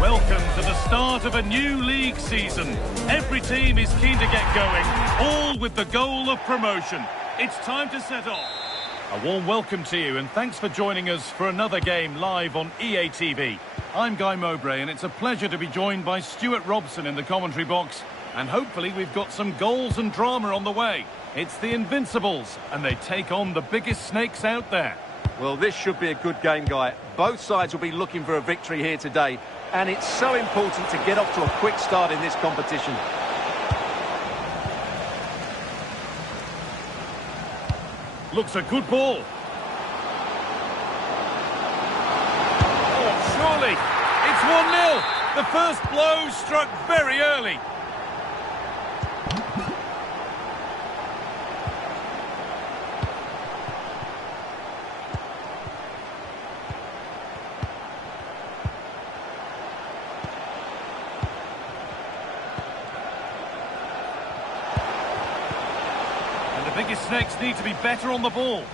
Welcome to the start of a new league season. Every team is keen to get going, all with the goal of promotion. It's time to set off. A warm welcome to you and thanks for joining us for another game live on EA TV. I'm Guy Mowbray and it's a pleasure to be joined by Stuart Robson in the commentary box. And hopefully we've got some goals and drama on the way. It's the Invincibles and they take on the biggest snakes out there. Well, this should be a good game, Guy. Both sides will be looking for a victory here today. And it's so important to get off to a quick start in this competition. Looks a good ball. Oh, surely. It's 1-0. The first blow struck very early. The biggest snakes need to be better on the ball.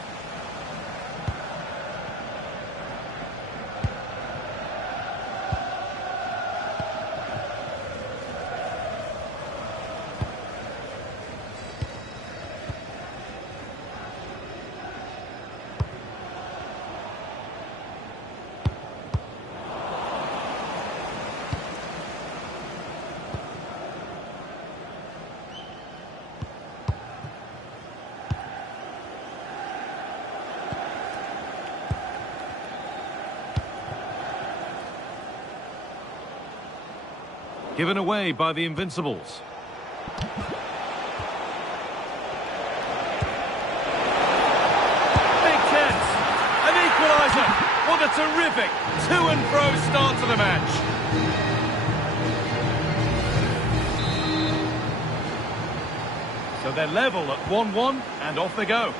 Given away by the Invincibles. Big chance. An equaliser. What a terrific to-and-fro start to the match. So they're level at 1-1 and off they go.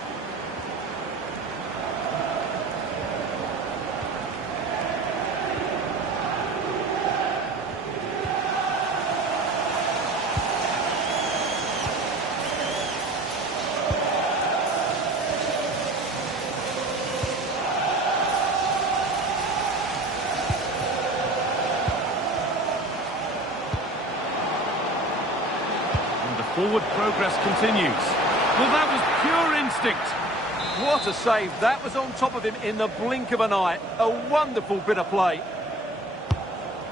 Forward progress continues. Well, that was pure instinct. What a save. That was on top of him in the blink of an eye. A wonderful bit of play.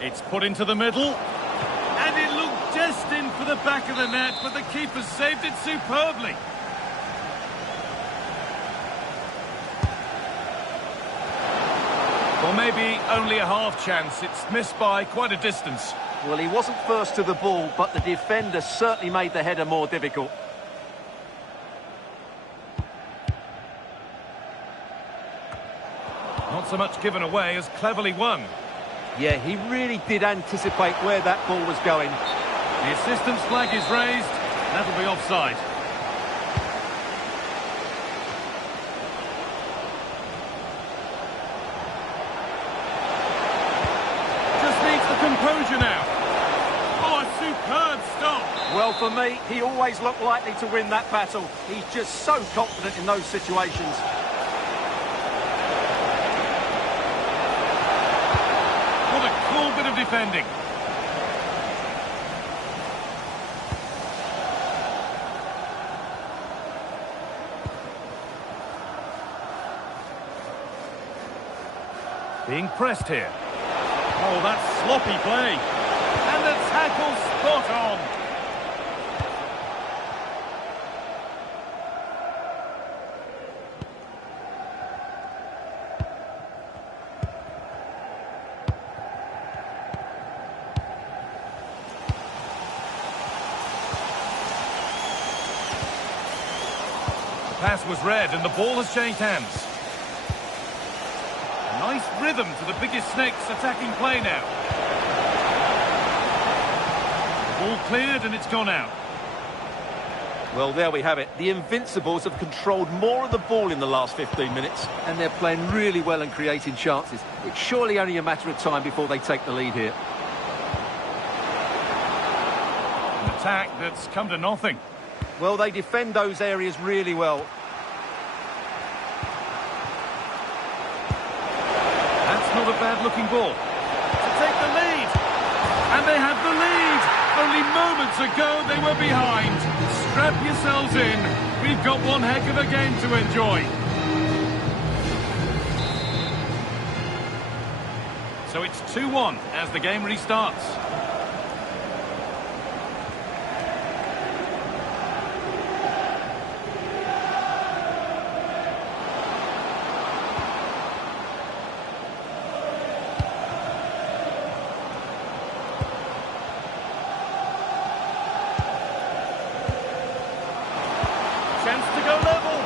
It's put into the middle. And it looked destined for the back of the net, but the keeper saved it superbly. Well, maybe only a half chance. It's missed by quite a distance. Well, he wasn't first to the ball, but the defender certainly made the header more difficult. Not so much given away as cleverly won. Yeah, he really did anticipate where that ball was going. The assistant's flag is raised. That'll be offside. Just needs the composure now. Oh, a superb stop. Well, for me, he always looked likely to win that battle. He's just so confident in those situations. What a cool bit of defending. Being pressed here. Oh, that's sloppy play. And the tackle spot on. The pass was read and the ball has changed hands. Nice rhythm to the biggest snakes attacking play now. Ball cleared and it's gone out. Well, there we have it. The Invincibles have controlled more of the ball in the last 15 minutes, and they're playing really well and creating chances. It's surely only a matter of time before they take the lead here. An attack that's come to nothing. Well, they defend those areas really well. That's not a bad-looking ball. To take the lead. And they have the lead. Only moments ago they were behind. Strap yourselves in. We've got one heck of a game to enjoy. So it's 2-1 as the game restarts. Chance to go level.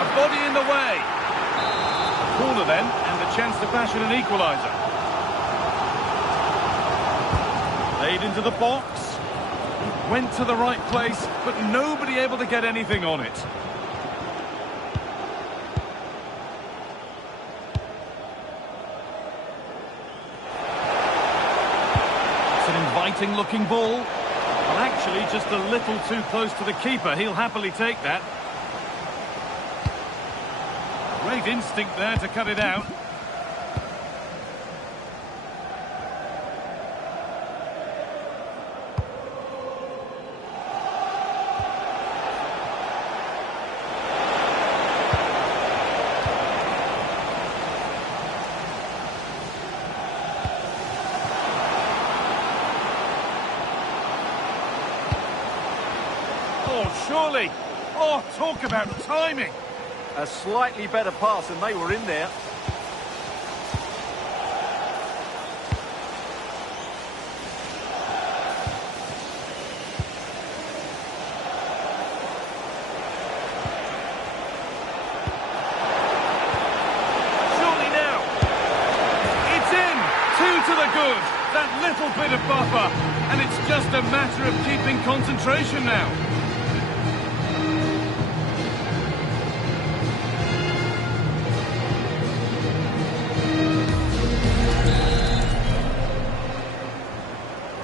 A body in the way. A corner then, and the chance to fashion an equaliser. Laid into the box. Went to the right place, but nobody able to get anything on it. It's an inviting looking ball. Well, actually, just a little too close to the keeper. He'll happily take that. Great instinct there to cut it out. Oh, surely. Oh, talk about timing. A slightly better pass and they were in there. to the good. That little bit of buffer. And it's just a matter of keeping concentration now.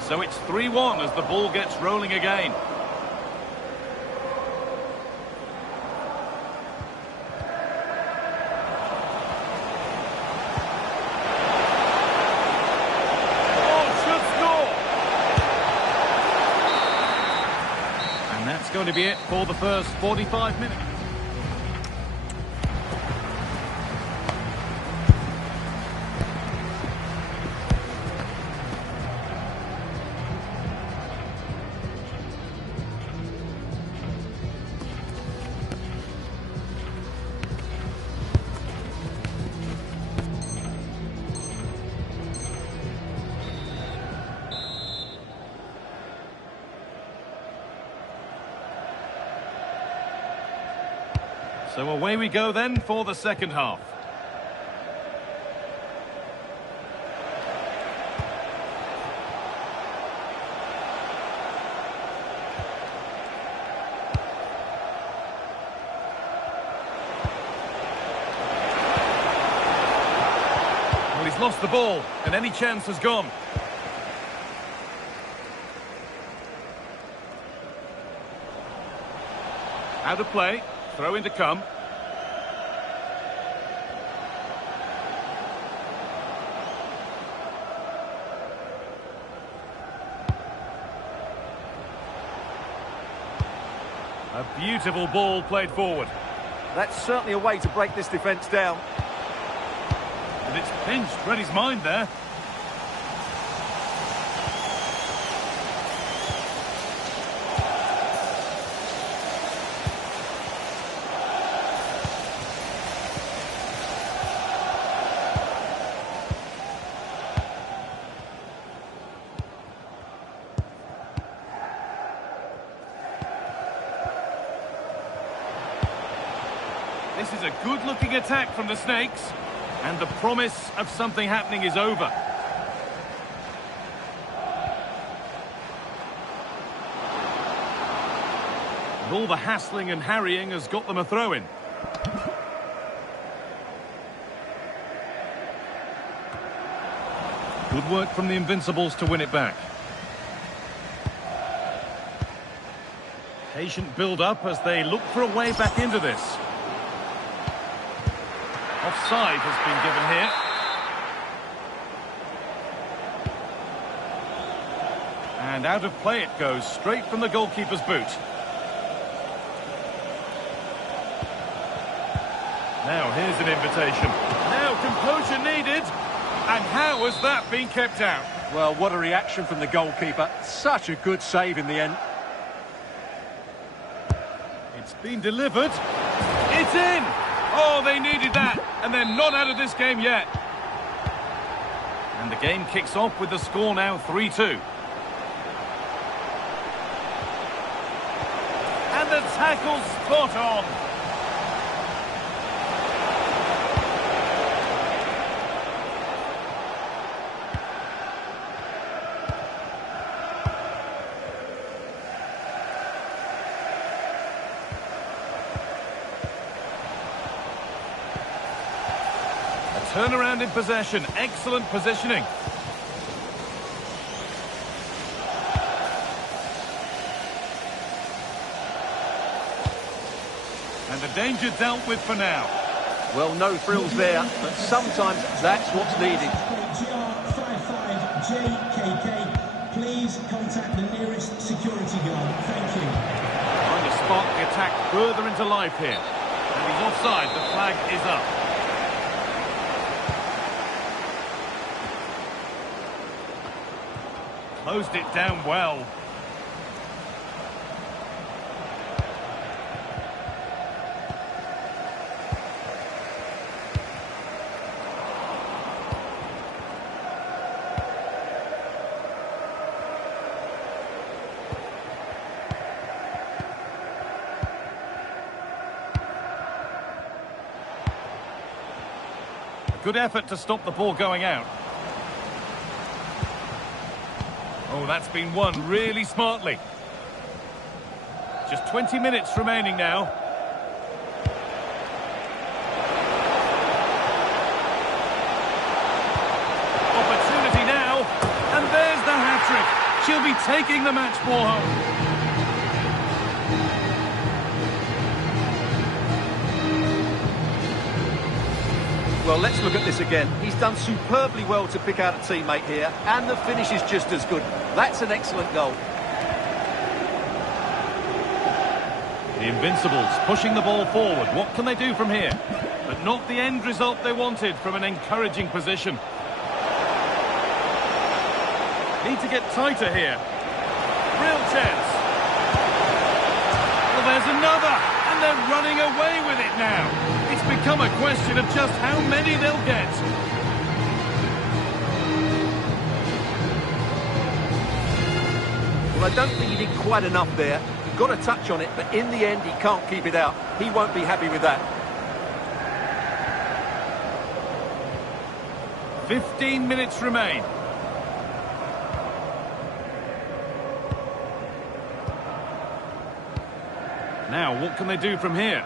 So it's 3-1 as the ball gets rolling again. That's going to be it for the first 45 minutes. So away we go then for the second half. Well, he's lost the ball, and any chance has gone. Out of play. Throw in to come. A beautiful ball played forward. That's certainly a way to break this defence down. And it's pinched Freddie's mind there. This is a good-looking attack from the Snakes, and the promise of something happening is over. And all the hassling and harrying has got them a throw-in. Good work from the Invincibles to win it back. Patient build-up as they look for a way back into this. Offside has been given here. And out of play it goes, straight from the goalkeeper's boot. Now here's an invitation. Now composure needed. And how has that been kept out? Well, what a reaction from the goalkeeper. Such a good save in the end. It's been delivered. It's in! Oh, they needed that, and they're not out of this game yet. And the game kicks off with the score now 3-2. And the tackle spot on. Turnaround in possession, excellent positioning. And the danger dealt with for now. Well, no frills there, but sometimes that's what's needed. GR55JKK, please contact the nearest security guard. Thank you. Trying to spark the attack further into life here. And he's offside, the flag is up. Closed it down well. A good effort to stop the ball going out. Oh, that's been won really smartly. Just 20 minutes remaining now. Opportunity now, and there's the hat-trick. She'll be taking the match ball home. Well, let's look at this again. He's done superbly well to pick out a teammate here, and the finish is just as good. That's an excellent goal. The Invincibles pushing the ball forward. What can they do from here? But not the end result they wanted from an encouraging position. Need to get tighter here. Real chance. Well, there's another, and they're running away with it now. It's become a question of just how many they'll get. Well, I don't think he did quite enough there. He got a touch on it, but in the end, he can't keep it out. He won't be happy with that. 15 minutes remain. Now, what can they do from here?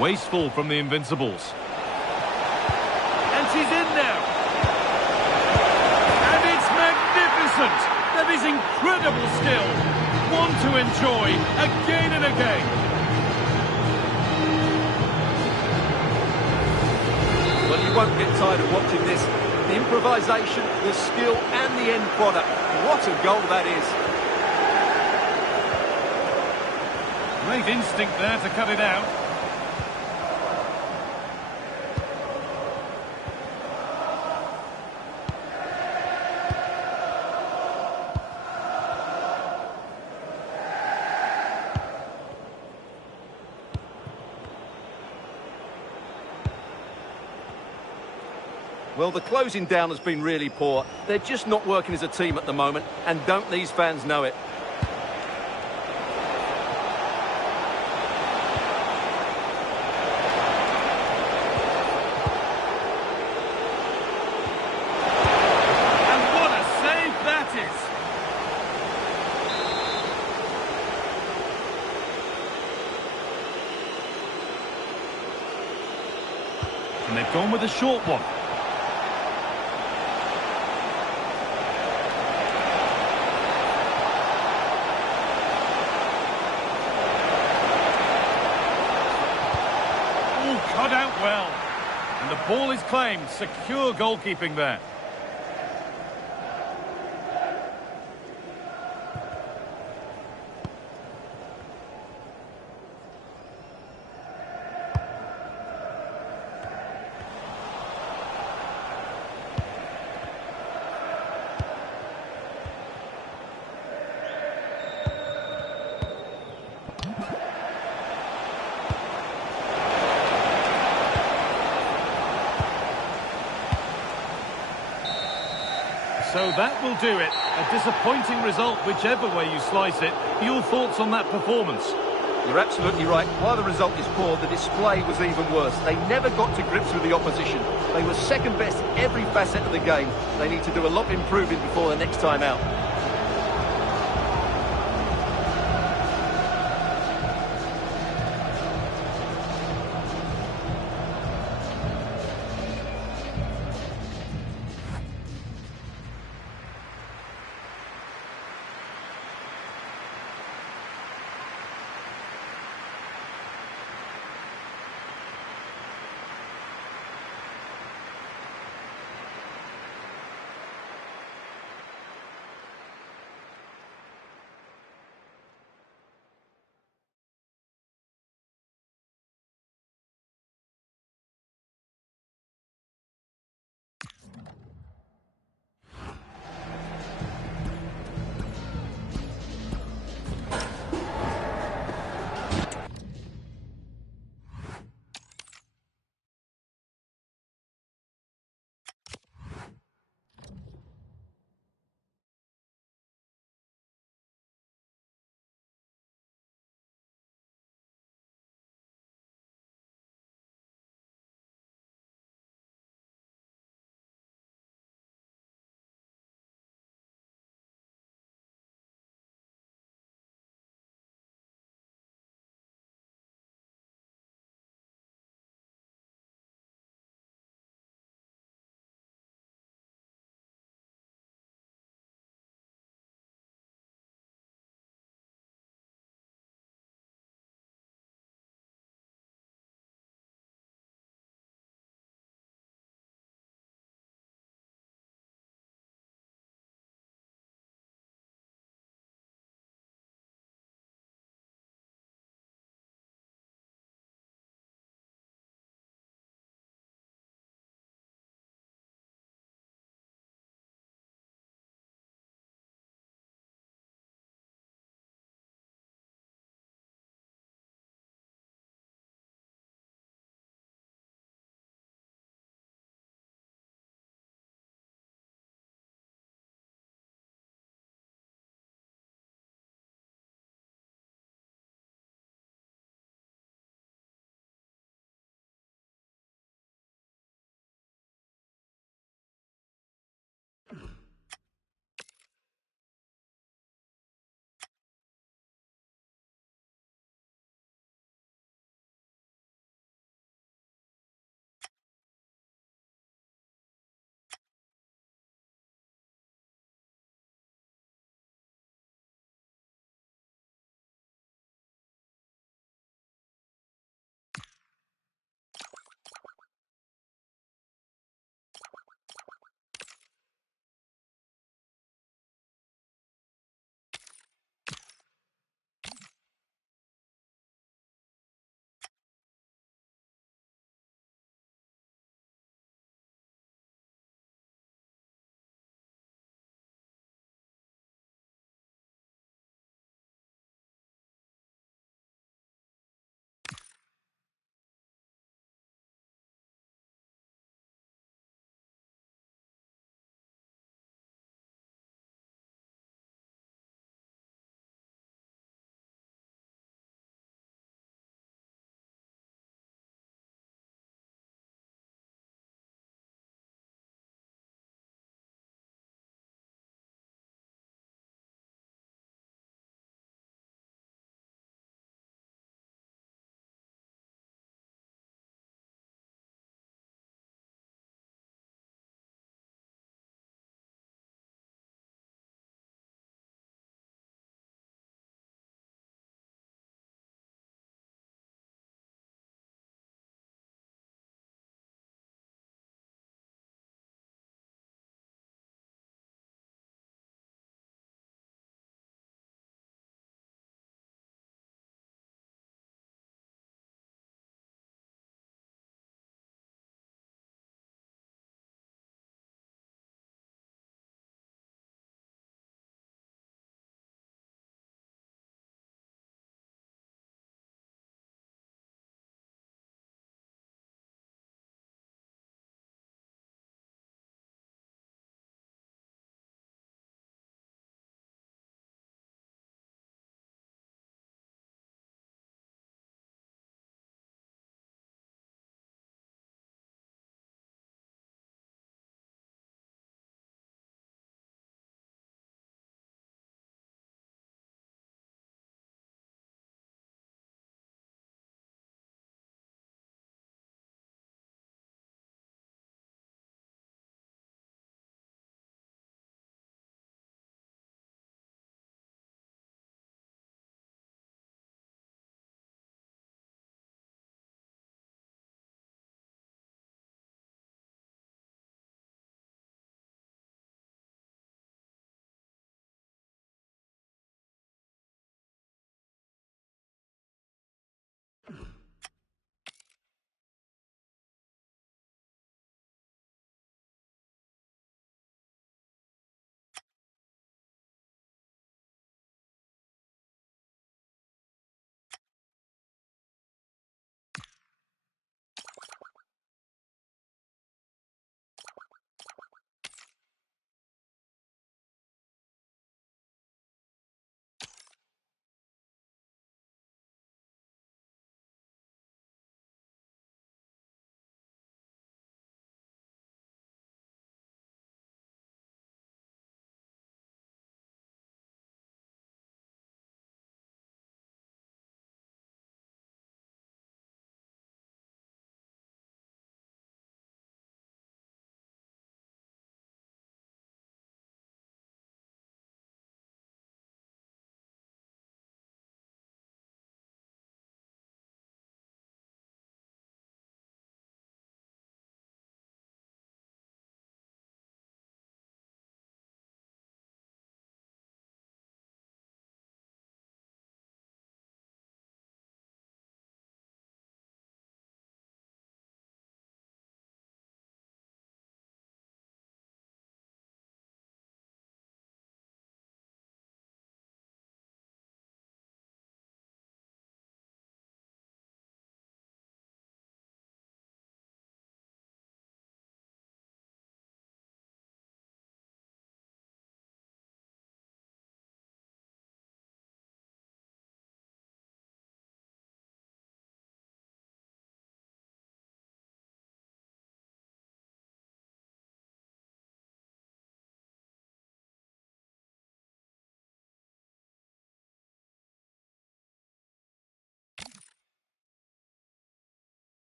Wasteful from the Invincibles. And she's in now. And it's magnificent. That is incredible skill. One to enjoy again and again. Well, you won't get tired of watching this. The improvisation, the skill, and the end product. What a goal that is. Great instinct there to cut it out. Well, the closing down has been really poor. They're just not working as a team at the moment, and don't these fans know it? And what a save that is. And they've gone with a short one. Cut out well. And the ball is claimed. Secure goalkeeping there. So that will do it. A disappointing result, whichever way you slice it. Your thoughts on that performance? You're absolutely right. While the result is poor, the display was even worse. They never got to grips with the opposition. They were second best in every facet of the game. They need to do a lot of improving before the next time out.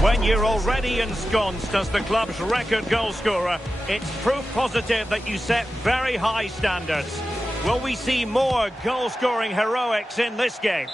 When you're already ensconced as the club's record goal scorer, it's proof positive that you set very high standards. Will we see more goal-scoring heroics in this game?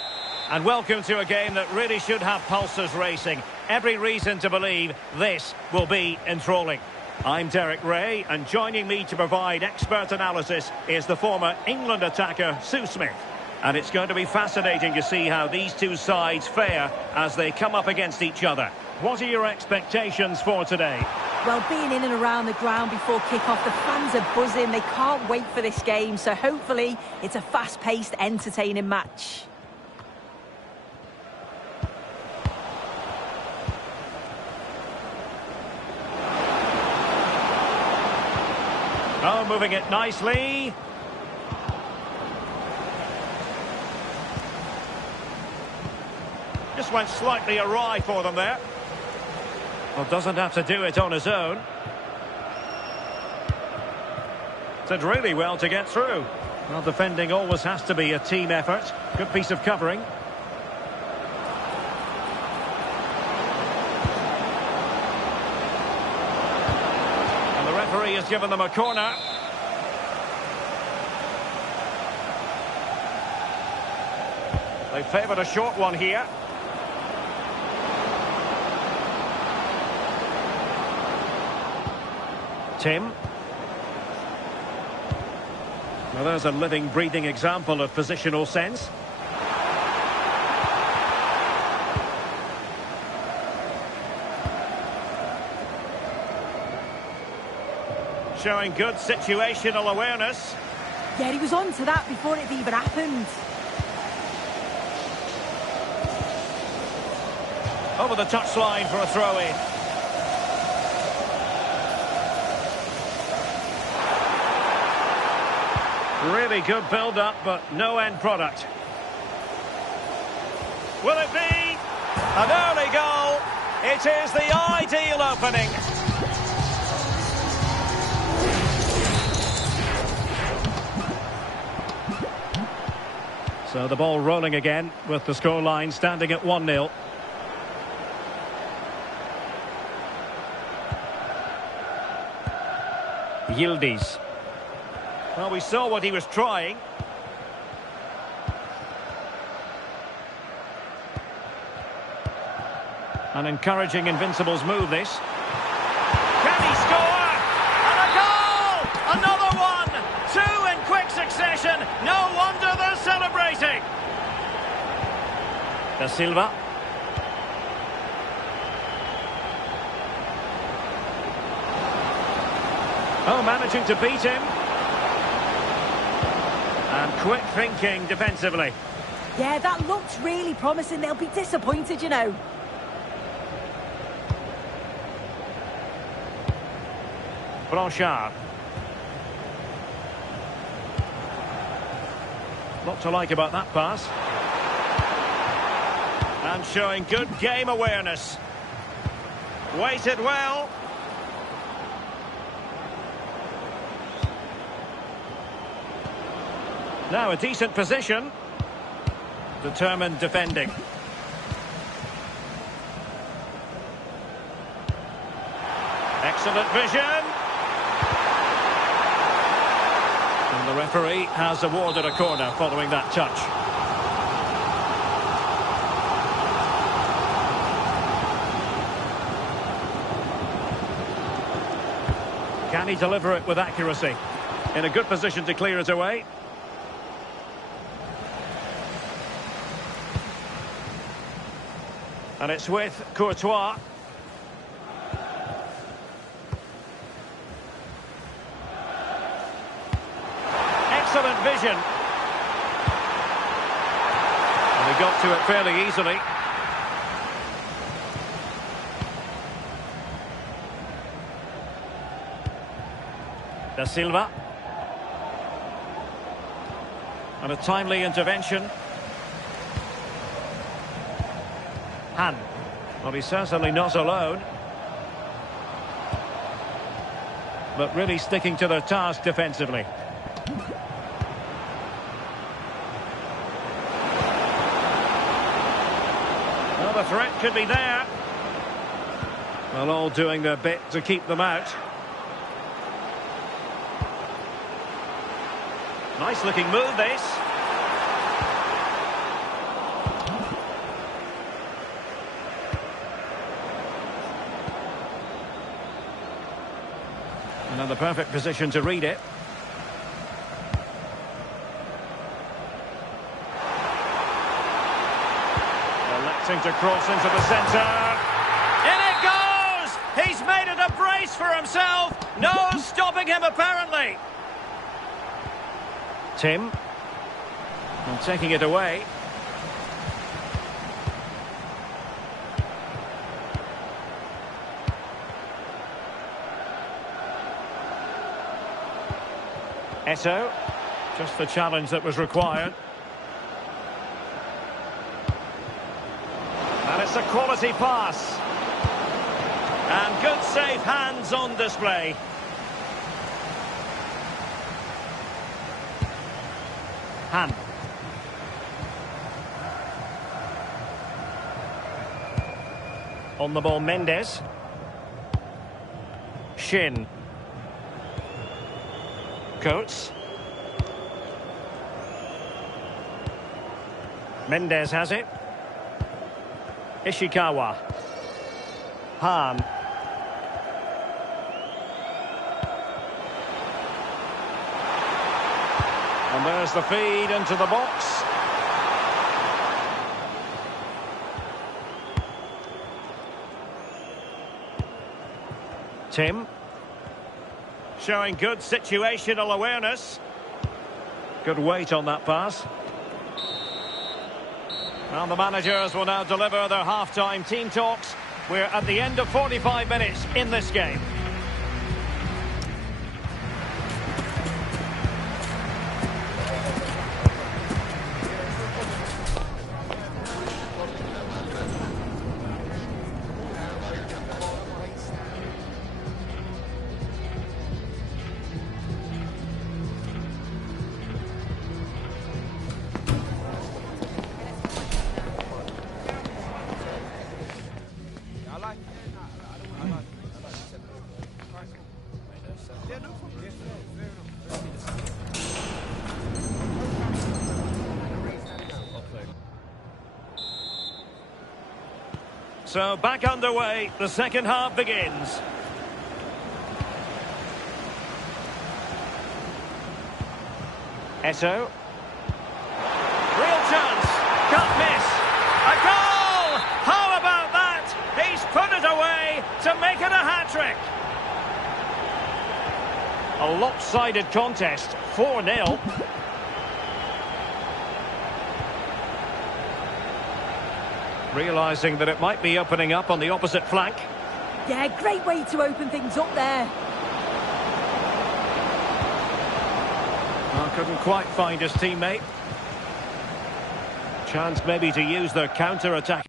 And welcome to a game that really should have pulses racing. Every reason to believe this will be enthralling. I'm Derek Ray, and joining me to provide expert analysis is the former England attacker, Sue Smith. And it's going to be fascinating to see how these two sides fare as they come up against each other. What are your expectations for today? Well, being in and around the ground before kick-off, the fans are buzzing. They can't wait for this game, so hopefully it's a fast-paced, entertaining match. Oh, moving it nicely. Just went slightly awry for them there. Well, doesn't have to do it on his own. Did really well to get through. Well, defending always has to be a team effort. Good piece of covering. And the referee has given them a corner. They favoured a short one here. Tim. Well, there's a living, breathing example of positional sense. Showing good situational awareness. Yeah, he was on to that before it even happened. Over the touchline for a throw-in. Really good build-up, but no end product. Will it be an early goal? It is the ideal opening. So the ball rolling again with the scoreline standing at 1-0. Yildiz. Well, we saw what he was trying. An encouraging Invincibles move, this. Can he score? And a goal! Another one! Two in quick succession. No wonder they're celebrating. Da Silva. Oh, managing to beat him. And quick thinking defensively. Yeah, that looked really promising. They'll be disappointed, you know. Blanchard. Lot to like about that pass. And showing good game awareness. Weighted well. Now a decent position. Determined defending. Excellent vision. And the referee has awarded a corner following that touch. Can he deliver it with accuracy? In a good position to clear it away. And it's with Courtois. Excellent vision. And he got to it fairly easily. Da Silva. And a timely intervention. Han. Well, he's certainly not alone. But really sticking to their task defensively. Well, the threat could be there. Well, all doing their bit to keep them out. Nice looking move, this. Another perfect position to read it. Electing to cross into the centre. In it goes! He's made it a brace for himself. No stopping him, apparently. Tim. And taking it away. Eto. Just the challenge that was required. And it's a quality pass. And good safe hands on display. Han. On the ball, Mendes. Shin. Coates. Mendes has it. Ishikawa. Han. And there's the feed into the box. Tim. Showing good situational awareness. Good weight on that pass. Well, the managers will now deliver their half-time team talks. We're at the end of 45 minutes in this game. So back underway, the second half begins. Eto. Real chance, can't miss. A goal! How about that? He's put it away to make it a hat-trick. A lopsided contest, 4-0. Realising that it might be opening up on the opposite flank. Yeah, great way to open things up there. Well, couldn't quite find his teammate. Chance maybe to use their counter-attack.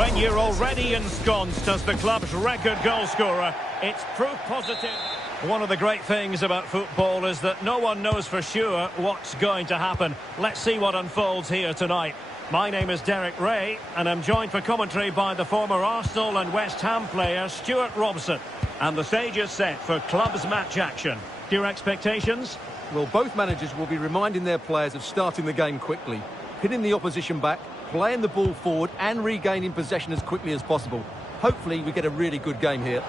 When you're already ensconced as the club's record goal scorer, it's proof positive. One of the great things about football is that no one knows for sure what's going to happen. Let's see what unfolds here tonight. My name is Derek Ray, and I'm joined for commentary by the former Arsenal and West Ham player Stuart Robson. And the stage is set for clubs match action. Your expectations? Well, both managers will be reminding their players of starting the game quickly, hitting the opposition back, playing the ball forward and regaining possession as quickly as possible. Hopefully we get a really good game here.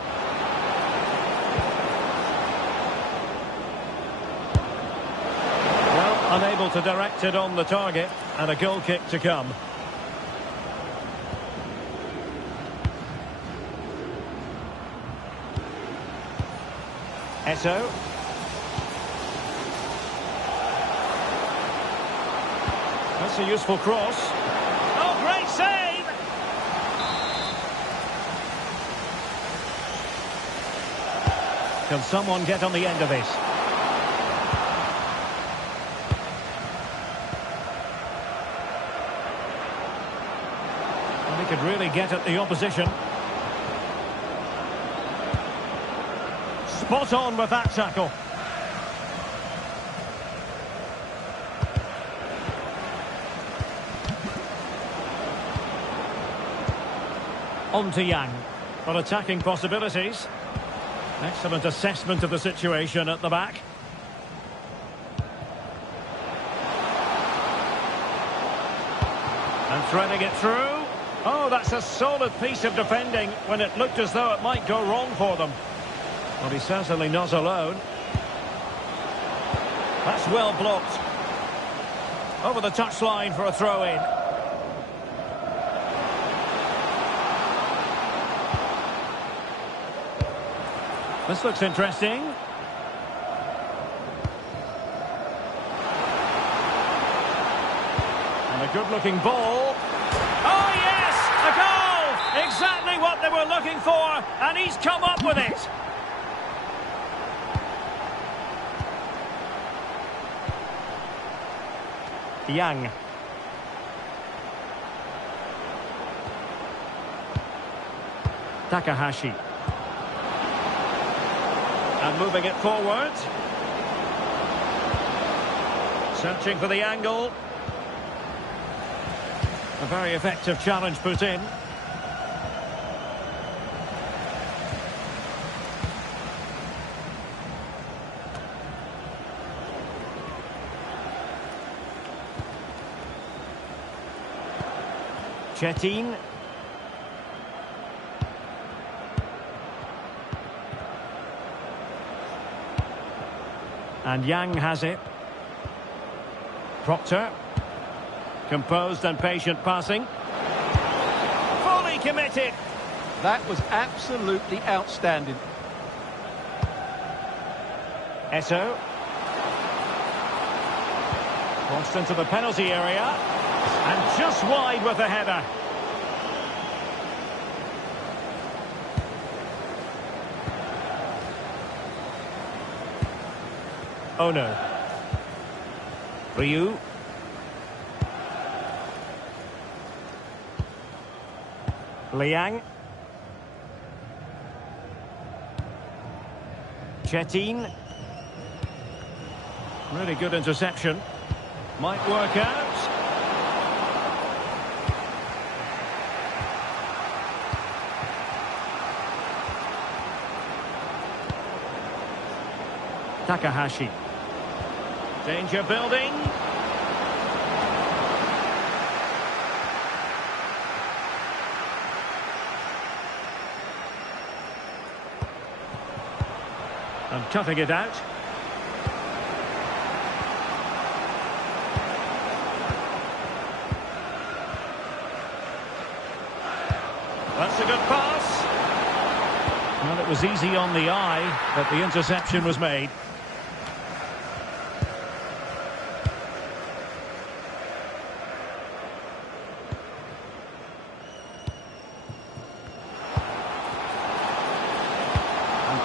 Well, unable to direct it on the target, and a goal kick to come. Eto. That's a useful cross. Oh, great save! Can someone get on the end of this? Well, he could really get at the opposition. Spot on with that tackle. On to Yang. For attacking possibilities. Excellent assessment of the situation at the back. And threading it through. Oh, that's a solid piece of defending when it looked as though it might go wrong for them. Well, he's certainly not alone. That's well blocked. Over the touchline for a throw-in. This looks interesting. And a good-looking ball. Oh, yes! A goal! Exactly what they were looking for, and he's come up with it. Yang. Takahashi. And moving it forward. Searching for the angle. A very effective challenge put in. Chetin. And Yang has it. Proctor. Composed and patient passing. Fully committed. That was absolutely outstanding. Eto. Crossed into the penalty area. And just wide with the header. Oh no. Ryu. Liang. Chetin. Really good interception. Might work out. Takahashi. Danger building. And toughing it out. That's a good pass. Well, it was easy on the eye, but the interception was made.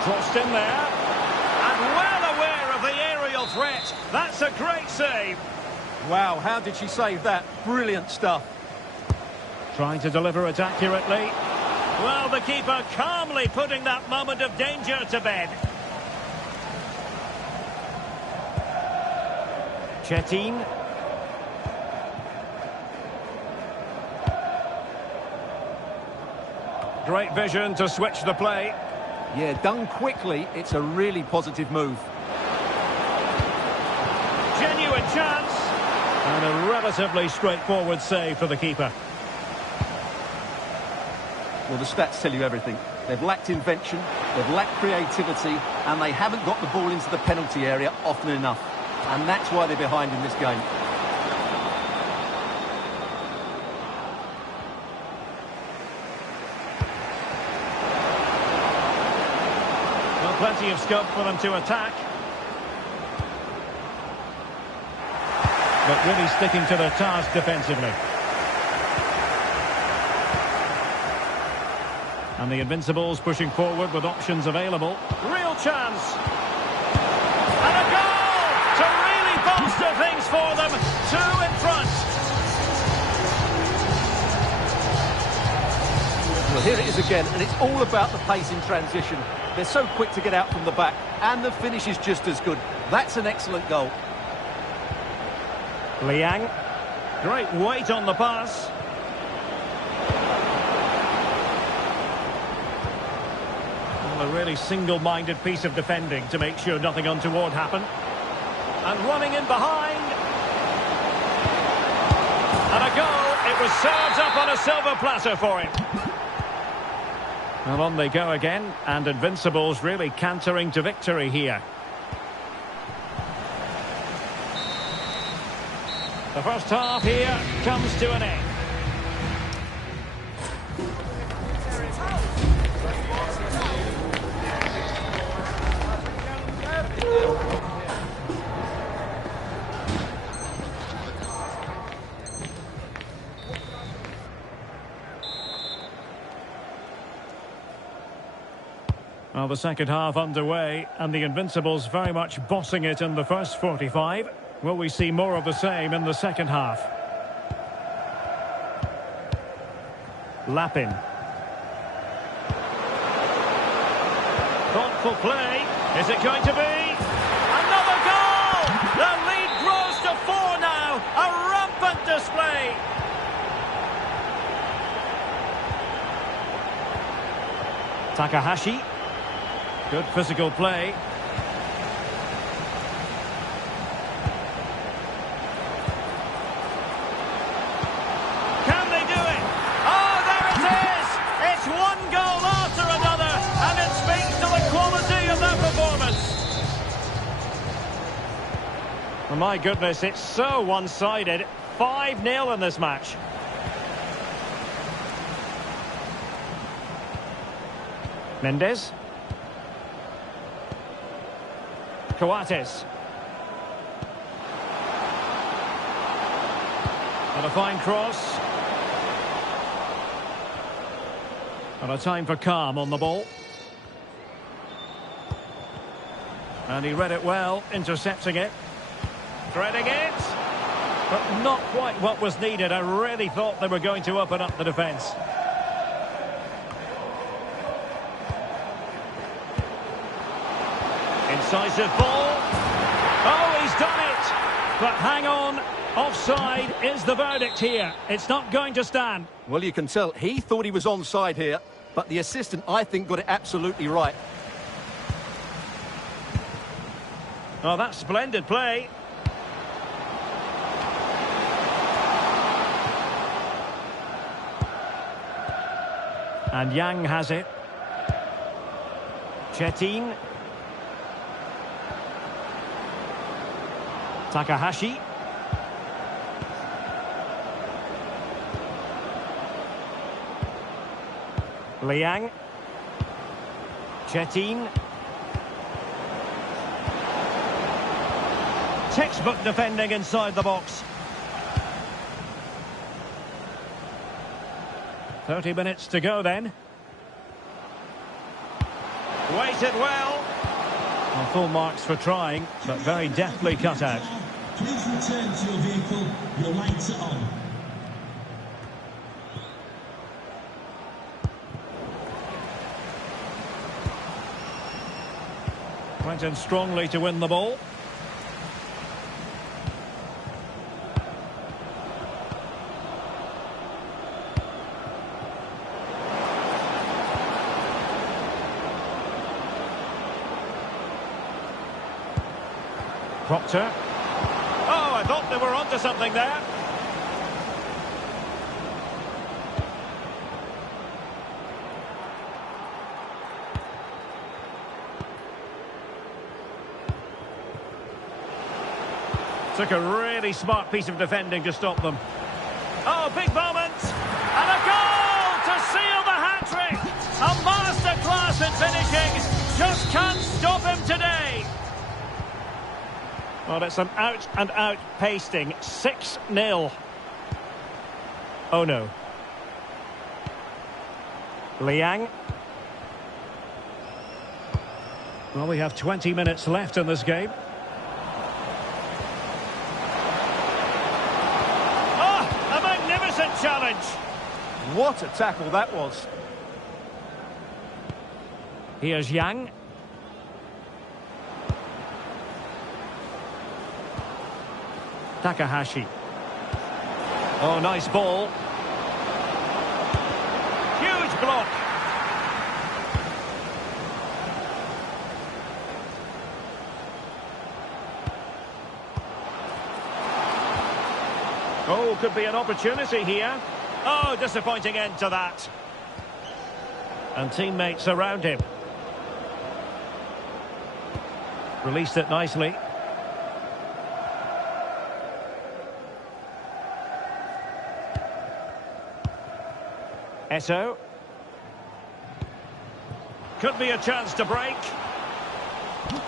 Crossed in there, and well aware of the aerial threat. That's a great save. Wow, how did she save that? Brilliant stuff. Trying to deliver it accurately. Well, the keeper calmly putting that moment of danger to bed. Chetin. Great vision to switch the play. Yeah, done quickly, it's a really positive move. Genuine chance. And a relatively straightforward save for the keeper. Well, the stats tell you everything. They've lacked invention, they've lacked creativity, and they haven't got the ball into the penalty area often enough. And that's why they're behind in this game. Well, plenty of scope for them to attack. But really sticking to their task defensively. And the Invincibles pushing forward with options available. Real chance. And a goal to really bolster things for them. 2 in front. Well, here it is again, and it's all about the pace in transition. They're so quick to get out from the back, and the finish is just as good. That's an excellent goal. Liang. Great weight on the pass. Well, a really single-minded piece of defending to make sure nothing untoward happened. And running in behind. And a goal. It was served up on a silver platter for him. Well, on they go again, and Invincibles really cantering to victory here. The first half here comes to an end. Well, the second half underway, and the Invincibles very much bossing it in the first 45. Will we see more of the same in the second half? Lapin. Thoughtful play. Is it going to be? Another goal! The lead grows to 4 now. A rampant display. Takahashi. Good physical play. Can they do it? Oh, there it is! It's one goal after another, and it speaks to the quality of their performance. Oh, my goodness, it's so one-sided. 5-0 in this match. Mendes. Coates. And a fine cross. And a time for calm on the ball. And he read it well, intercepting it. Threading it. But not quite what was needed. I really thought they were going to open up the defence. Incisive ball. Oh, he's done it. But hang on. Offside is the verdict here. It's not going to stand. Well, you can tell he thought he was onside here, but the assistant, I think, got it absolutely right. Oh, that's splendid play. And Yang has it. Chetin. Takahashi. Liang. Chetin. Textbook defending inside the box. 30 minutes to go then. Waited well. Well, full marks for trying, but very deftly cut out. Please return to your vehicle. Your lights are on. Went in strongly to win the ball. Proctor. Oh, I thought they were onto something there. Took a really smart piece of defending to stop them. Oh, big moment! And a goal to seal the hat-trick! A masterclass in finishing! Just can't stop him today! Well, it's an out-and-out pasting. 6-0. Oh, no. Liang. Well, we have 20 minutes left in this game. Challenge. What a tackle that was. Here's Yang. Takahashi. Oh, nice ball. Huge block. Oh, could be an opportunity here. Oh, disappointing end to that. And teammates around him. Released it nicely. Eto. Could be a chance to break.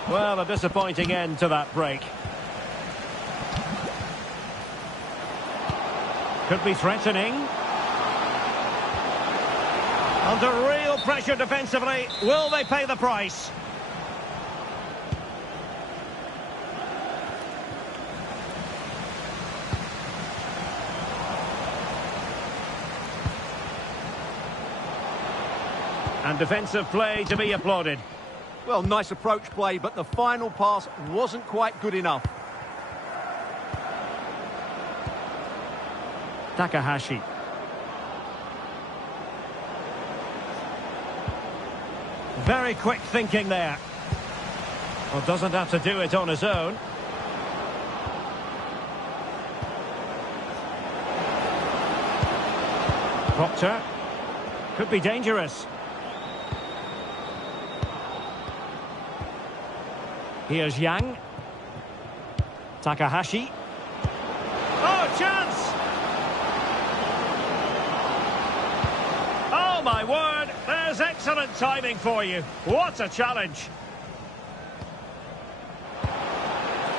Well, a disappointing end to that break. Could be threatening. Under real pressure defensively. Will they pay the price? And defensive play to be applauded. Well, nice approach play, but the final pass wasn't quite good enough. Takahashi. Very quick thinking there. Well, doesn't have to do it on his own. Proctor. Could be dangerous. Here's Yang. Takahashi. Oh, chance! Oh, my word! There's excellent timing for you. What a challenge.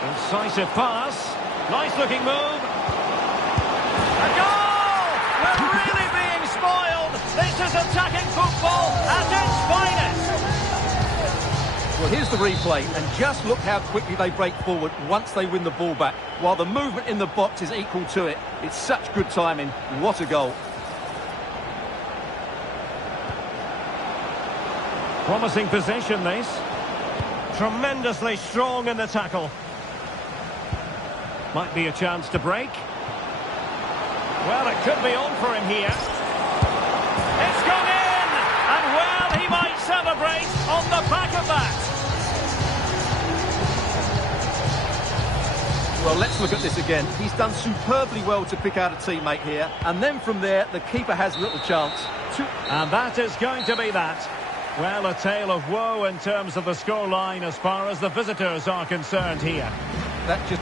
Incisive pass. Nice-looking move. A goal! We're really being spoiled. This is attacking football at its finest. Well, here's the replay, and just look how quickly they break forward once they win the ball back, while the movement in the box is equal to it. It's such good timing. What a goal. Promising possession, this. Tremendously strong in the tackle. Might be a chance to break. Well, it could be on for him here. It's gone in! And, well, he might celebrate on the back of that. Well, let's look at this again. He's done superbly well to pick out a teammate here. And then from there, the keeper has little chance. And that is going to be that. Well, a tale of woe in terms of the scoreline as far as the visitors are concerned here. That just...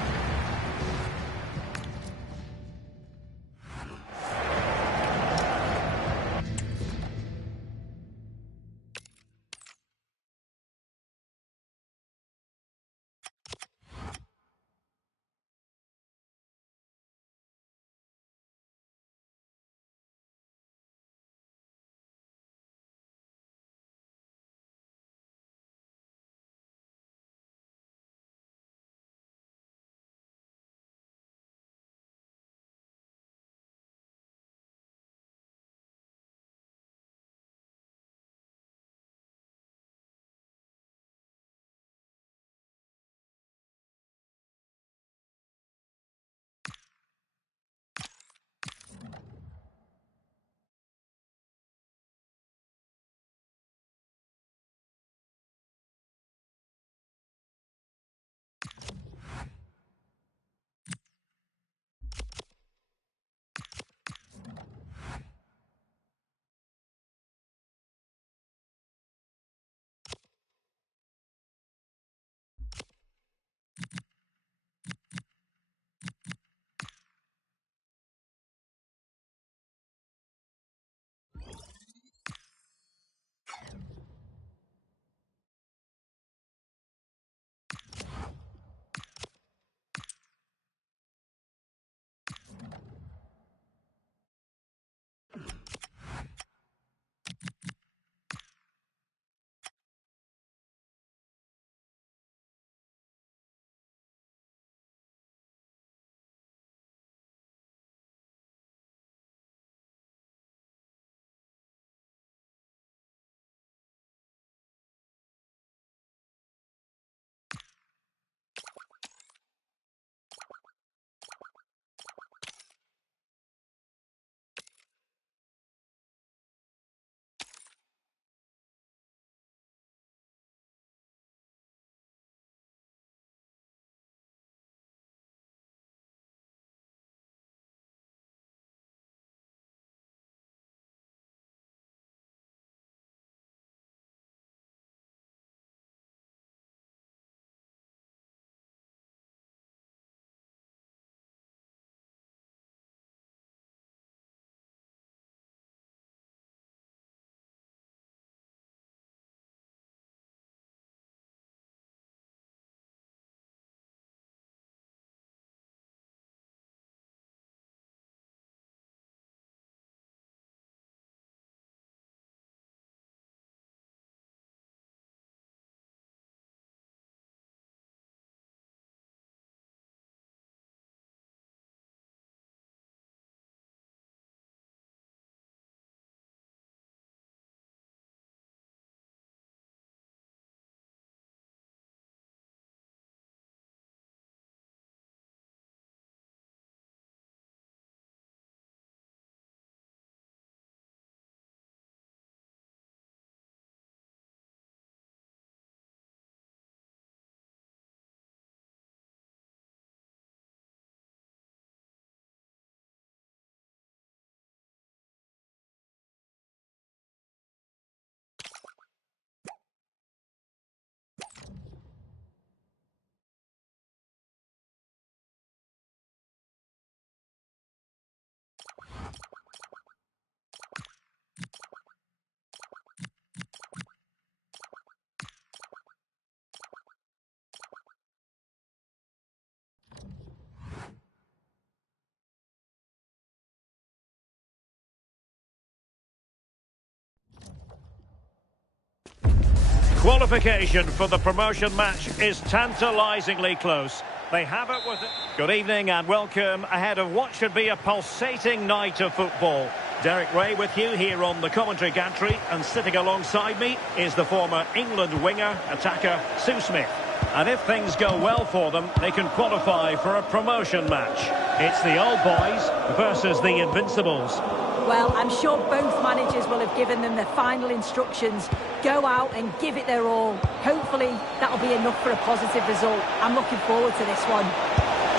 Qualification for the promotion match is tantalisingly close. They have it with it. Good evening and welcome ahead of what should be a pulsating night of football. Derek Ray with you here on the commentary gantry, and sitting alongside me is the former England winger, attacker Sue Smith. And if things go well for them, they can qualify for a promotion match. It's the old boys versus the Invincibles. Well, I'm sure both managers will have given them their final instructions. Go out and give it their all. Hopefully, that'll be enough for a positive result. I'm looking forward to this one.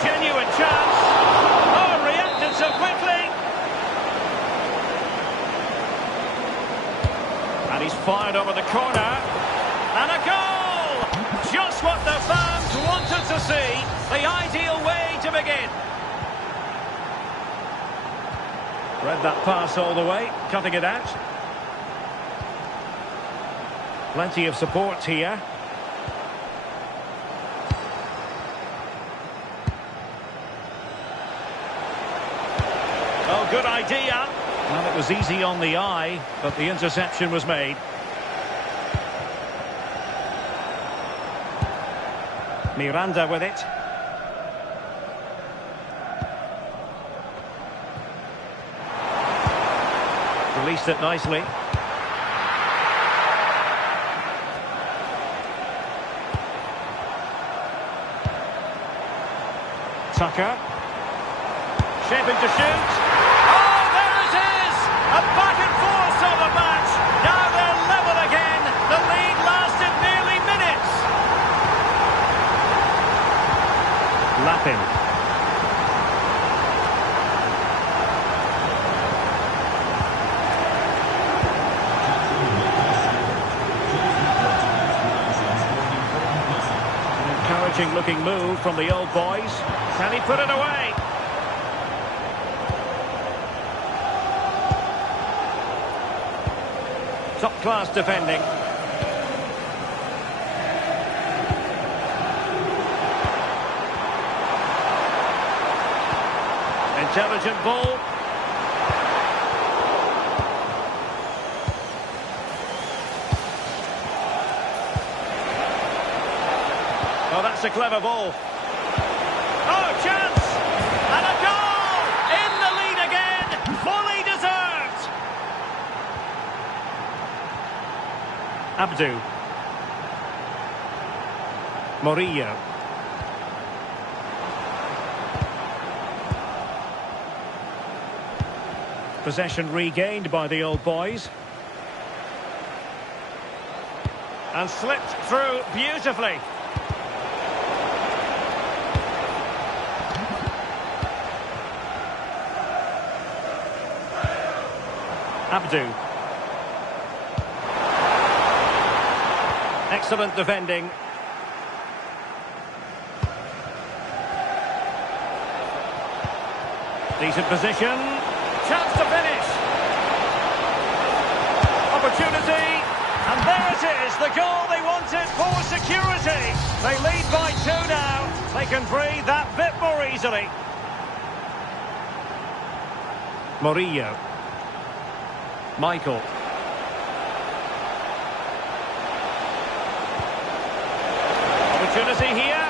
Genuine chance. Oh, reacted so quickly. And he's fired over the corner. And a goal! Just what the fans wanted to see. The ideal way to begin. Read that pass all the way, cutting it out. Plenty of support here. Oh, good idea. Well, it was easy on the eye, but the interception was made. Miranda with it. Released it nicely. Tucker. Shaping to shoot. Oh, there it is! A back and forth on the match. Now they're level again. The lead lasted nearly minutes. Lapping. Looking move from the old boys. Can he put it away? Top class defending. Intelligent ball. Oh, that's a clever ball. Oh, chance! And a goal! In the lead again! Fully deserved! Abdu. Murillo. Possession regained by the old boys. And slipped through beautifully. Abdu. Excellent defending. Decent position. Chance to finish. Opportunity. And there it is, the goal they wanted for security. They lead by 2 now. They can breathe that bit more easily. Murillo. Michael. Opportunity here.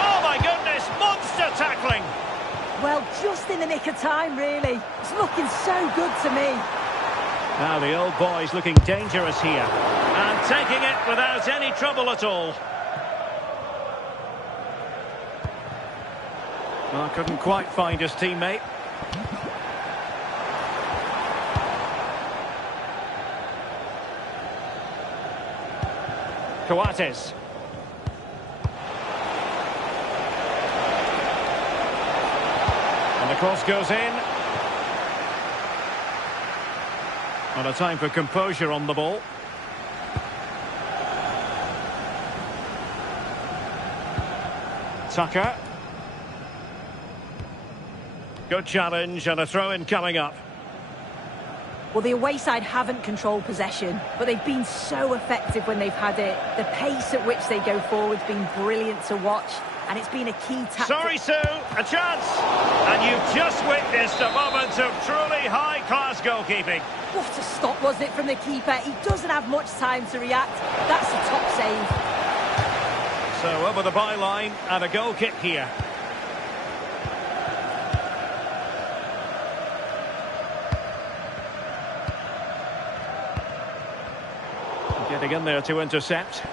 Oh my goodness, monster tackling. Well, just in the nick of time, really. It's looking so good to me. Now the old boy's looking dangerous here. And taking it without any trouble at all. Well, couldn't quite find his teammate. Coates. And the cross goes in. And a time for composure on the ball. Tucker. Good challenge and a throw-in coming up. Well, the away side haven't controlled possession, but they've been so effective when they've had it. The pace at which they go forward has been brilliant to watch. and it's been a key tactic. Sorry, Sue, a chance! And you've just witnessed a moment of truly high-class goalkeeping. What a stop, wasn't it, from the keeper? He doesn't have much time to react. That's a top save. So over the byline and a goal kick here. Getting in there to intercept.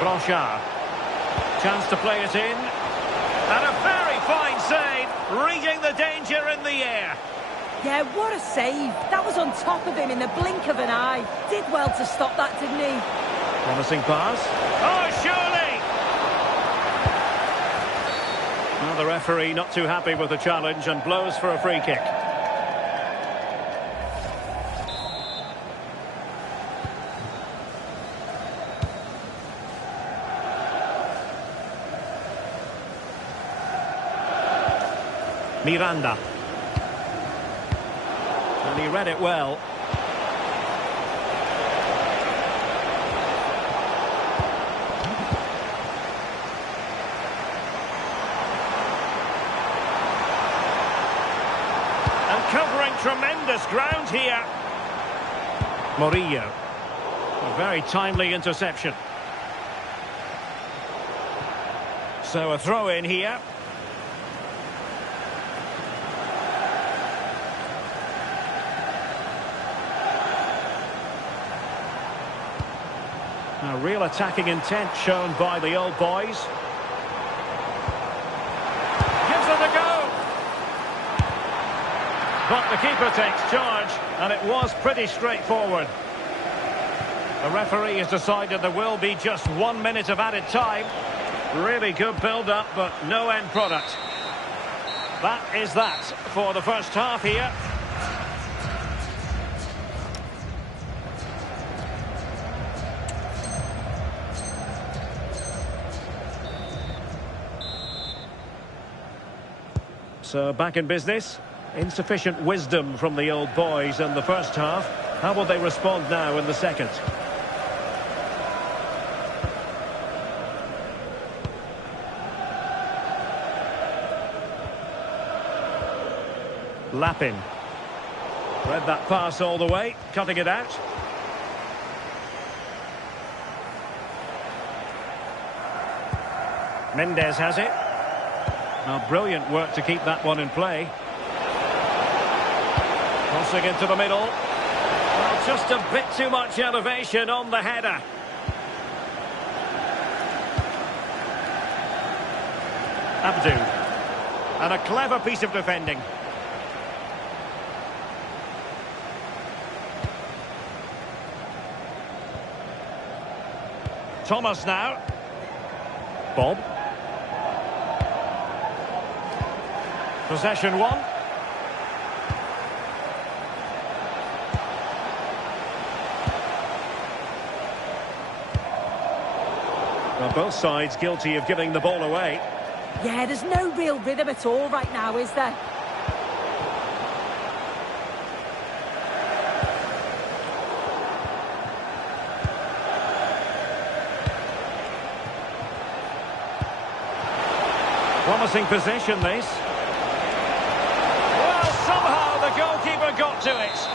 Blanchard. Chance to play it in. And a very fine save, reading the danger in the air. Yeah, what a save. That was on top of him in the blink of an eye. Did well to stop that, didn't he? Promising pass. Oh, surely! Well, the referee not too happy with the challenge and blows for a free kick. Miranda. And he read it well. And covering tremendous ground here. Murillo. A very timely interception. So a throw in here. A real attacking intent shown by the old boys. Gives it a go. But the keeper takes charge, and it was pretty straightforward. The referee has decided there will be just 1 minute of added time. Really good build-up, but no end product. That is that for the first half here. So back in business. Insufficient wisdom from the old boys in the first half. How will they respond now in the second? Lapin. Read that pass all the way, cutting it out. Mendes has it. Now, brilliant work to keep that one in play. Crossing into the middle. Well, just a bit too much elevation on the header. Abdu. And a clever piece of defending. Thomas now. Bob. Possession one. Well, both sides guilty of giving the ball away. Yeah, there's no real rhythm at all right now, is there? Promising possession, this. Well, somehow the goalkeeper got to it.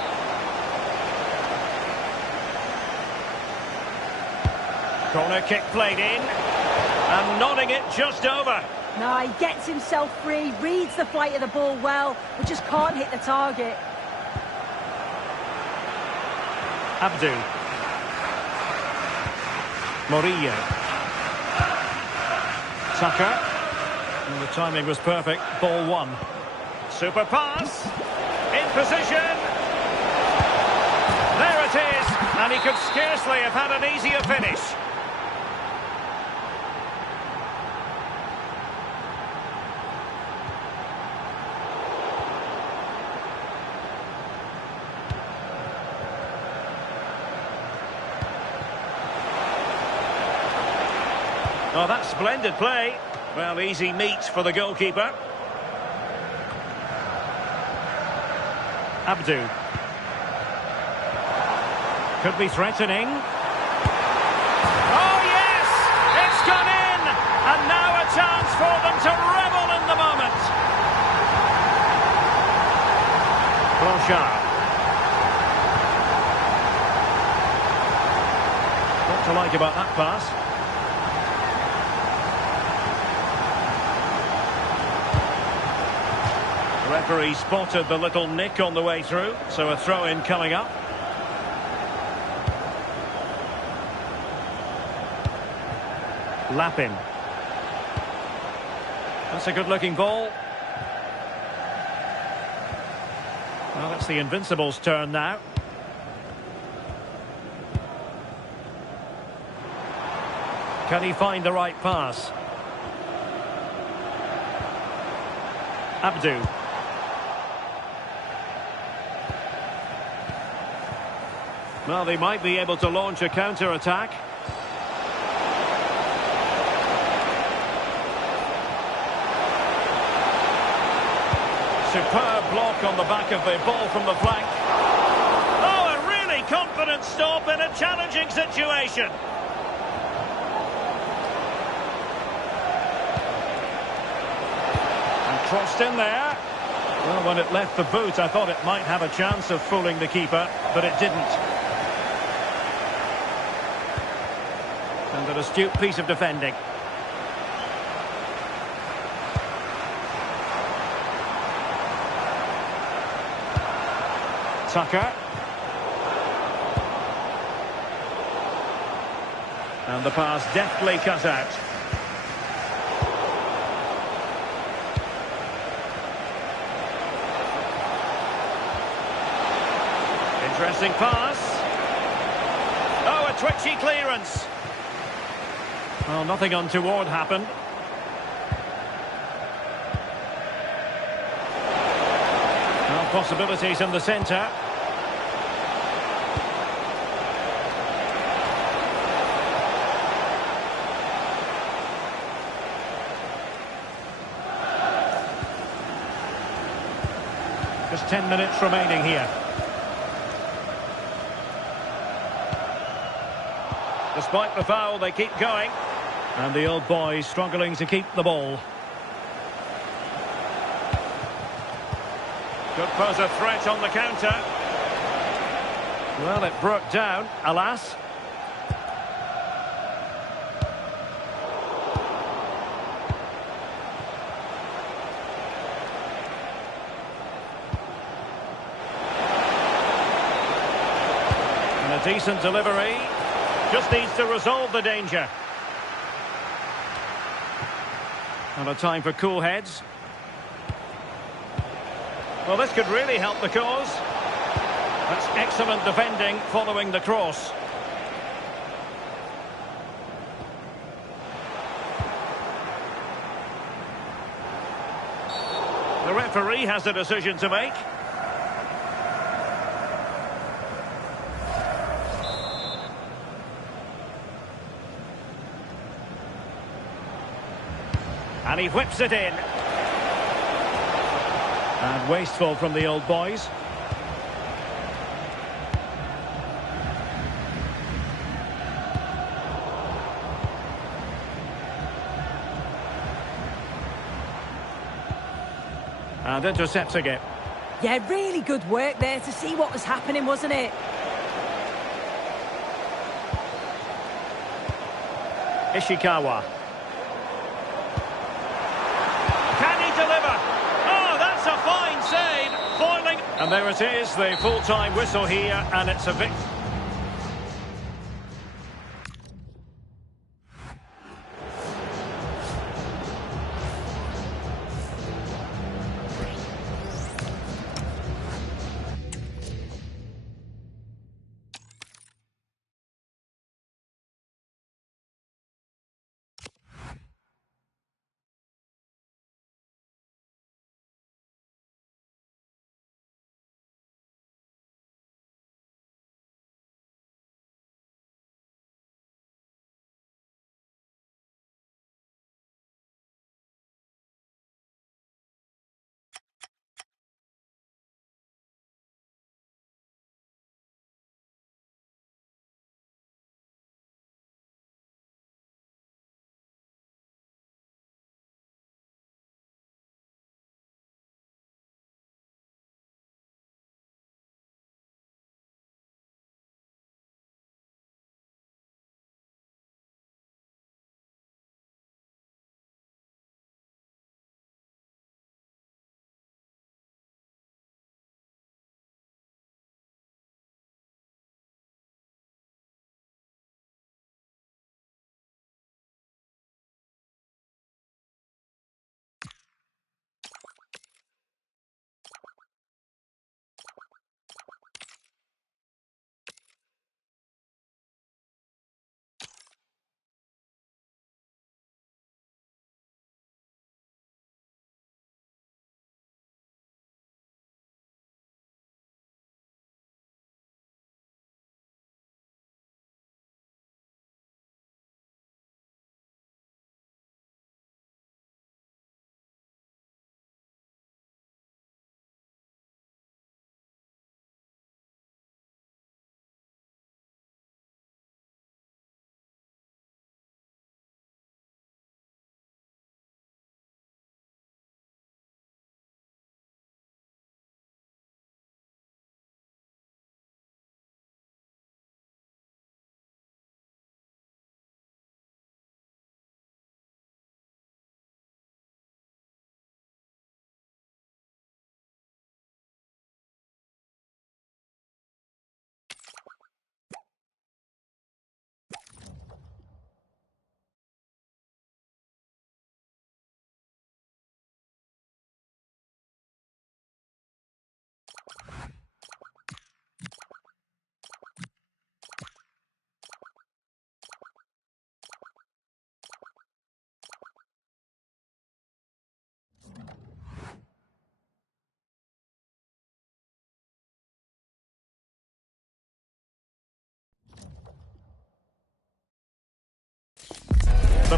Corner kick played in. And nodding it just over. No, he gets himself free, reads the flight of the ball well, but just can't hit the target. Abdu. Murillo. Tucker. And the timing was perfect. Ball one. Super pass. In position. There it is. And he could scarcely have had an easier finish. Oh, that's splendid play. Well, easy meat for the goalkeeper. Abdu. Could be threatening. Oh, yes! It's gone in! And now a chance for them to revel in the moment. Blanchard. What to like about that pass? The referee spotted the little nick on the way through, so a throw-in coming up. Lapin. That's a good-looking ball. Well, it's the Invincibles' turn now. Can he find the right pass? Abdu. Well, they might be able to launch a counter-attack. Superb block on the back of the ball from the flank. Oh, a really confident stop in a challenging situation. And crossed in there. Well, when it left the boot, I thought it might have a chance of fooling the keeper, but it didn't. And an astute piece of defending. Tucker. And the pass deftly cut out. Interesting pass. Oh, a twitchy clearance. Well, nothing untoward happened. Well, possibilities in the centre. Just 10 minutes remaining here. Despite the foul, they keep going. And the old boys struggling to keep the ball. Could pose a threat on the counter. Well, it broke down, alas. And a decent delivery. Just needs to resolve the danger. And a time for cool heads. Well, this could really help the cause. That's excellent defending following the cross. The referee has a decision to make. And he whips it in. And wasteful from the old boys. And intercepting it. Yeah, really good work there to see what was happening, wasn't it? Ishikawa. Can he deliver? Oh, that's a fine save. Foiling. And there it is, the full-time whistle here, and it's a victory.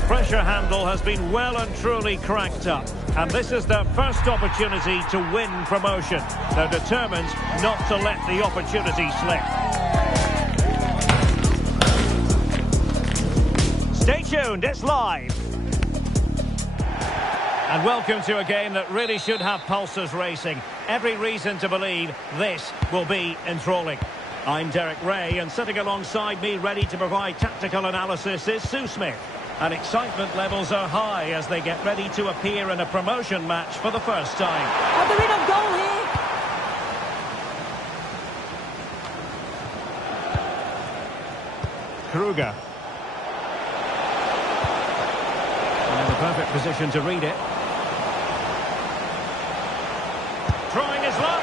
pressure handle has been well and truly cranked up. And this is their first opportunity to win promotion. They're determined not to let the opportunity slip. Stay tuned, it's live. And welcome to a game that really should have pulses racing. Every reason to believe this will be enthralling. I'm Derek Ray, and sitting alongside me ready to provide tactical analysis is Sue Smith. And excitement levels are high as they get ready to appear in a promotion match for the first time. Oh, they're in on goal here. Kruger. In the perfect position to read it. Trying his luck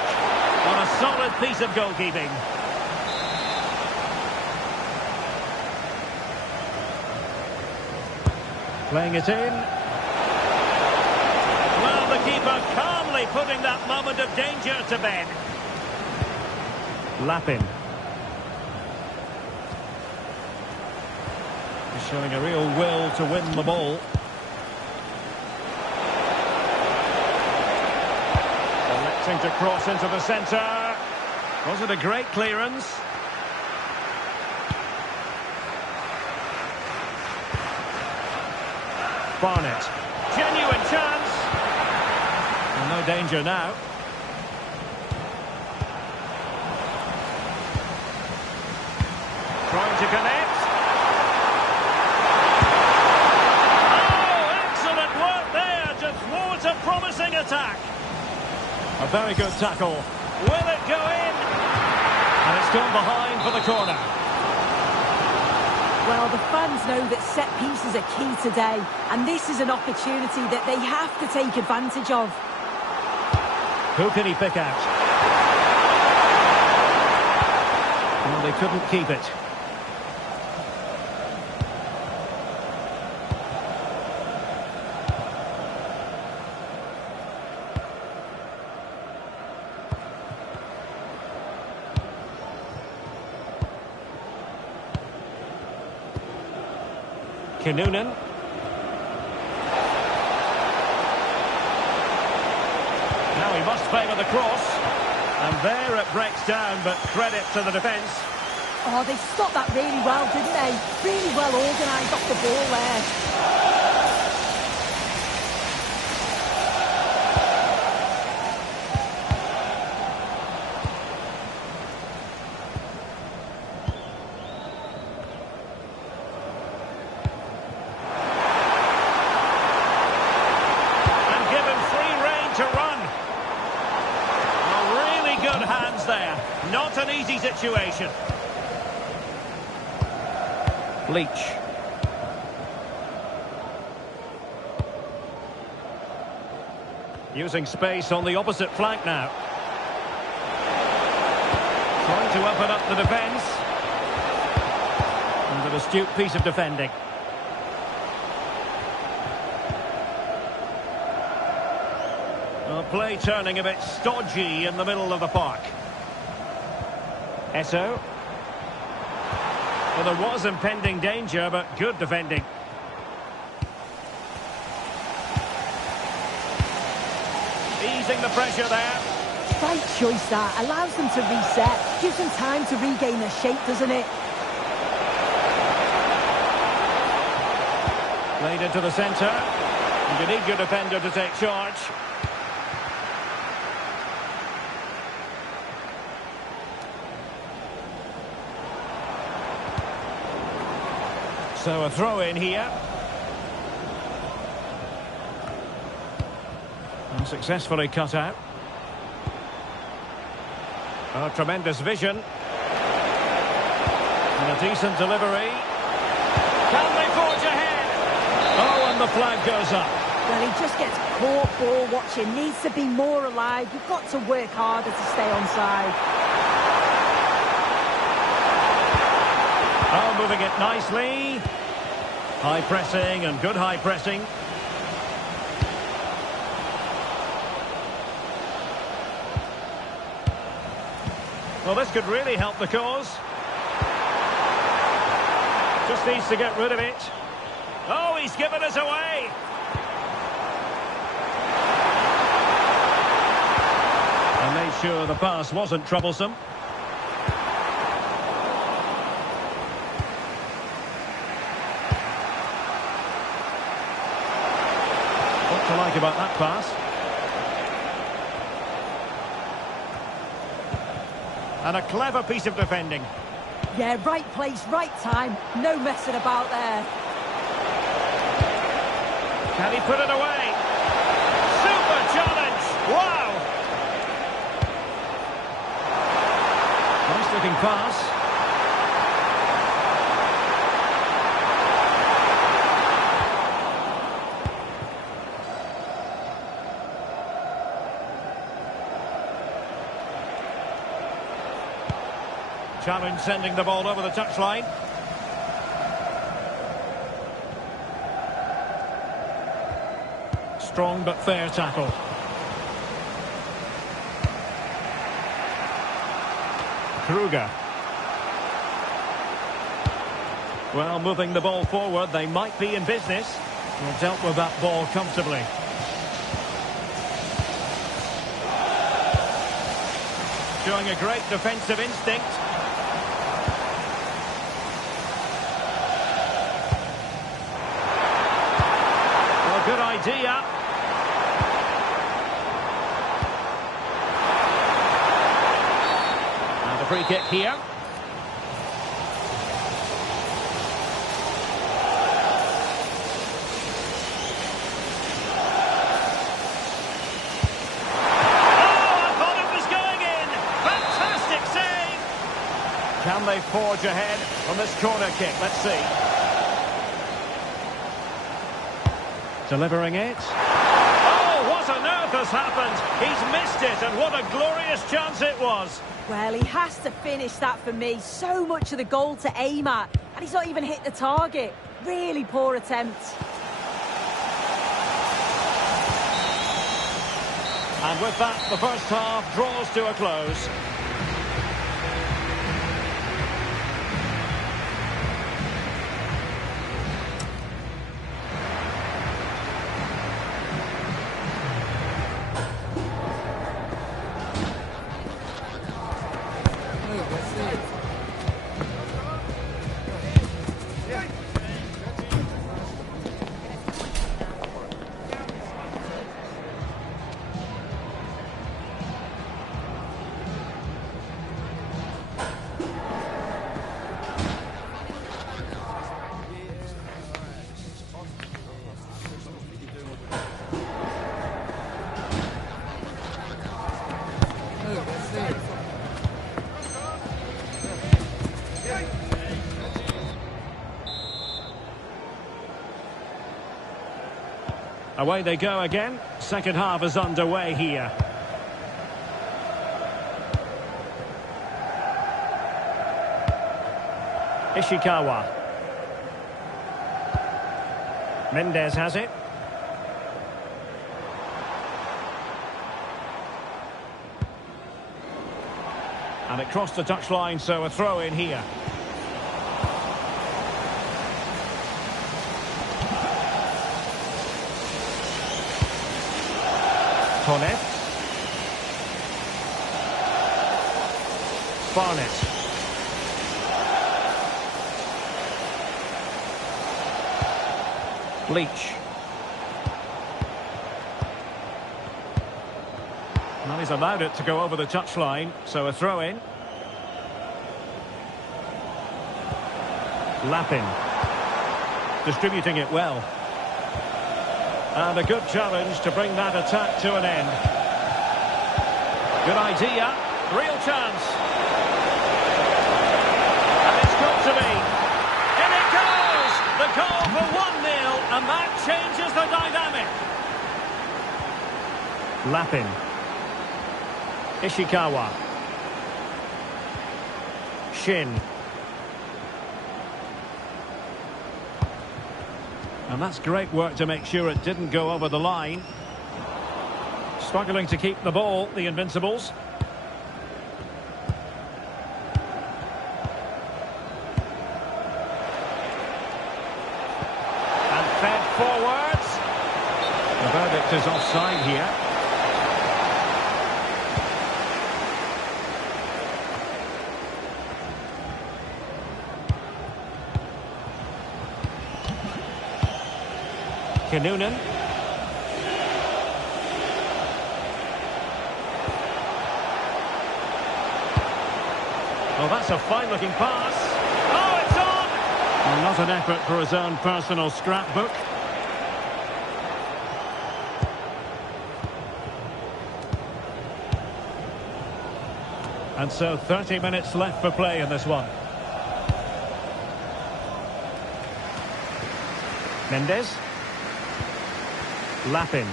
on a solid piece of goalkeeping. Playing it in. Well, the keeper calmly putting that moment of danger to bed. Lappin. He's showing a real will to win the ball. Electing to cross into the centre. Was it a great clearance? Barnett. Genuine chance. And no danger now. Trying to connect. Oh, excellent work there to thwart a promising attack. A very good tackle. Will it go in? And it's gone behind for the corner. Well, the fans know that set pieces are key today, and this is an opportunity that they have to take advantage of. Who can he pick out? Well, they couldn't keep it. Kinnunen. Now he must favour the cross. And there it breaks down, but credit to the defence. Oh, they stopped that really well, didn't they? Really well organised off the ball there. There. Not an easy situation. Leach. Using space on the opposite flank now. Trying to open up the defence. And an astute piece of defending. Well, play turning a bit stodgy in the middle of the park. Esso. Well, there was impending danger, but good defending. Easing the pressure there. Right choice that. Allows them to reset. Gives them time to regain their shape, doesn't it? Played into the centre. And you need your defender to take charge. So a throw in here. And successfully cut out. Oh, tremendous vision. And a decent delivery. Can they forge ahead? Oh, and the flag goes up. Well, he just gets caught ball watching. Needs to be more alive. You've got to work harder to stay onside. Oh, moving it nicely. High pressing and good high pressing. Well, this could really help the cause. Just needs to get rid of it. Oh, he he's given us away. And made sure the pass wasn't troublesome. What to like about that pass? And a clever piece of defending. Yeah, right place, right time. No messing about there. Can he put it away? Super challenge! Wow! Nice looking pass. Challenge sending the ball over the touchline. Strong but fair tackle. Kruger. Well, moving the ball forward, they might be in business. Well, dealt with that ball comfortably. Showing a great defensive instinct. Good idea. And a free kick here. Can they forge ahead on this corner kick? Let's see. Delivering it. Oh, what on earth has happened? He's missed it, and what a glorious chance it was. Well, he has to finish that for me. So much of the goal to aim at, and he's not even hit the target. Really poor attempt. And with that, the first half draws to a close. Away they go again. Second half is underway here. Ishikawa. Mendes has it. And it crossed the touchline, so a throw in here. Tonet. Barnett. Leach. Well, he's allowed it to go over the touchline, so a throw in. Lapin. Distributing it well. And a good challenge to bring that attack to an end. Good idea. Real chance. And it's got to be. In it goes! The goal for 1-0, and that changes the dynamic. Lapin. Ishikawa. Shin. And that's great work to make sure it didn't go over the line. Struggling to keep the ball, the Invincibles. And fed is offside here. Noonan. Oh, that's a fine-looking pass. Oh, it's on! Well, not an effort for his own personal scrapbook. And so 30 minutes left for play in this one. Mendes. Lappin.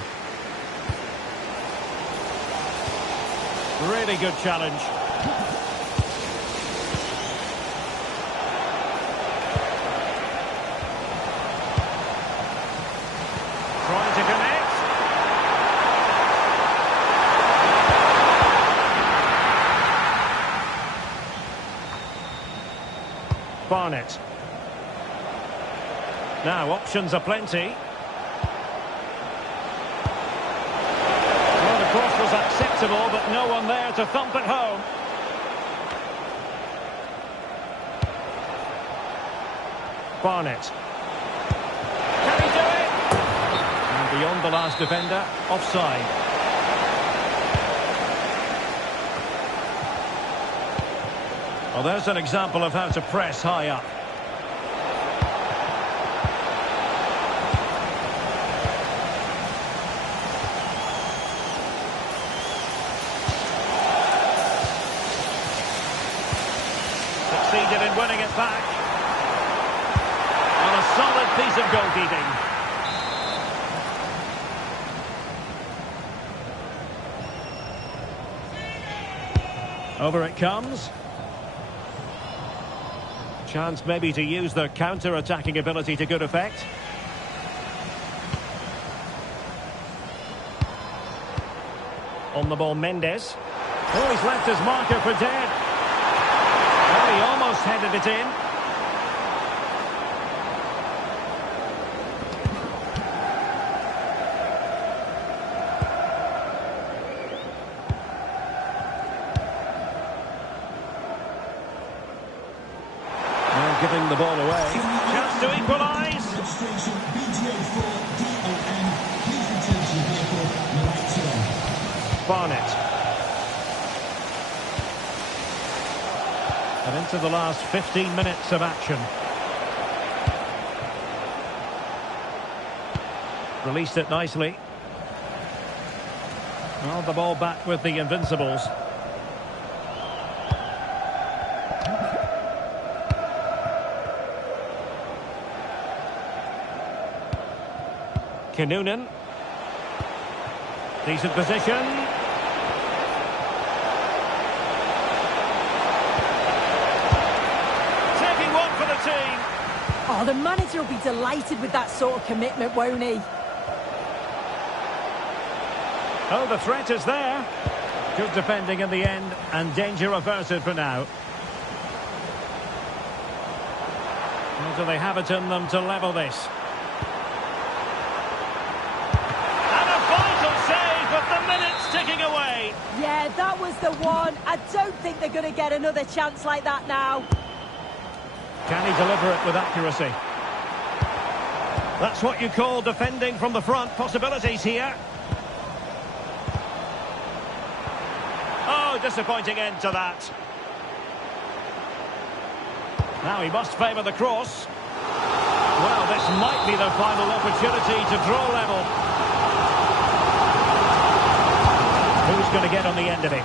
Really good challenge. Trying to connect. Barnett. Now options are plenty. Cross was acceptable, but no one there to thump it home. Barnett. Can he do it? And beyond the last defender, offside. Well, there's an example of how to press high up. Succeeded in winning it back. On a solid piece of goalkeeping. Over it comes. Chance maybe to use their counter-attacking ability to good effect. On the ball, Mendes. Oh, he's left his marker for dead. Oh, he almost headed it in. Now giving the ball away. Chance to equalise. Barnett. And into the last 15 minutes of action. Released it nicely. Well, the ball back with the Invincibles. Noonan. Decent position. Taking one for the team. Oh, the manager will be delighted with that sort of commitment, won't he? Oh, the threat is there. Good defending in the end, and danger averted for now. Well, do they have it in them to level this? But the minute's ticking away. Yeah, that was the one. I don't think they're going to get another chance like that now. Can he deliver it with accuracy? That's what you call defending from the front. Possibilities here. Oh, disappointing end to that. Now he must favour the cross. Well, this might be their final opportunity to draw level. Who's going to get on the end of it?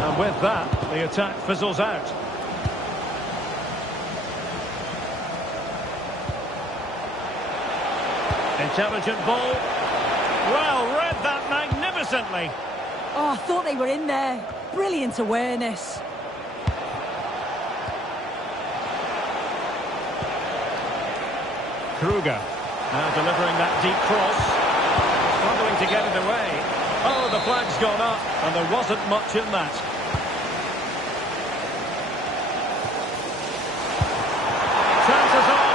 And with that, the attack fizzles out. Intelligent ball. Well, read that magnificently. Oh, I thought they were in there. Brilliant awareness. Kruger. Now delivering that deep cross. Struggling to get it away. Oh, the flag's gone up, and there wasn't much in that. Chances on.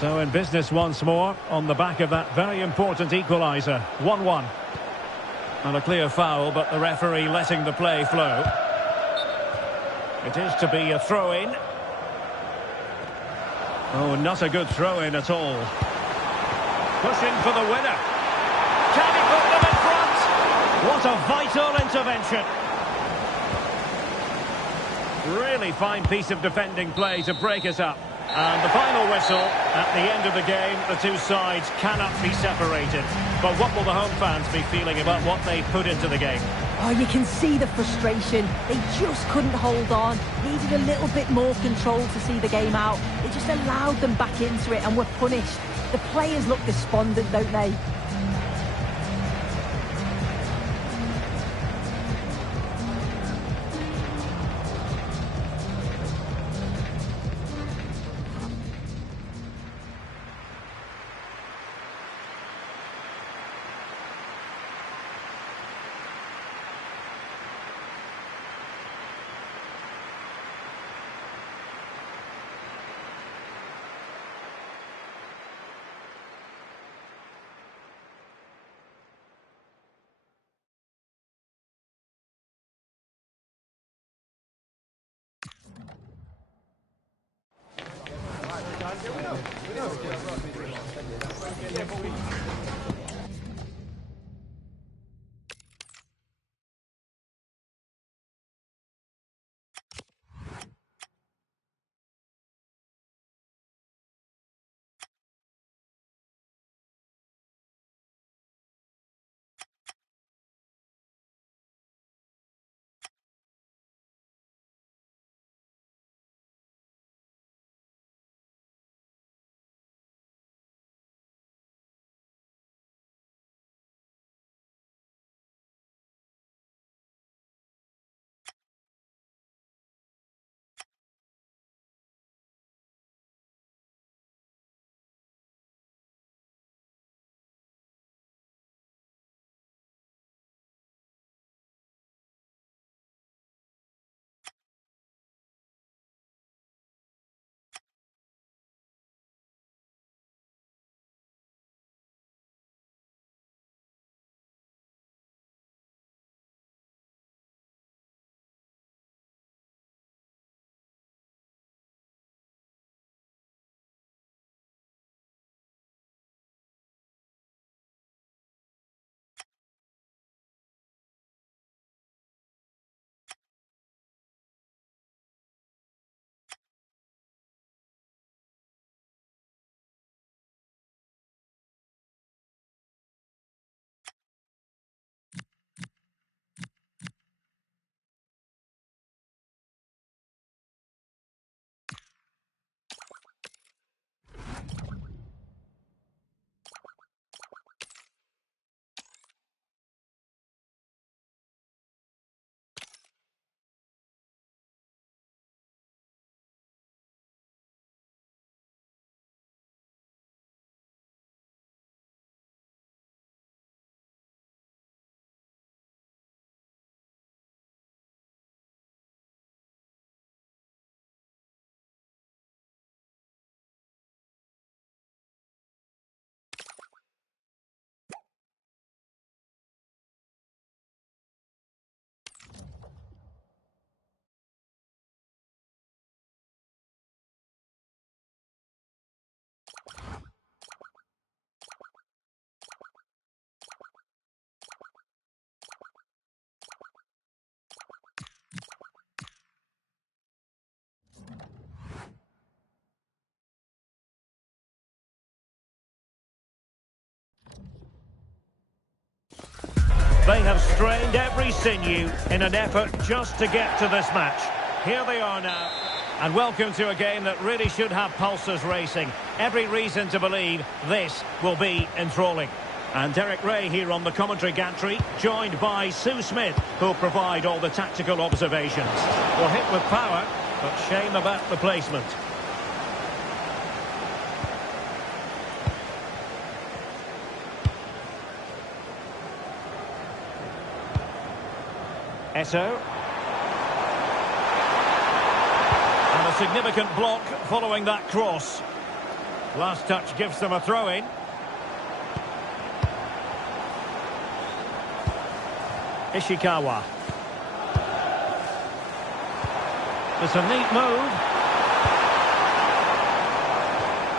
So in business once more on the back of that very important equaliser. 1-1. And a clear foul, but the referee letting the play flow. It is to be a throw-in. Oh, not a good throw-in at all. Pushing for the winner. Can he put them in front? What a vital intervention. Really fine piece of defending play to break it up. And the final whistle at the end of the game. The two sides cannot be separated. But what will the home fans be feeling about what they put into the game? Oh, you can see the frustration. They just couldn't hold on. Needed a little bit more control to see the game out. It just allowed them back into it and were punished. The players look despondent, don't they? They have strained every sinew in an effort just to get to this match. Here they are now. And welcome to a game that really should have pulses racing. Every reason to believe this will be enthralling. And Derek Ray here on the commentary gantry, joined by Sue Smith, who'll provide all the tactical observations. Well, hit with power, but shame about the placement. Eto. And a significant block following that cross. Last touch gives them a throw-in. Ishikawa. It's a neat move.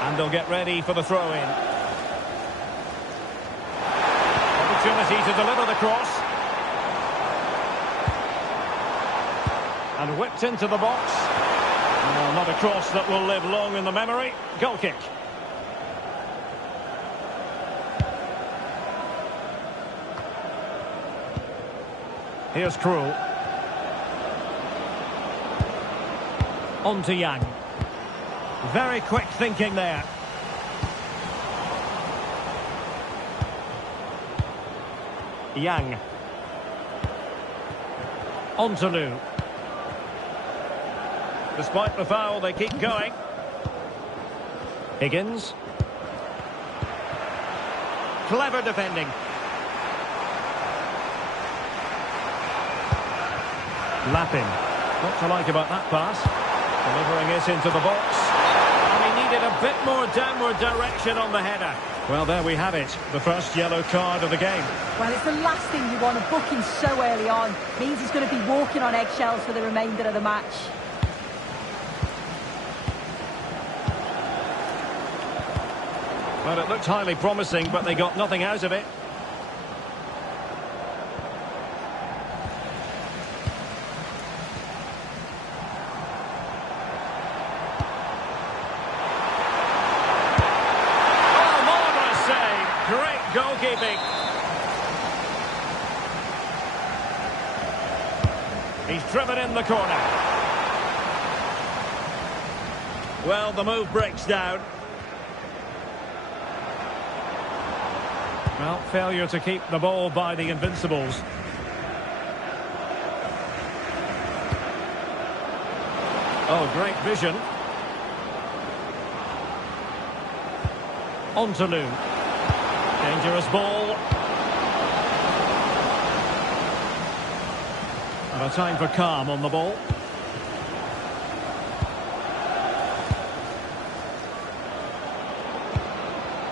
And they'll get ready for the throw-in. Opportunity to deliver the cross. And whipped into the box. Well, not a cross that will live long in the memory. Goal kick. Here's Krul. On to Yang. Very quick thinking there. Yang. On to Liu. Despite the foul, they keep going. Higgins. Clever defending. Lappin. What to like about that pass? Delivering it into the box. And he needed a bit more downward direction on the header. Well, there we have it. The first yellow card of the game. Well, it's the last thing you want to book him so early on. Means he's going to be walking on eggshells for the remainder of the match. Well, it looked highly promising, but they got nothing out of it. Oh, marvellous save. Great goalkeeping. He's driven in the corner. Well, the move breaks down. Well, failure to keep the ball by the Invincibles. Oh, great vision. On to Liu. Dangerous ball. And a time for calm on the ball.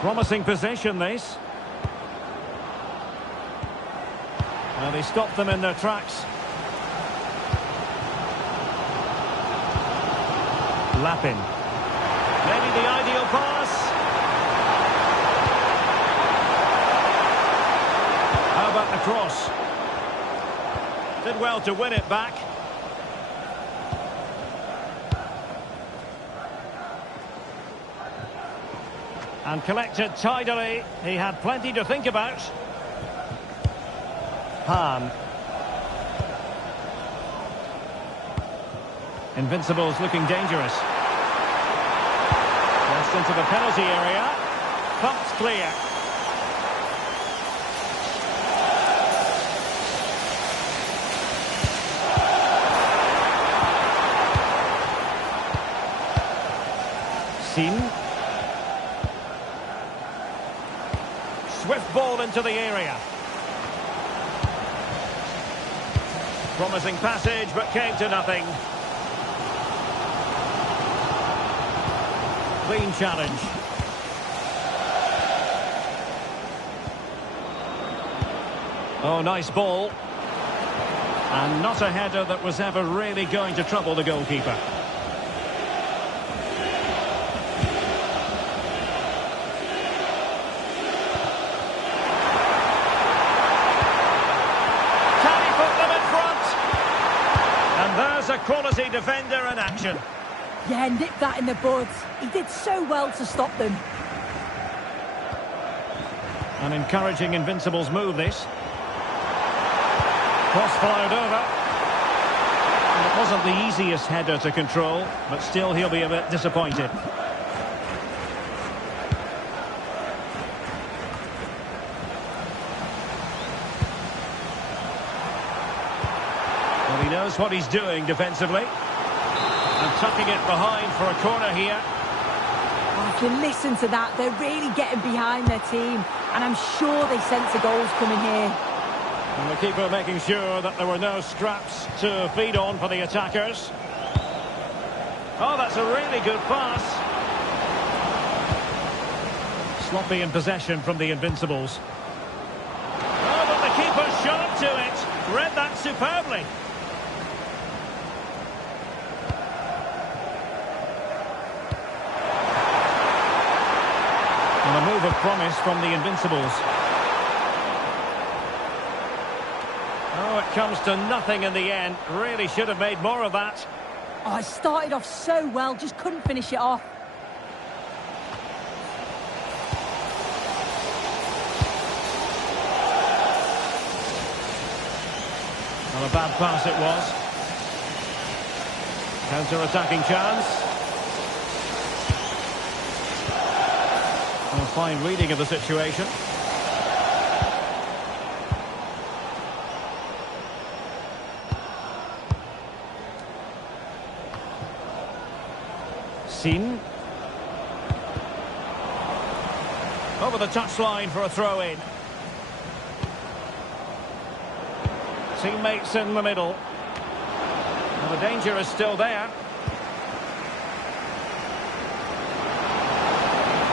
Promising possession, this. Well, they stopped them in their tracks. Lappin. Maybe the ideal pass. How about the cross? Did well to win it back. And collected tidily. He had plenty to think about. Han. Invincibles looking dangerous. Just into the penalty area. Pumped clear. Sin. Swift ball into the area. Promising passage, but came to nothing. Clean challenge. Oh, nice ball. And not a header that was ever really going to trouble the goalkeeper. A quality defender in action. Yeah, nipped that in the bud. He did so well to stop them. An encouraging Invincibles move, this. Cross fired over. And it wasn't the easiest header to control, but still he'll be a bit disappointed. He knows what he's doing defensively. And tucking it behind for a corner here. Oh, if you listen to that, they're really getting behind their team. And I'm sure they sense the goals coming here. And the keeper making sure that there were no scraps to feed on for the attackers. Oh, that's a really good pass. Sloppy in possession from the Invincibles. Oh, but the keeper's sharp to it. Read that superbly. And a move of promise from the Invincibles. Oh, it comes to nothing in the end. Really should have made more of that. Oh, it started off so well, just couldn't finish it off. Well, a bad pass it was. Counter-attacking chance. A fine reading of the situation. Sin. Over the touchline for a throw-in. Teammates in the middle. Well, the danger is still there.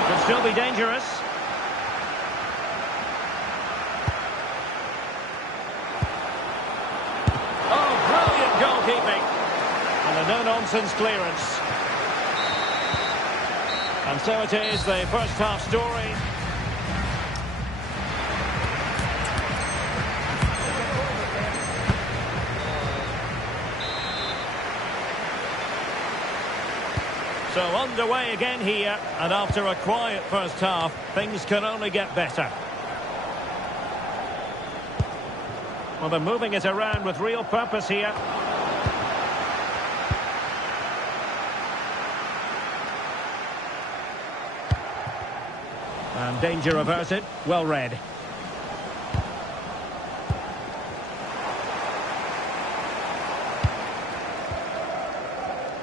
Could still be dangerous. Oh, brilliant goalkeeping. And a no-nonsense clearance. And so it is, the first half story. So underway again here, and after a quiet first half, things can only get better. Well, they're moving it around with real purpose here. And danger averted, well read.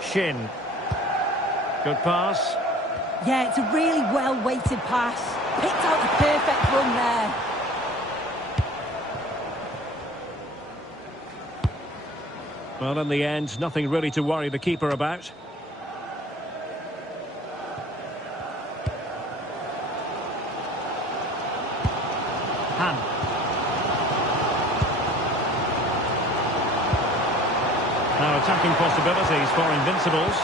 Shin. Good pass. Yeah, it's a really well-weighted pass. Picked out the perfect run there. Well, in the end, nothing really to worry the keeper about. Han. Now attacking possibilities for Invincibles.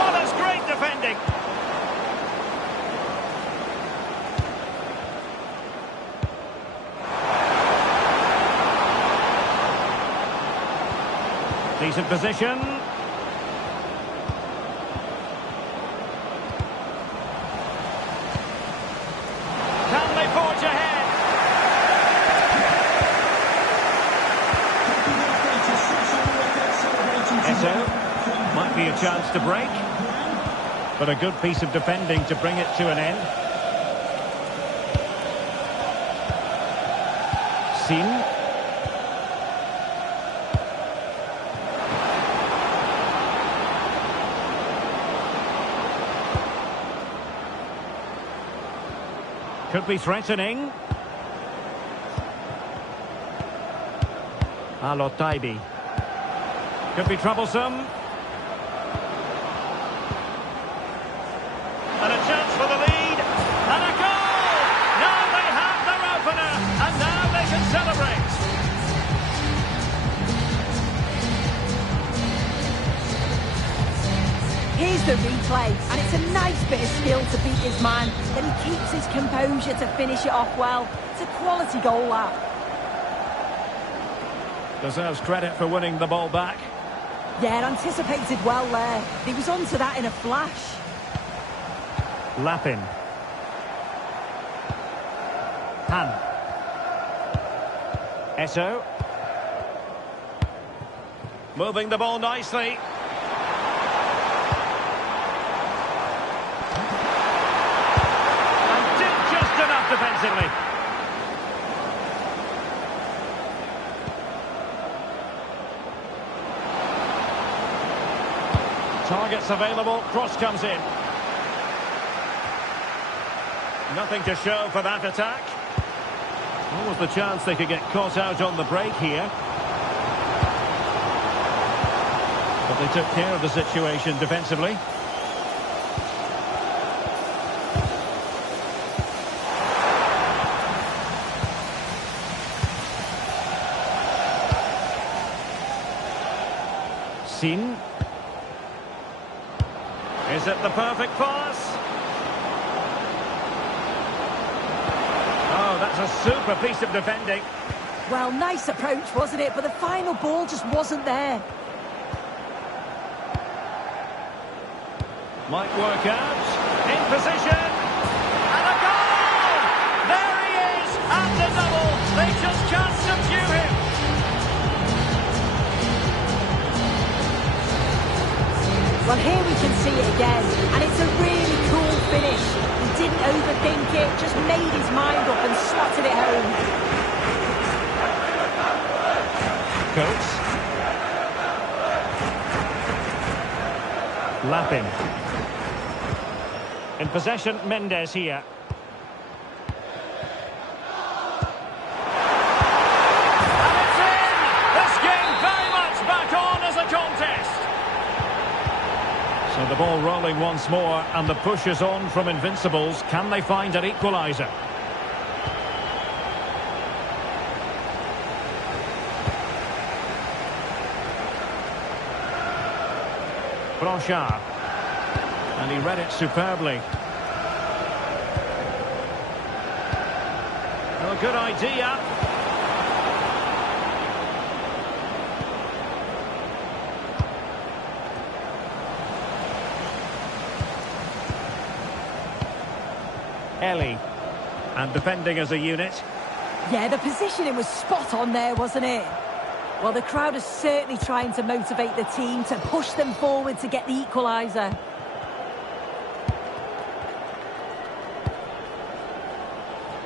Oh, that's great defending. Decent position. Can they forge ahead? Eto. Might be a chance to break. But a good piece of defending to bring it to an end. Sin. Could be threatening. Alotaibi. Could be troublesome. And a chance for the lead. And a goal! Now they have their opener. And now they can celebrate. Here's the replay, and it's a nice bit of skill to beat his man. Then he keeps his composure to finish it off well. It's a quality goal, that. Deserves credit for winning the ball back. Yeah, anticipated well there. He was onto that in a flash. Lapin. Han. Eto. Moving the ball nicely. And did just enough defensively. Targets available, cross comes in. Nothing to show for that attack. What was the chance they could get caught out on the break here? But they took care of the situation defensively. Yasin. Is it the perfect pass? Oh, that's a super piece of defending. Well, nice approach, wasn't it? But the final ball just wasn't there. Might work out. In position. And a goal! There he is at the double. They just can't subdue him. Well, here we can see it again. And it's a really cool finish. He didn't overthink it, just made his mind up and slotted it home. Coates. Lappin. In possession, Mendes here. And it's in! This game very much back on as a contest. So the ball rolling once more, and the push is on from Invincibles. Can they find an equaliser? Brochard. And he read it superbly. Well, good idea. Ellie. And defending as a unit. Yeah, the positioning was spot on there, wasn't it? Well, the crowd is certainly trying to motivate the team to push them forward to get the equaliser.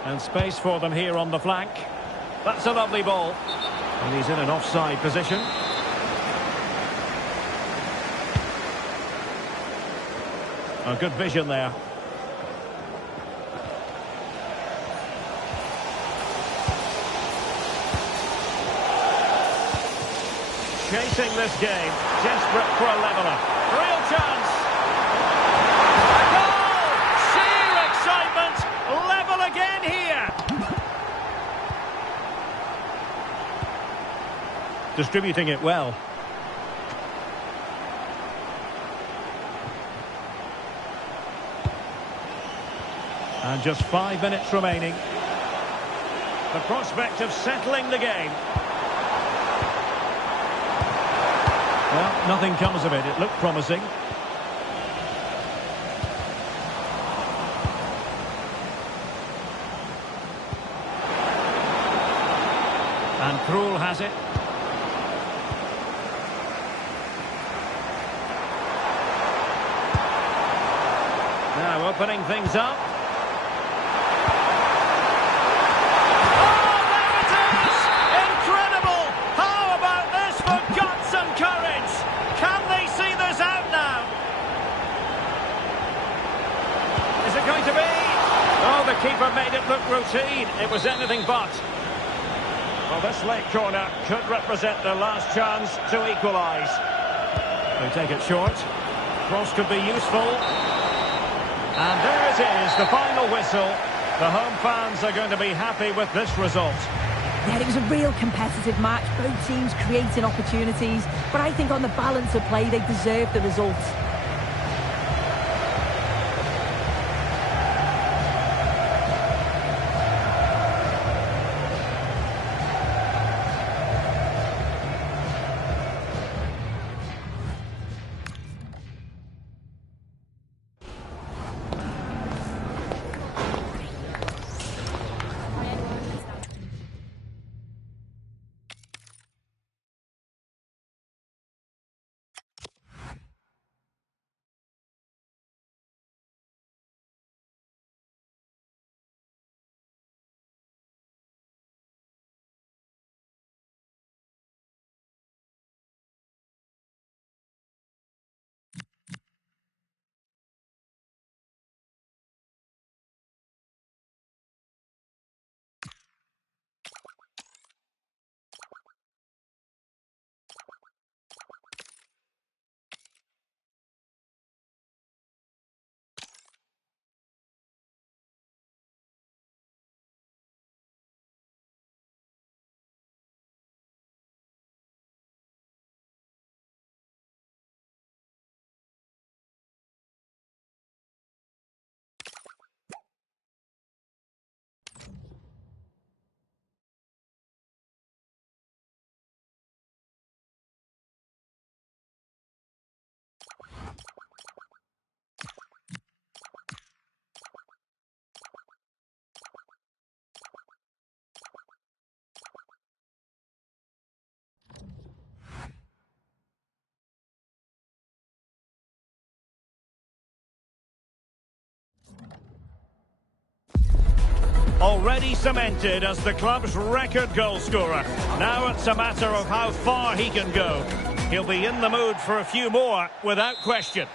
And space for them here on the flank. That's a lovely ball. And he's in an offside position. A good vision there. Chasing this game, desperate for a leveller. Real chance. A goal! Sheer excitement. Level again here. Distributing it well. And just 5 minutes remaining. The prospect of settling the game. Well, nothing comes of it. It looked promising. And Krul has it. Now opening things up. The keeper made it look routine. It was anything but. Well, this late corner could represent their last chance to equalise. They take it short. Cross could be useful. And there it is, the final whistle. The home fans are going to be happy with this result. Yeah, it was a real competitive match. Both teams creating opportunities. But I think on the balance of play, they deserved the result. already cemented as the club's record goal scorer. Now it's a matter of how far he can go. He'll be in the mood for a few more, without question.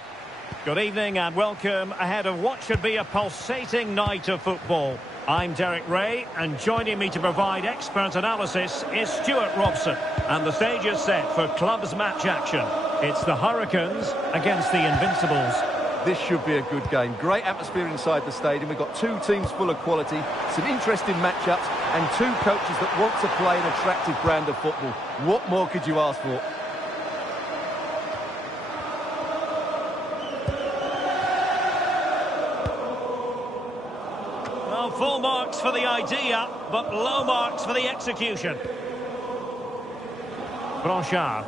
Good evening and welcome ahead of what should be a pulsating night of football. I'm Derek Ray, and joining me to provide expert analysis is Stuart Robson. And the stage is set for clubs match action. It's the Hurricanes against the Invincibles. This should be a good game. Great atmosphere inside the stadium. We've got two teams full of quality, some interesting matchups, and two coaches that want to play an attractive brand of football. What more could you ask for? Well, full marks for the idea, but low marks for the execution. Blanchard.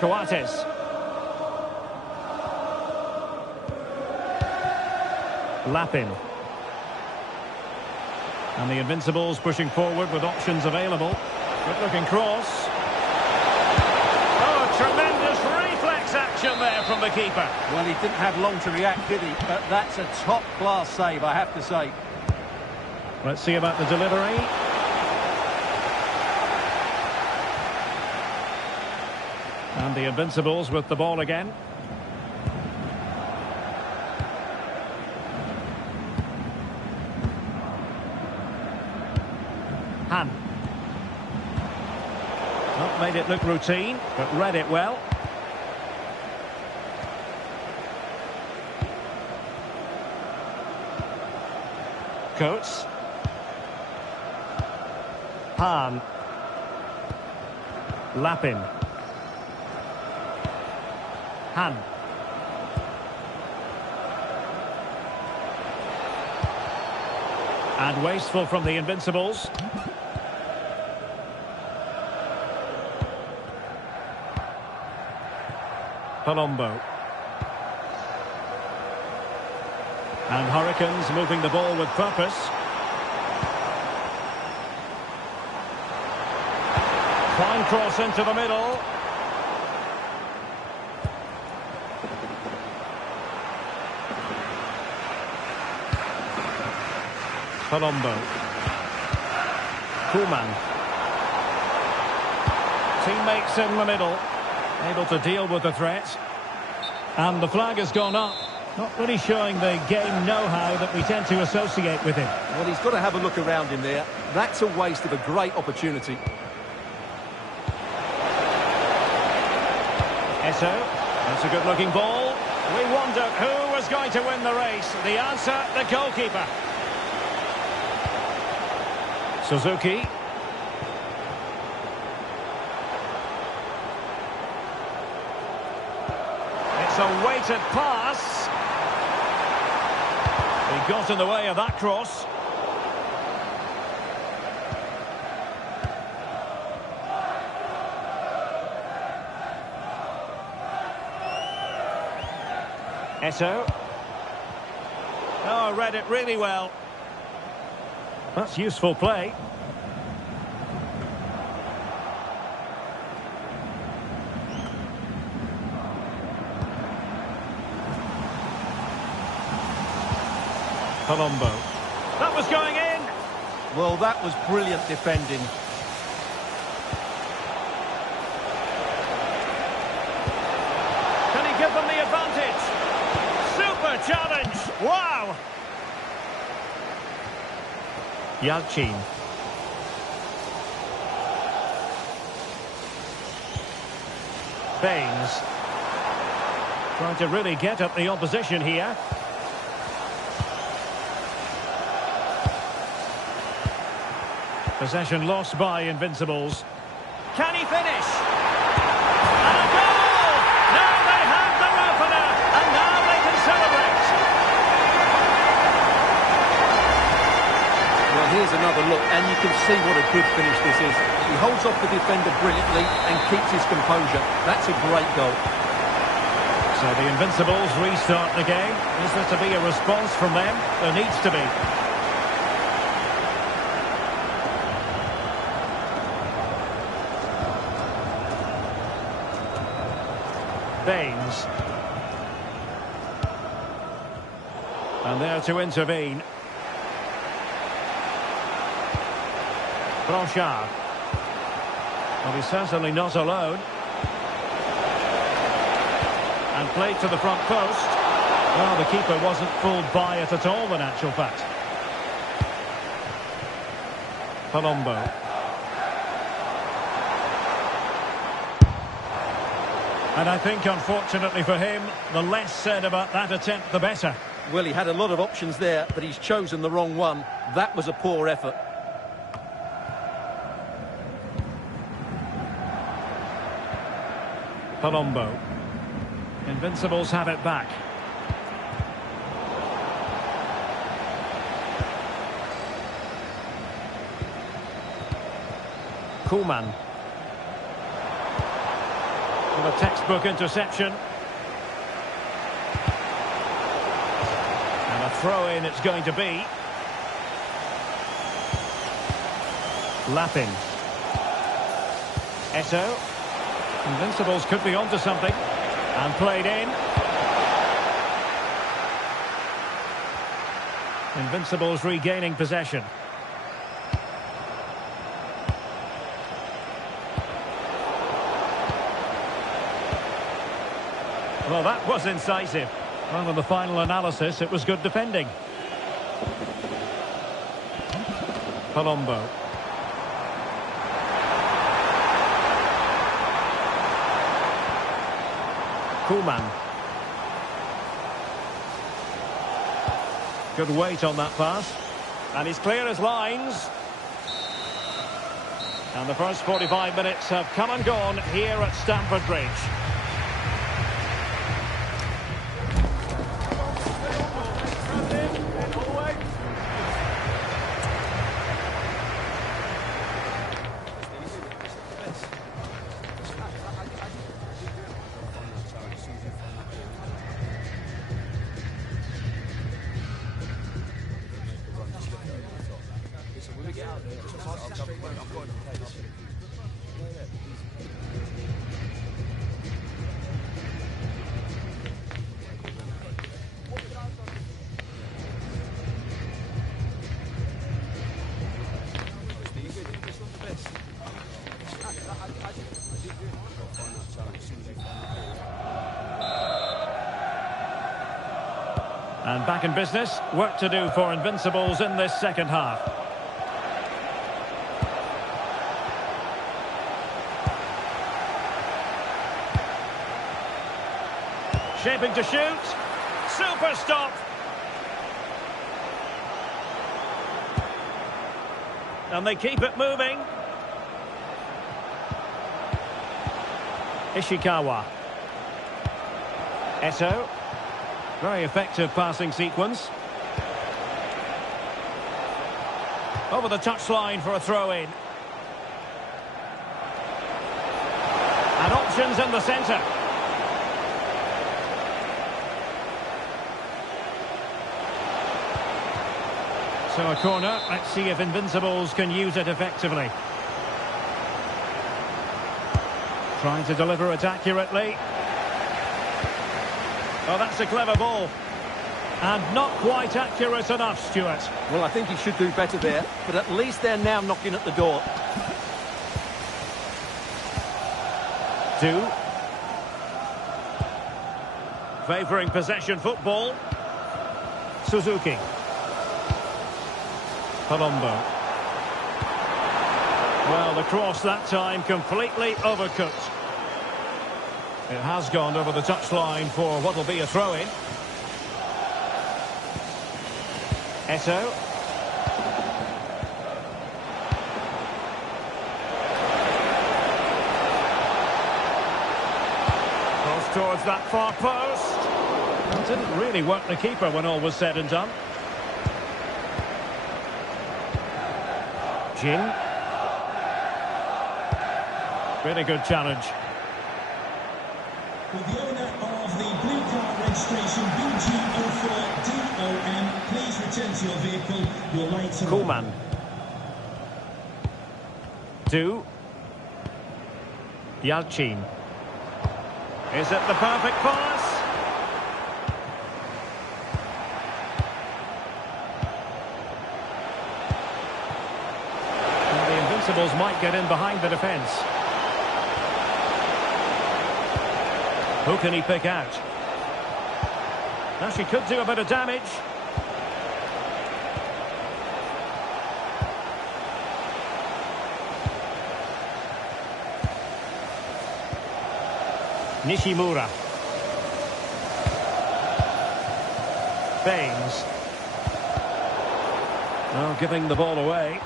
Coates. Lapin. And the Invincibles pushing forward with options available. Good looking cross. Oh, tremendous reflex action there from the keeper. Well, he didn't have long to react, did he? But that's a top-class save, I have to say. Let's see about the delivery. And the Invincibles with the ball again. Han. Not made it look routine, but read it well. Coates. Han. Lapin. Han. And wasteful from the Invincibles. Palombo. And Hurricanes moving the ball with purpose. Fine cross into the middle. Palombo. Koeman. Teammates in the middle. Able to deal with the threat. And the flag has gone up. Not really showing the game know-how that we tend to associate with him. Well, he's got to have a look around him there. That's a waste of a great opportunity. Esso. That's a good-looking ball. We wondered who was going to win the race. The answer, the goalkeeper. Suzuki. It's a weighted pass. He got in the way of that cross. Esso. Oh, read it really well. That's useful play. Palombo. That was going in. Well, that was brilliant defending. Can he give them the advantage? Super challenge. Wow. Yalchin. Baines. Trying to really get at the opposition here. Possession lost by Invincibles. Can he finish? And a goal! Now they have their opener, and now they can celebrate. Well, here's another look, and you can see what a good finish this is. He holds off the defender brilliantly and keeps his composure. That's a great goal. So the Invincibles restart the game. Is there to be a response from them? There needs to be. Baines. And there to intervene. Blanchard. Well, he's certainly not alone. And played to the front post. Well, the keeper wasn't fooled by it at all, in actual fact. Palombo. And I think, unfortunately for him, the less said about that attempt, the better. Well, he had a lot of options there, but he's chosen the wrong one. That was a poor effort. Palombo. Invincibles have it back. Koeman. With a textbook interception. And a throw-in it's going to be. Lappin. Eto'o. Invincibles could be onto something. And played in. Invincibles regaining possession. Well, that was incisive. Well, in the final analysis, it was good defending. Palombo. Koeman. Good weight on that pass. And he's clear as lines. And the first 45 minutes have come and gone here at Stamford Bridge. And back in business, work to do for Invincibles in this second half. Shaping to shoot. Super stop. And they keep it moving. Ishikawa. Eto'o. Very effective passing sequence. Over the touchline for a throw-in. And options in the centre. So a corner. Let's see if Invincibles can use it effectively. Trying to deliver it accurately. Oh, that's a clever ball. And not quite accurate enough, Stuart. Well, I think he should do better there, but at least they're now knocking at the door. Favouring possession football. Suzuki. Palombo. Well, the cross that time completely overcooked. It has gone over the touchline for what will be a throw-in. Eto'o. Cross towards that far post. It didn't really work the keeper when all was said and done. Jin. Really good challenge. With the owner of the blue car registration BG04DOM, please return to your vehicle. Your lights are Koeman. on. Yalchin. Is it the perfect pass? Invincibles might get in behind the defence. Who can he pick out? Now she could do a bit of damage. Nishimura. Baines. Oh, giving the ball away.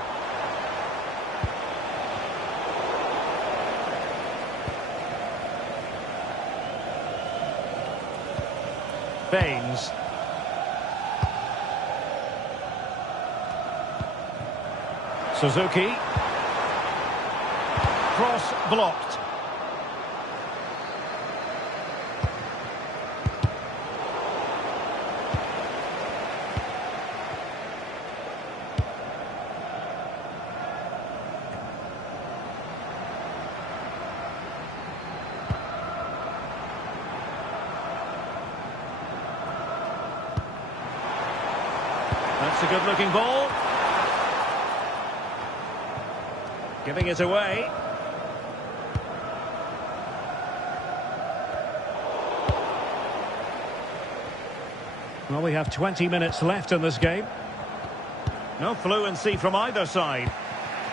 Baines. Suzuki. Cross blocked. That's a good-looking ball. Giving it away. Well, we have 20 minutes left in this game. No fluency from either side.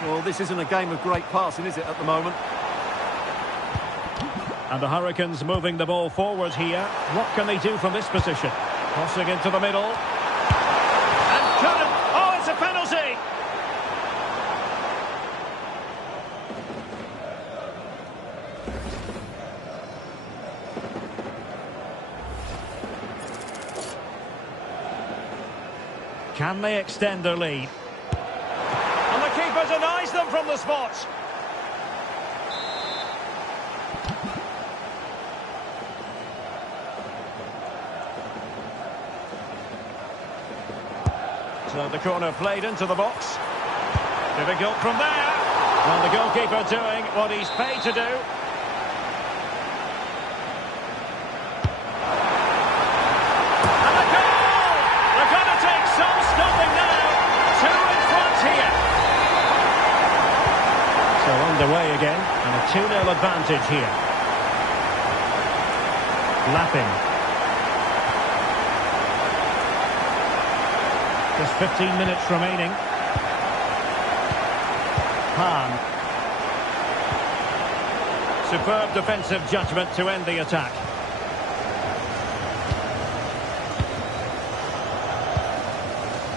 Well, this isn't a game of great passing, is it, at the moment? And the Hurricanes moving the ball forward here. What can they do from this position? Crossing into the middle. Oh, it's a penalty! Can they extend their lead? And the keeper denies them from the spot. So the corner played into the box. Difficult from there. And the goalkeeper doing what he's paid to do. And the goal! They're going to take some stopping now. 2 in front here. So underway again. And a 2-0 advantage here. Lapping. Just 15 minutes remaining. Hahn. Superb defensive judgment to end the attack.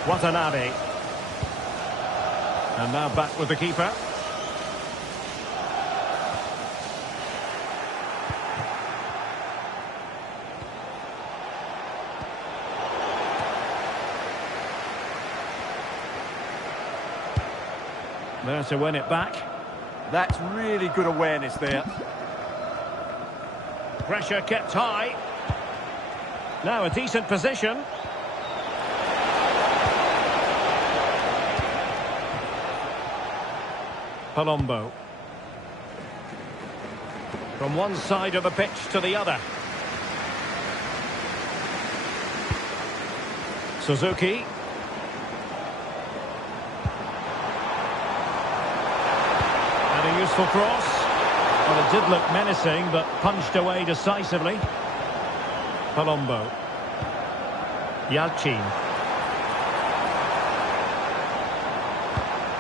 Watanabe. And now back with the keeper. There to win it back. That's really good awareness there. Pressure kept high. Now a decent position. Palombo. From one side of the pitch to the other. Suzuki. A useful cross. Well, it did look menacing, but punched away decisively. Palombo. Yalchin.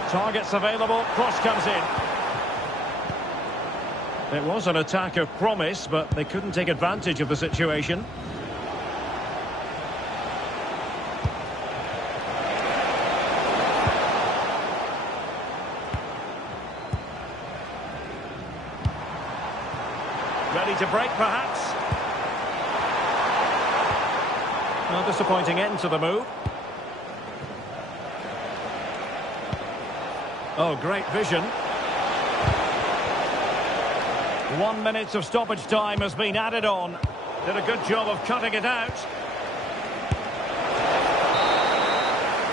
Targets available. Cross comes in. It was an attack of promise, but they couldn't take advantage of the situation. Ready to break, perhaps. A disappointing end to the move. Oh, great vision. 1 minute of stoppage time has been added on. Did a good job of cutting it out.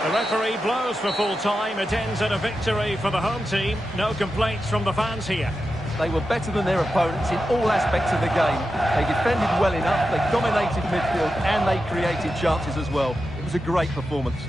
The referee blows for full time. It ends in a victory for the home team. No complaints from the fans here. They were better than their opponents in all aspects of the game. They defended well enough, they dominated midfield, and they created chances as well. It was a great performance.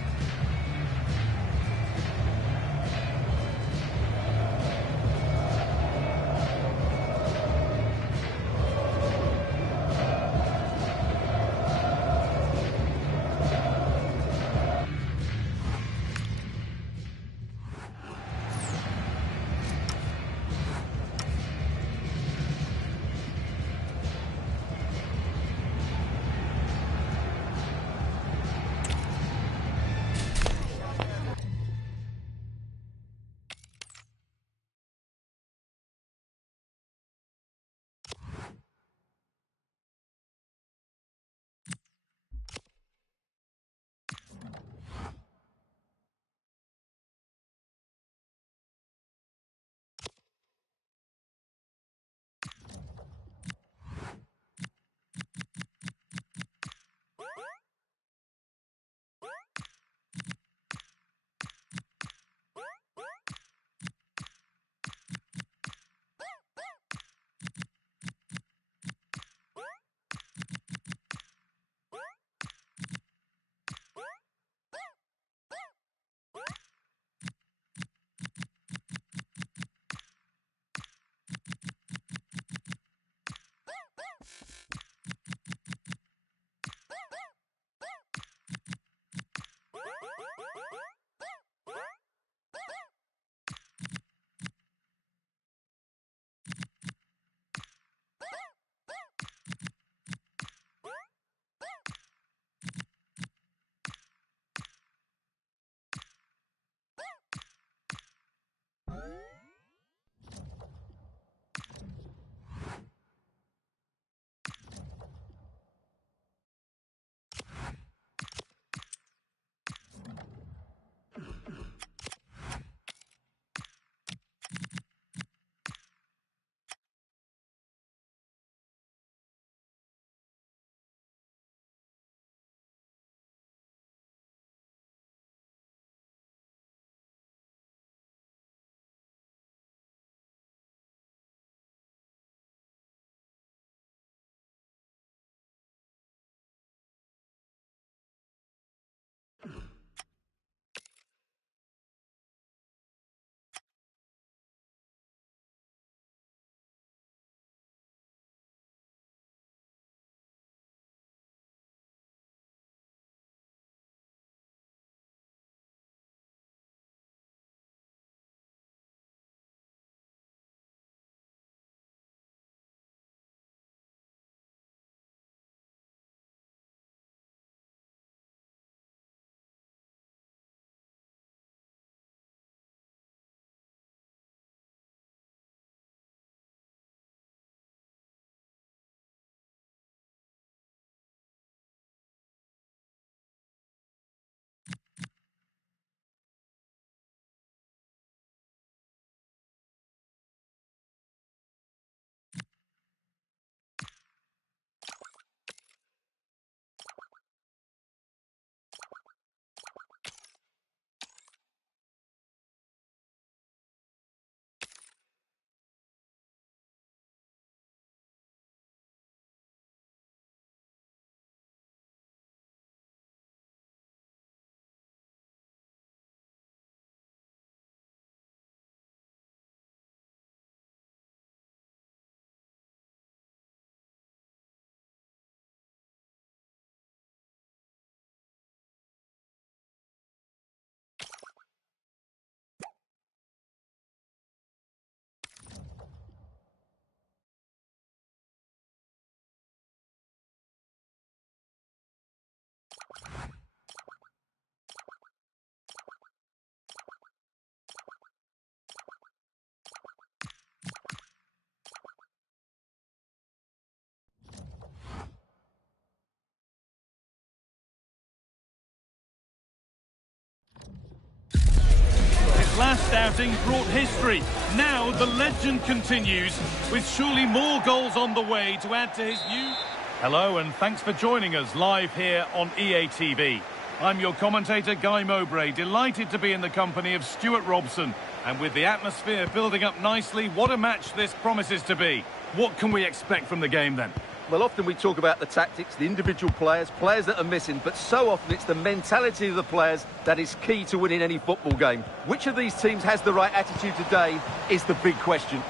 last outing brought history. Now the legend continues, with surely more goals on the way to add to his new... Hello and thanks for joining us live here on EA TV. I'm your commentator, Guy Mowbray, delighted to be in the company of Stuart Robson. And with the atmosphere building up nicely, what a match this promises to be. What can we expect from the game then? Well, often we talk about the tactics, the individual players that are missing, but so often it's the mentality of the players that is key to winning any football game. Which of these teams has the right attitude today is the big question.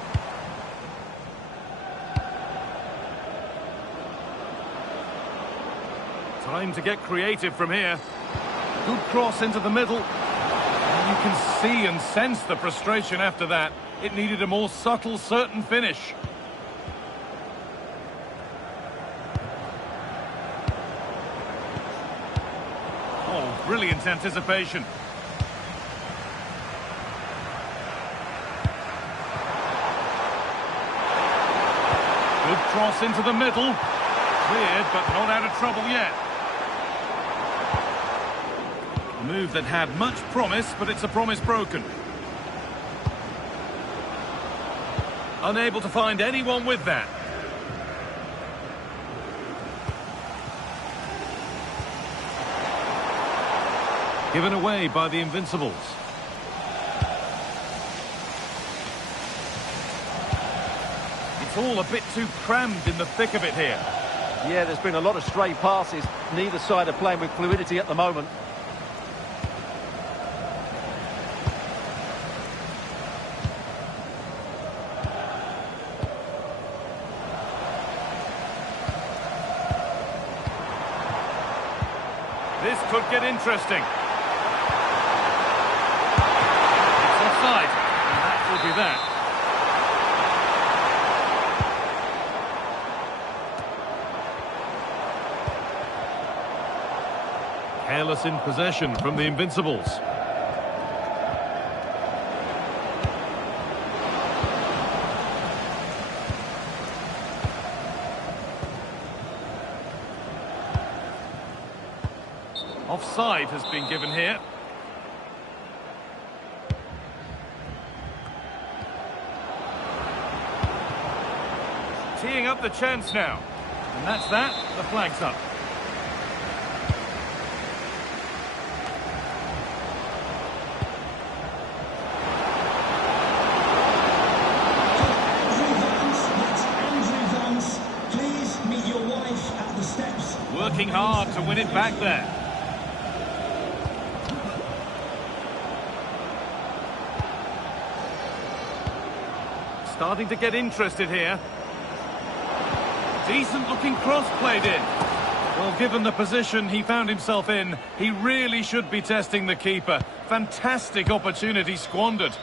Time to get creative from here. Good cross into the middle. And you can see and sense the frustration after that. It needed a more subtle, certain finish. Oh, brilliant anticipation. Good cross into the middle. Cleared, but not out of trouble yet. A move that had much promise, but it's a promise broken. Unable to find anyone with that. Given away by the Invincibles. It's all a bit too crammed in the thick of it here. Yeah, there's been a lot of stray passes. Neither side are playing with fluidity at the moment. This could get interesting. It's offside, and that will be that. Careless in possession from the Invincibles. Offside has been given here. Teeing up the chance now. And that's that. The flag's up. Working hard to win it back there. Starting to get interested here. Decent looking cross played in. Well, given the position he found himself in, he really should be testing the keeper. Fantastic opportunity squandered.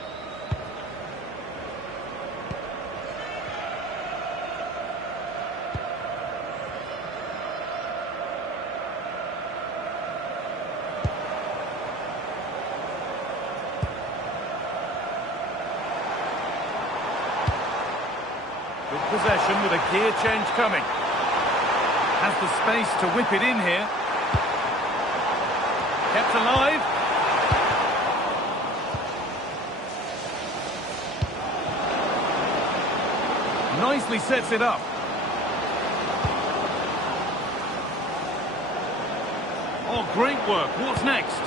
Good possession with a gear change coming. Has the space to whip it in here. Kept alive. Nicely sets it up. Oh, great work. What's next?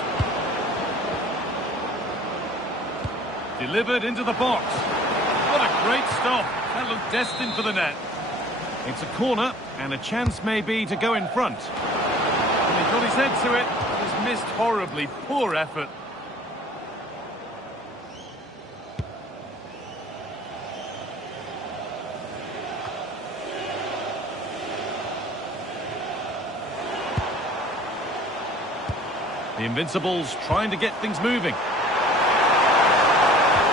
Delivered into the box. What a great stop. That looked destined for the net. It's a corner, and a chance maybe to go in front. And he got his head to it. Just missed horribly. Poor effort. The Invincibles trying to get things moving.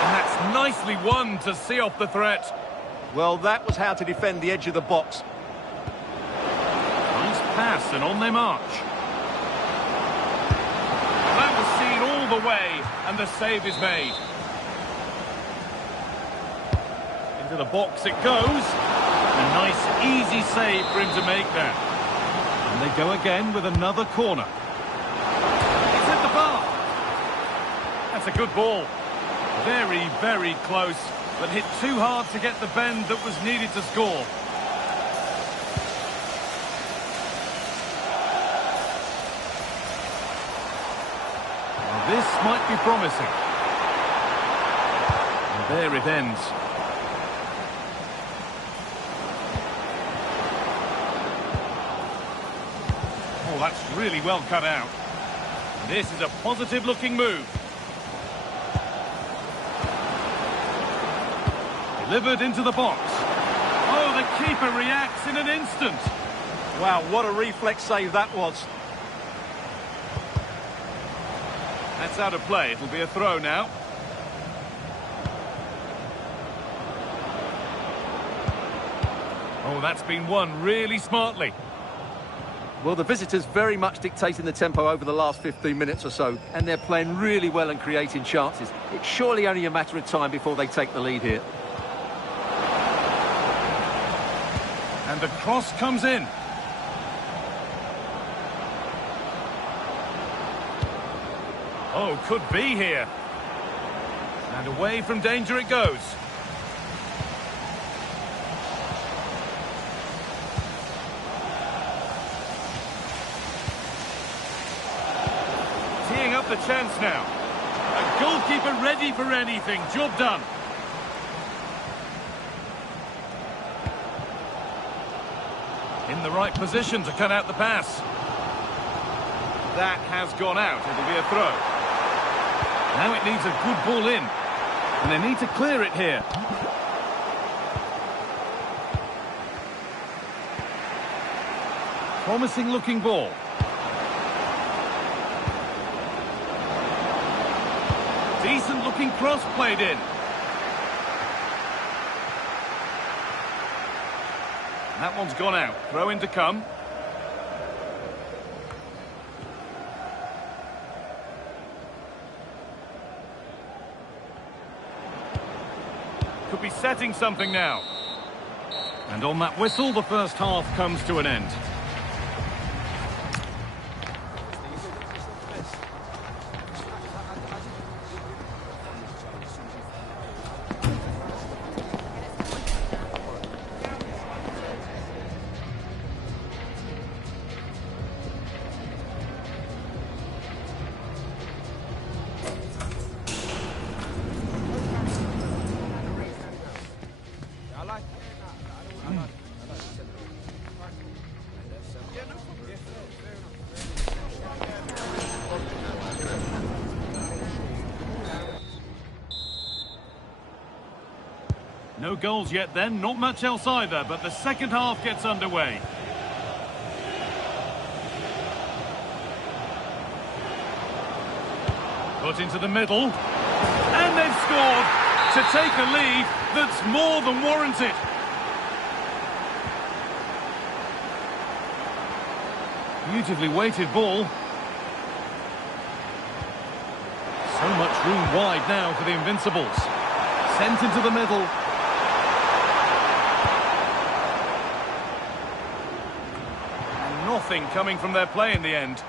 And that's nicely won to see off the threat. Well, that was how to defend the edge of the box. Nice pass and on their march. That was seen all the way, and the save is made. Into the box it goes. A nice, easy save for him to make that. And they go again with another corner. It's hit the bar. That's a good ball. very, very close, but hit too hard to get the bend that was needed to score. Well, this might be promising. And there it ends. Oh, that's really well cut out. This is a positive-looking move. Delivered into the box. Oh, the keeper reacts in an instant. Wow, what a reflex save that was. That's out of play. It'll be a throw now. Oh, that's been won really smartly. Well, the visitors very much dictating the tempo over the last 15 minutes or so, and they're playing really well and creating chances. It's surely only a matter of time before they take the lead here. And the cross comes in. Oh, could be here. And away from danger it goes. Teeing up the chance now. A goalkeeper ready for anything. Job done. In the right position to cut out the pass. That has gone out. It'll be a throw. Now it needs a good ball in. And they need to clear it here. Promising looking ball. Decent looking cross played in. That one's gone out. Throw in to come. Could be setting something now. And on that whistle, the first half comes to an end. No goals yet then, not much else either, but the second half gets underway. Put into the middle, and they've scored to take a lead that's more than warranted. Beautifully weighted ball. So much room wide now for the Invincibles. Sent into the middle. Nothing coming from their play in the end.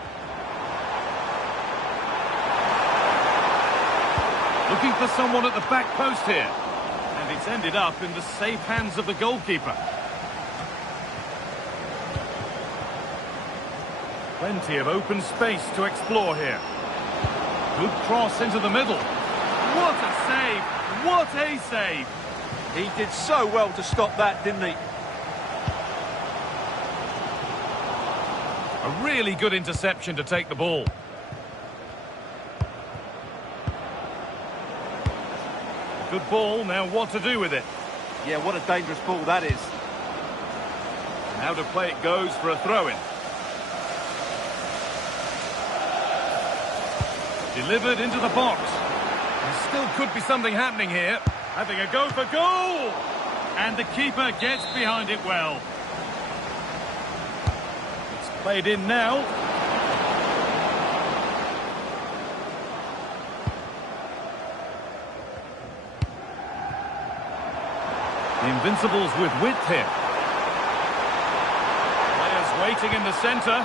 Looking for someone at the back post here. And it's ended up in the safe hands of the goalkeeper. Plenty of open space to explore here. Good cross into the middle. What a save! What a save! He did so well to stop that, didn't he? A really good interception to take the ball. Good ball, now what to do with it? Yeah, what a dangerous ball that is. Now to play it goes for a throw-in. Delivered into the box. There still could be something happening here. Having a go for goal! And the keeper gets behind it well. Played in now. The Invincibles with width here. Players waiting in the centre.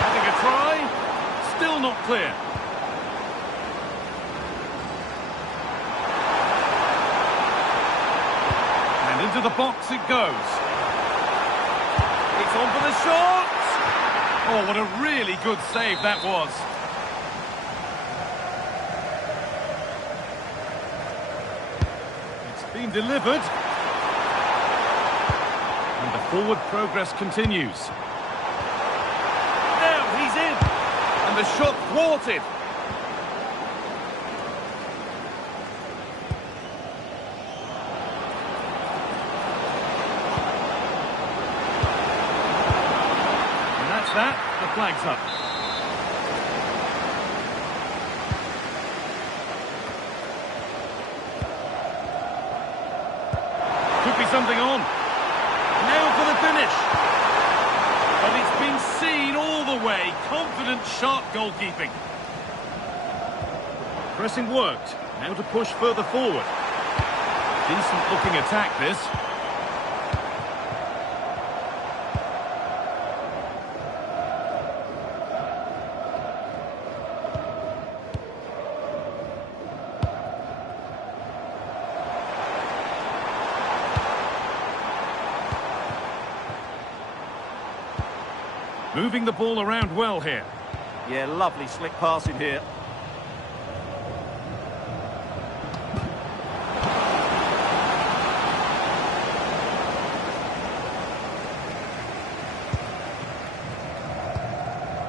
Having a try. Still not clear. Into the box it goes. It's on for the shot! Oh, what a really good save that was. It's been delivered. And the forward progress continues. Now he's in. And the shot thwarted. That, the flag's up. Could be something on. Now for the finish. But it's been seen all the way. Confident, sharp goalkeeping. Pressing worked. Now to push further forward. Decent looking attack this. Moving the ball around well here. Yeah, lovely slick passing here.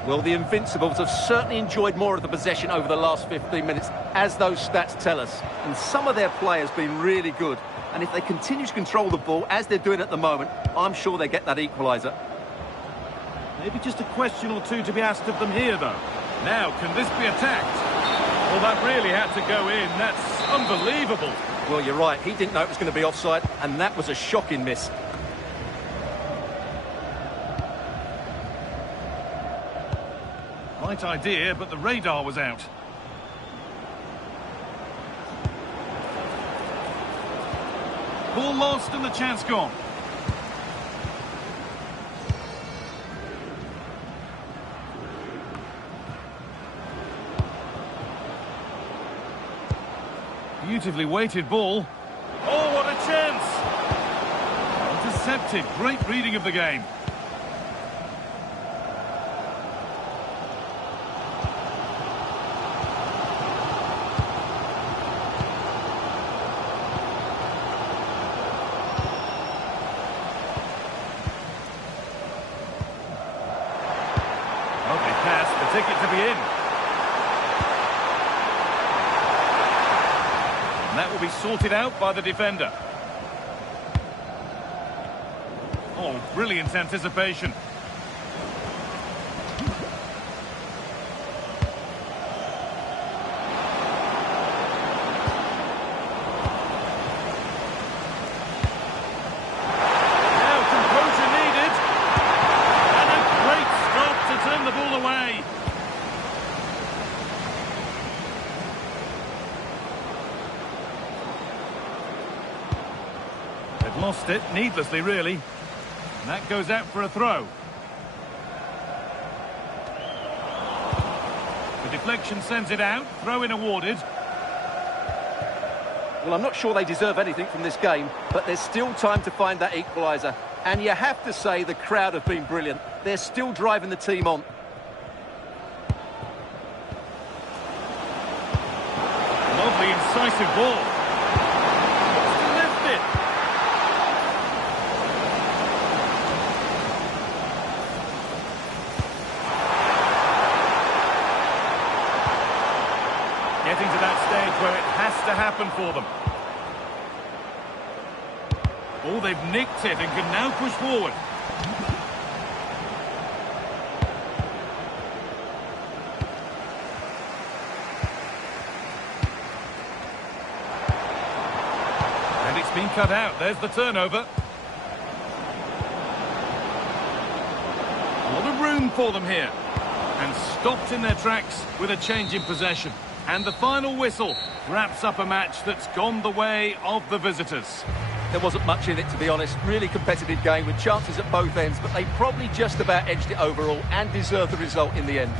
Well, the Invincibles have certainly enjoyed more of the possession over the last 15 minutes, as those stats tell us. And some of their players have been really good. And if they continue to control the ball, as they're doing at the moment, I'm sure they get that equaliser. Maybe just a question or two to be asked of them here, though. Now, can this be attacked? Well, that really had to go in. That's unbelievable. Well, you're right. He didn't know it was going to be offside, and that was a shocking miss. Right idea, but the radar was out. Ball lost and the chance gone. Beautifully weighted ball. Oh, what a chance! Intercepted. Great reading of the game. Lovely pass, the ticket to be in. And that will be sorted out by the defender. Oh, brilliant anticipation. Now composure needed. And a great stop to turn the ball away. Lost it, needlessly really. And that goes out for a throw. The deflection sends it out, throw-in awarded. Well, I'm not sure they deserve anything from this game, but there's still time to find that equaliser. And you have to say the crowd have been brilliant. They're still driving the team on. Lovely, incisive ball. Getting to that stage where it has to happen for them. Oh, they've nicked it and can now push forward. And it's been cut out. There's the turnover. A lot of room for them here. And stopped in their tracks with a change in possession. And the final whistle wraps up a match that's gone the way of the visitors. There wasn't much in it, to be honest. Really competitive game with chances at both ends, but they probably just about edged it overall and deserved the result in the end.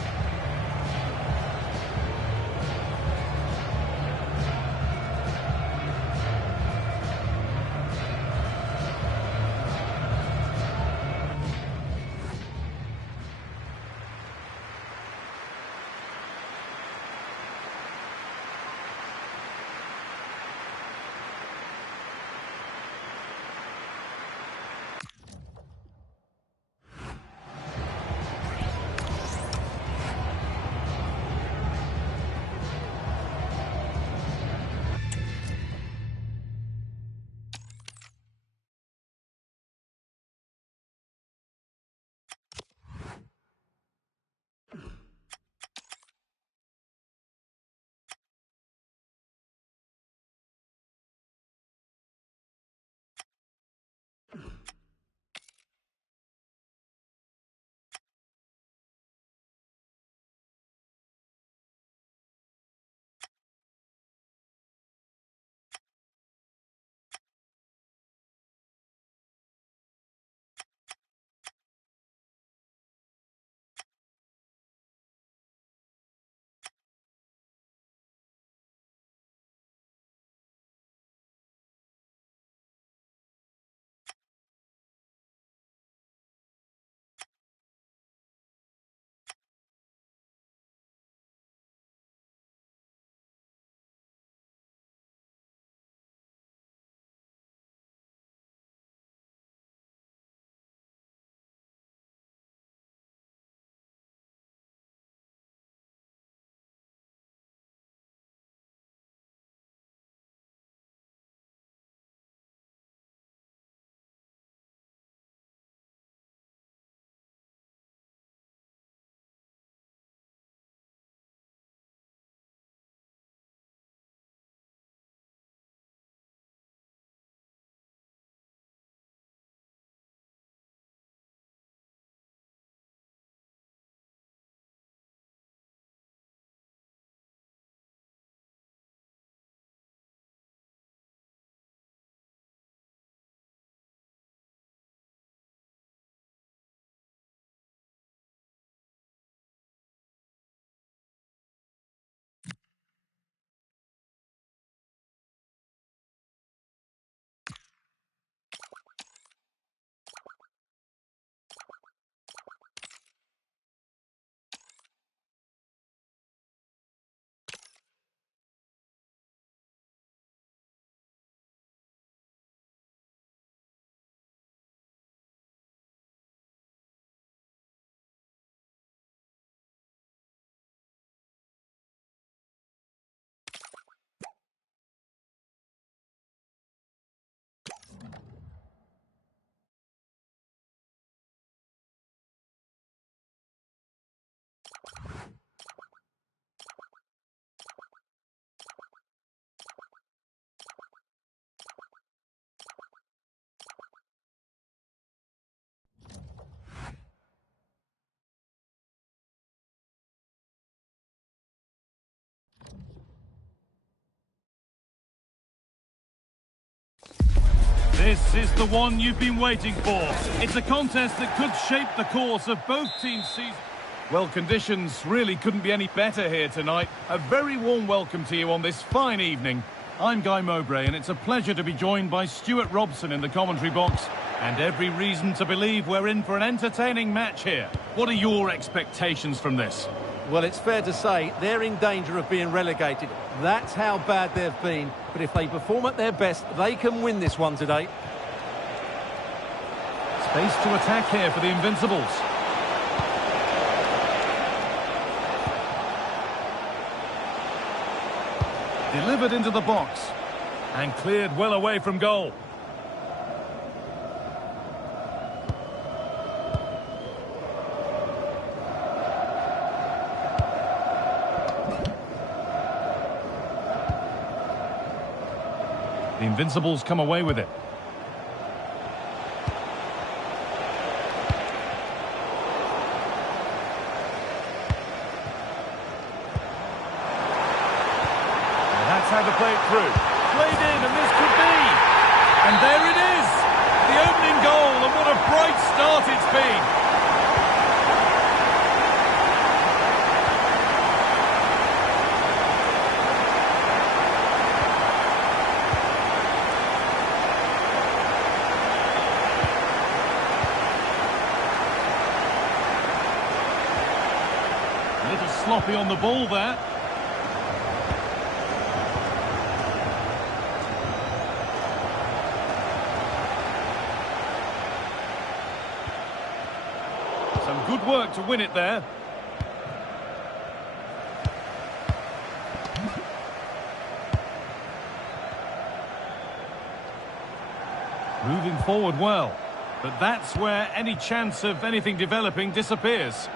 This is the one you've been waiting for. It's a contest that could shape the course of both teams' season. Well, conditions really couldn't be any better here tonight. A very warm welcome to you on this fine evening. I'm Guy Mowbray, and it's a pleasure to be joined by Stuart Robson in the commentary box. And every reason to believe we're in for an entertaining match here. What are your expectations from this? Well, it's fair to say they're in danger of being relegated. That's how bad they've been. But if they perform at their best, they can win this one today. Space to attack here for the Invincibles. Delivered into the box. And cleared well away from goal. The Invincibles come away with it. And that's how to play it through. Played in, and this could be. And there it is. The opening goal, and what a bright start it's been. A little sloppy on the ball there. Some good work to win it there. Moving forward well, but that's where any chance of anything developing disappears.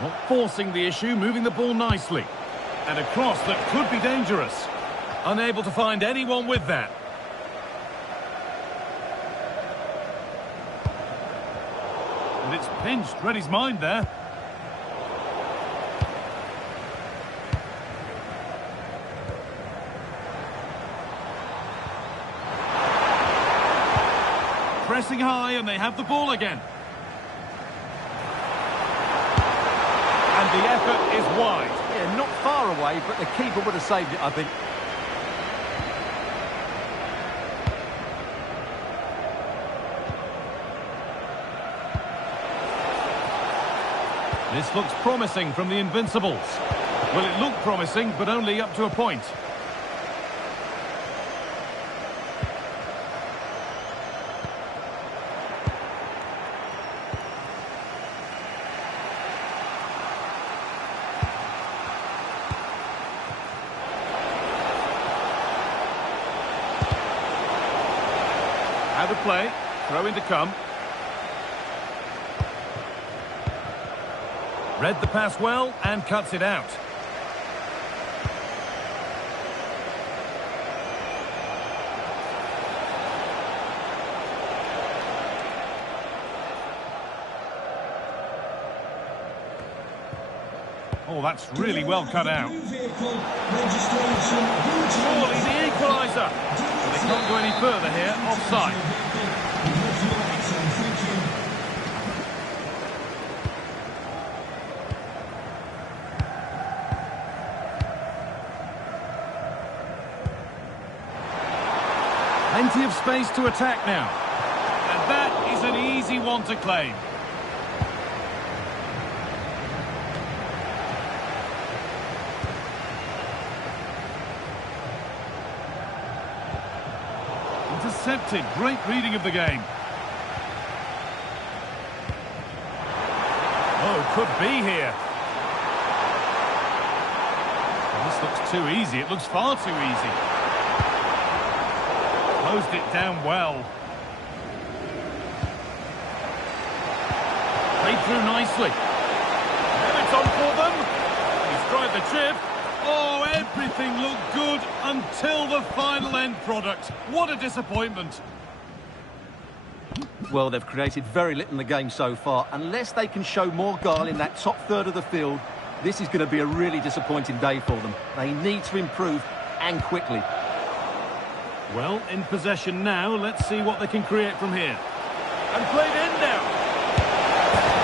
Not forcing the issue, moving the ball nicely. And a cross that could be dangerous. Unable to find anyone with that. And it's pinched, read his mind there. Pressing high, and they have the ball again. And the effort is wide. Yeah, not far away, but the keeper would have saved it, I think. This looks promising from the Invincibles. Well, it looked promising, but only up to a point. Out of play, throw in to come. Read the pass well and cuts it out. Oh, that's really well cut out. Surely the equaliser. But they can't go any further here, offside. Plenty of space to attack now. And that is an easy one to claim. Intercepted. Great reading of the game. Oh, could be here. Well, this looks too easy. It looks far too easy. Closed it down well. Played through nicely. Now it's on for them. He's tried the chip. Oh, everything looked good until the final end product. What a disappointment. Well, they've created very little in the game so far. Unless they can show more guile in that top third of the field, this is going to be a really disappointing day for them. They need to improve, and quickly. Well, in possession now. Let's see what they can create from here. And played in now.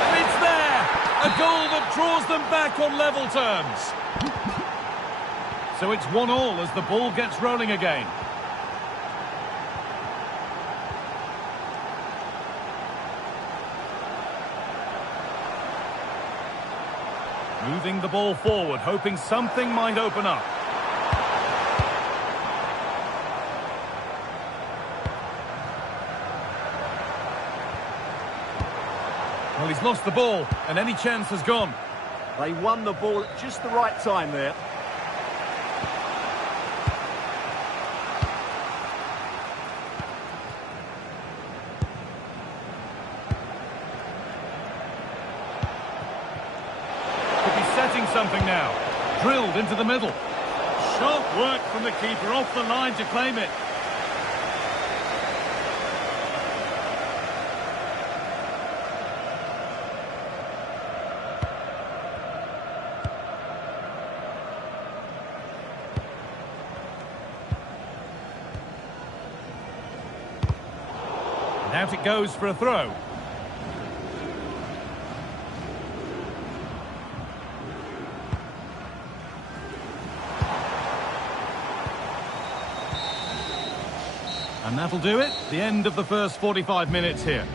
And it's there! A goal that draws them back on level terms. So it's 1-1 as the ball gets rolling again. Moving the ball forward, hoping something might open up. Well, he's lost the ball, and any chance has gone. They won the ball at just the right time there. Something now. Drilled into the middle. Sharp work from the keeper off the line to claim it. And out it goes for a throw. And that'll do it. The end of the first 45 minutes here.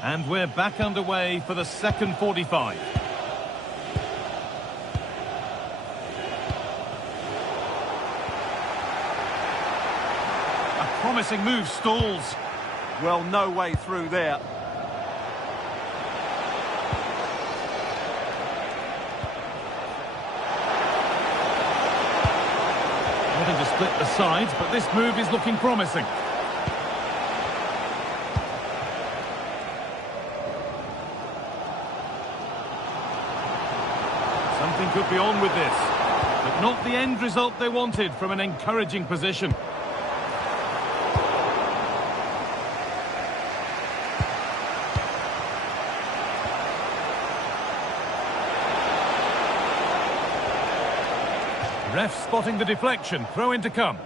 And we're back underway for the second 45. A promising move stalls. Well, no way through there. Wanting to split the sides, but this move is looking promising. Something could be on with this, but not the end result they wanted from an encouraging position. Ref spotting the deflection, throw in to come.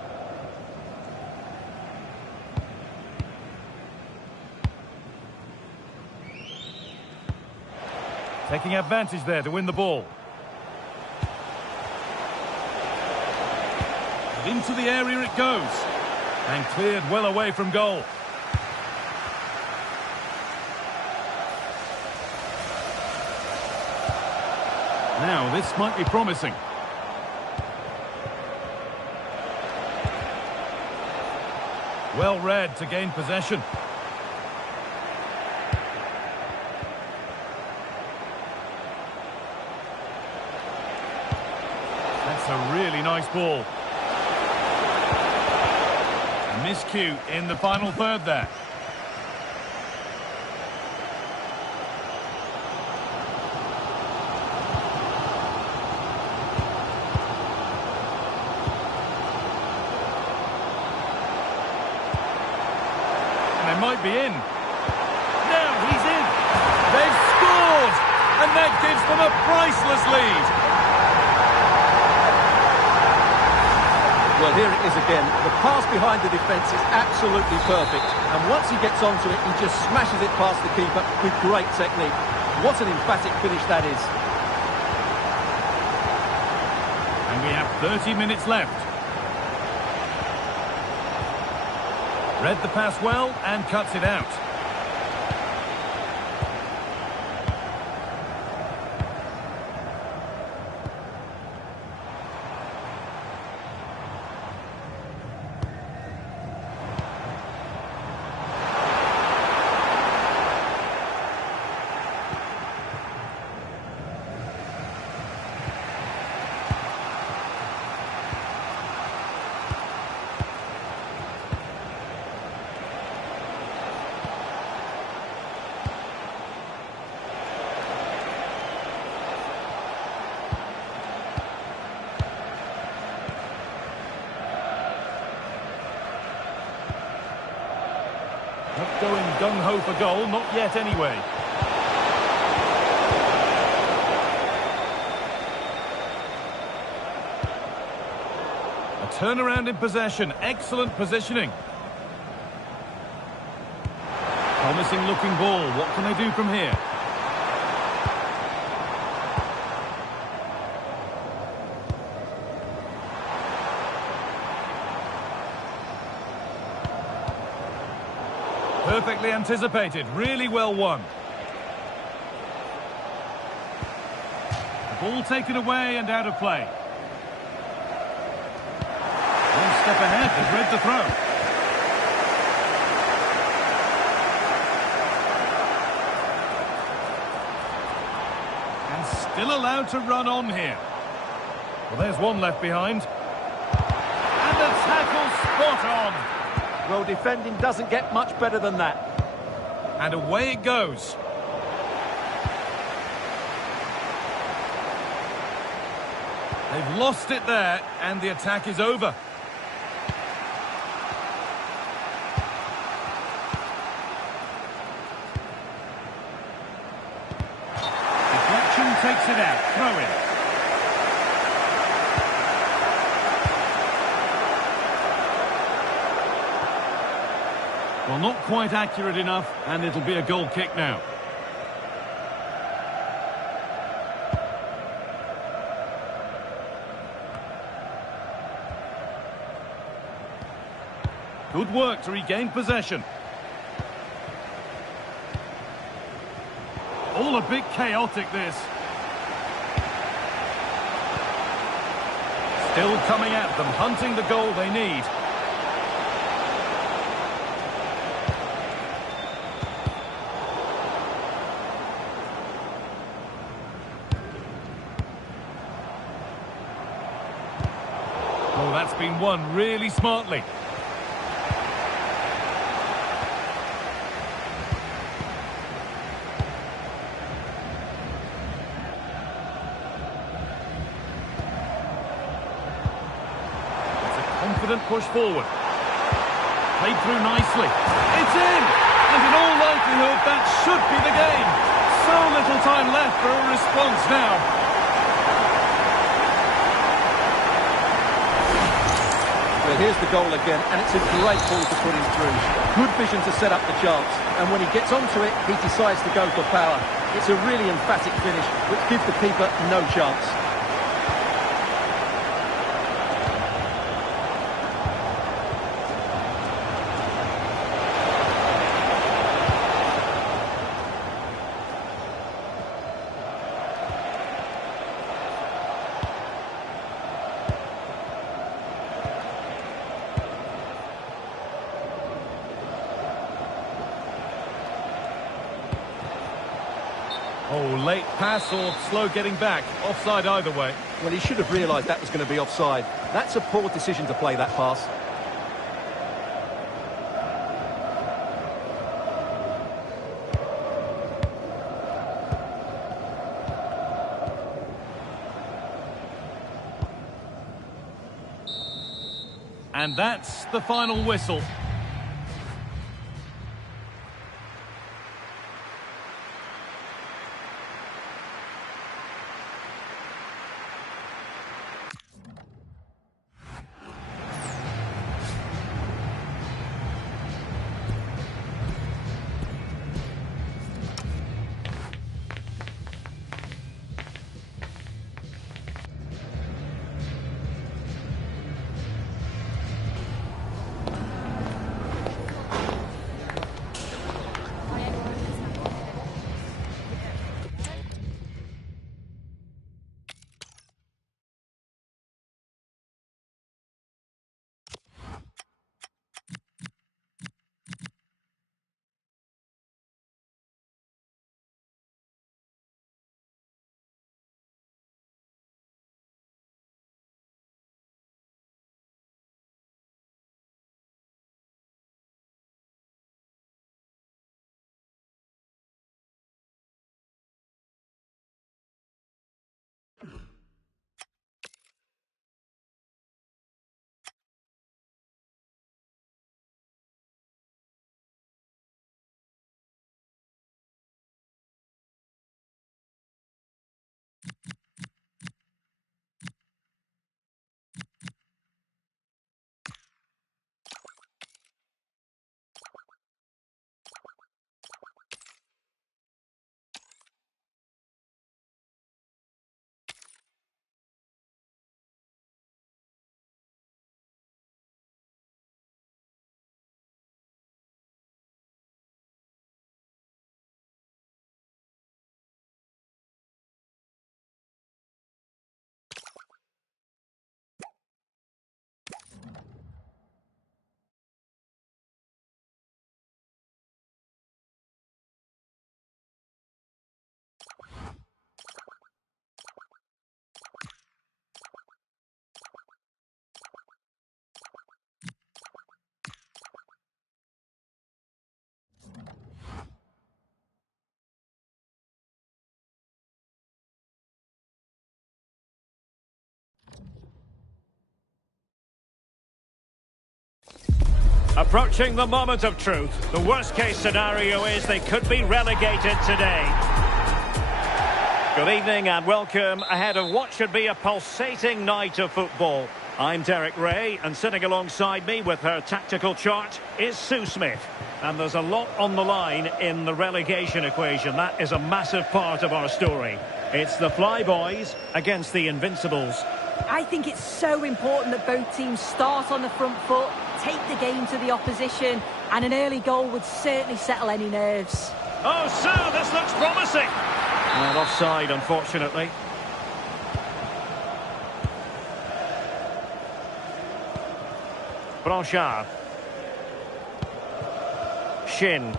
Taking advantage there to win the ball. Into the area it goes. And cleared well away from goal. Now, this might be promising. Well read to gain possession. That's a really nice ball. Miscue in the final third there. And they might be in. Now he's in. They've scored! And that gives them a priceless lead. Well, here it is again. The pass behind the defence is absolutely perfect. And once he gets onto it, he just smashes it past the keeper with great technique. What an emphatic finish that is. And we have 30 minutes left. Read the pass well and cuts it out. Not going gung-ho for goal, not yet anyway. A turnaround in possession, excellent positioning. Promising looking ball, what can they do from here? Perfectly anticipated, really well won. The ball taken away and out of play. One step ahead, they've read the throw. And still allowed to run on here. Well, there's one left behind. And the tackle spot on. Well, defending doesn't get much better than that. And away it goes. They've lost it there, and the attack is over. Deflection takes it out. Throw in. Well, not quite accurate enough, and it'll be a goal kick now. Good work to regain possession. All a bit chaotic, this. Still coming at them, hunting the goal they need. Oh, that's been won really smartly. It's a confident push forward. Played through nicely. It's in! And in all likelihood, that should be the game. So little time left for a response now. Well, here's the goal again, and it's a great ball to put him through. Good vision to set up the chance, and when he gets onto it, he decides to go for power. It's a really emphatic finish, which gives the keeper no chance. Oh, late pass or slow getting back. Offside either way. Well, he should have realised that was going to be offside. That's a poor decision to play that pass. And that's the final whistle. Approaching the moment of truth. The worst case scenario is they could be relegated today. Good evening and welcome ahead of what should be a pulsating night of football. I'm Derek Ray, and sitting alongside me with her tactical chart is Sue Smith. And there's a lot on the line in the relegation equation. That is a massive part of our story. It's the Flyboys against the Invincibles. I think it's so important that both teams start on the front foot, take the game to the opposition, and an early goal would certainly settle any nerves. Oh, Sue, this looks promising. And offside, unfortunately. Blanchard. Shin.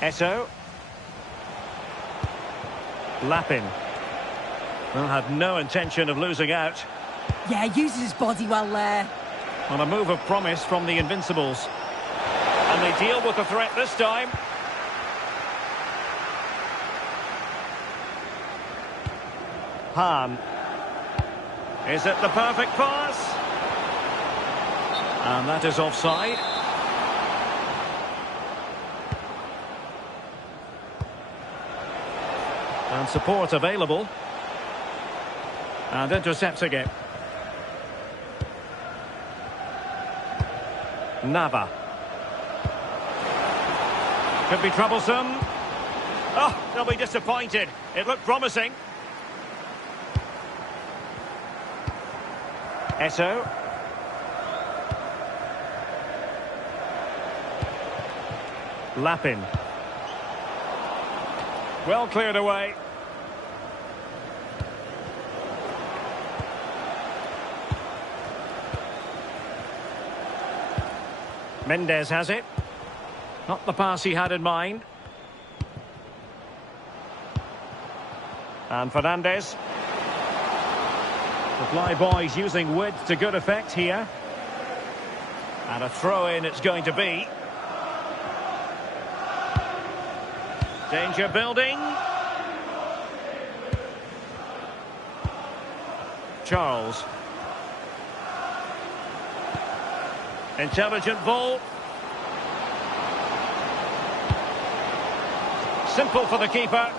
Eto. Lapin. Well, had no intention of losing out. Yeah, uses his body well there. On a move of promise from the Invincibles. And they deal with the threat this time. Hahn. Is it the perfect pass? And that is offside. And support available. And intercepting it. Nava. Could be troublesome. Oh, they'll be disappointed. It looked promising. Eto. Lapin. Well cleared away. Mendes has it. Not the pass he had in mind. And Fernandes. The Flyboys using width to good effect here. And a throw-in it's going to be. Danger building. Charles. Intelligent ball. Simple for the keeper.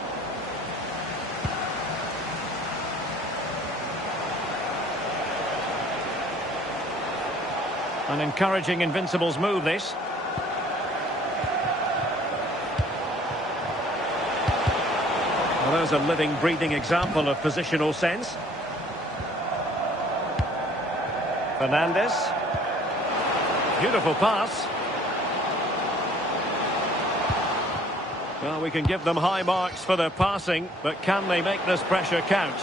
An encouraging Invincibles move, this. Well, there's a living, breathing example of positional sense. Fernandes. Beautiful pass. Well, we can give them high marks for their passing, but can they make this pressure count?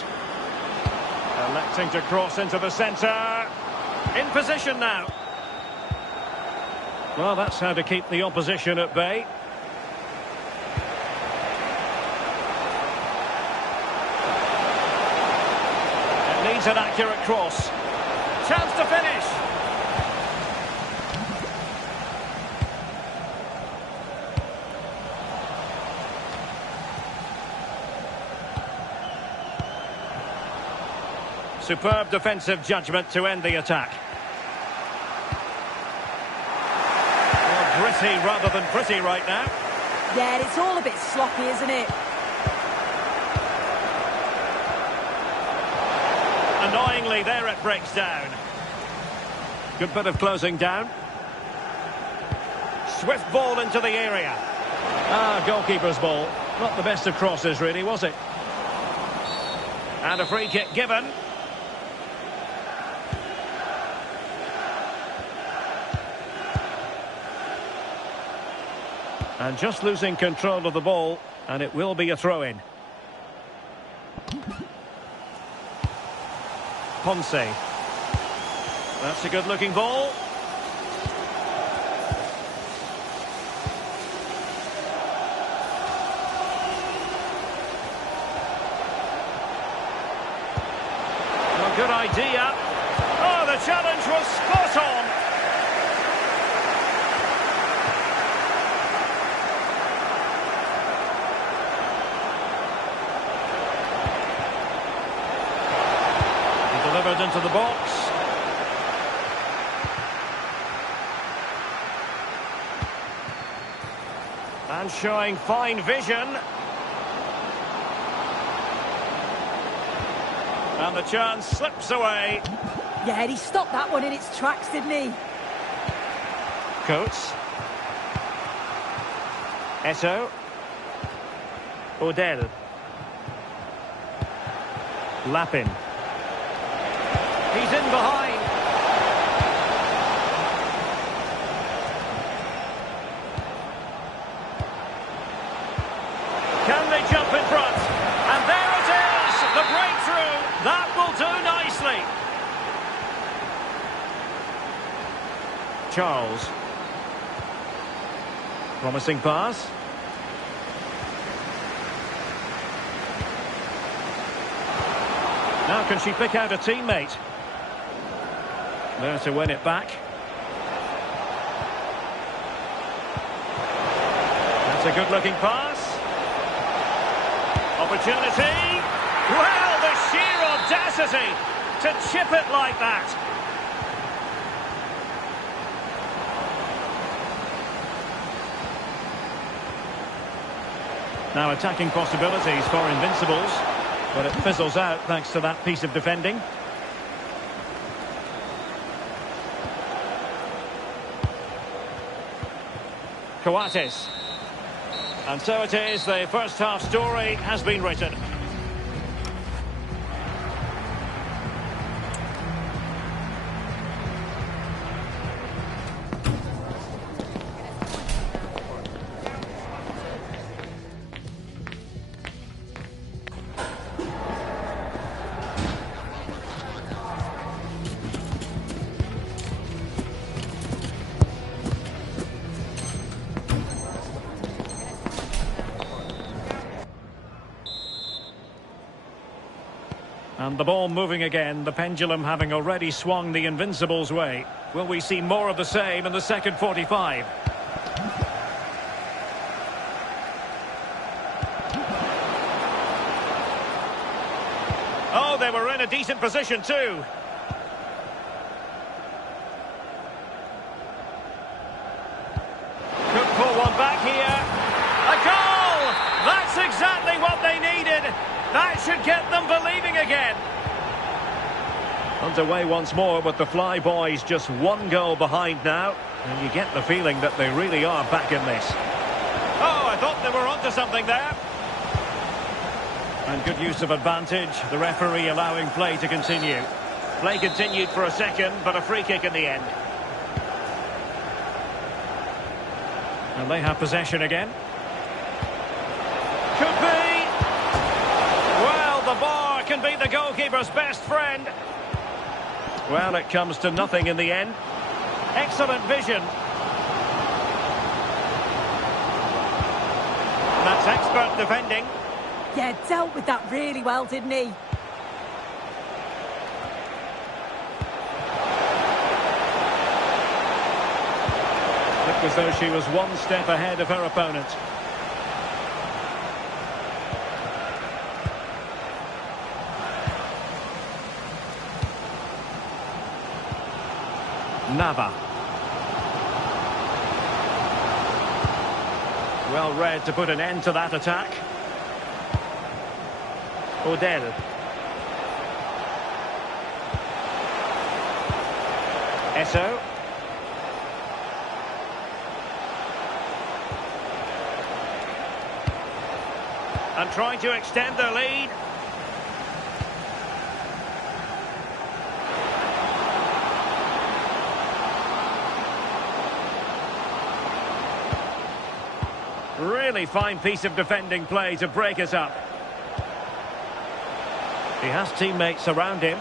Electing to cross into the centre. In position now. Well, that's how to keep the opposition at bay. It needs an accurate cross. Chance to finish. Superb defensive judgment to end the attack. Well, gritty rather than pretty right now. Yeah, it's all a bit sloppy, isn't it? Annoyingly, there it breaks down. Good bit of closing down. Swift ball into the area. Goalkeeper's ball. Not the best of crosses, really, was it? And a free kick given. And just losing control of the ball, and it will be a throw-in. Ponce. That's a good-looking ball. Well, good idea. Oh, the challenge was spot on. delivered into the box. And showing fine vision. And the chance slips away. Yeah, he stopped that one in its tracks, didn't he? Coates. Eto. Odell. Lapin. He's in behind. Can they jump in front? And there it is! The breakthrough! That will do nicely. Charles. Promising pass. Now can she pick out a teammate? There to win it back. That's a good-looking pass. Opportunity. Well, the sheer audacity to chip it like that. Now attacking possibilities for Invincibles, but it fizzles out thanks to that piece of defending. Coates. And so it is, the first half story has been written. And the ball moving again, the pendulum having already swung the Invincibles' way. Will we see more of the same in the second 45? Oh, they were in a decent position too. Could pull one back here. A goal! That's exactly what they needed. That should get them believing again. Underway once more with the Fly Boys just one goal behind now. And you get the feeling that they really are back in this. Oh, I thought they were onto something there. And good use of advantage. The referee allowing play to continue. Play continued for a second, but a free kick in the end. And they have possession again. Could be. The bar can be the goalkeeper's best friend. Well, it comes to nothing in the end. Excellent vision. That's expert defending. Yeah, dealt with that really well, didn't he? Looked as though she was one step ahead of her opponent. Nava. Well read to put an end to that attack. Odell. Eto. And trying to extend their lead. Really fine piece of defending play to break us up. He has teammates around him.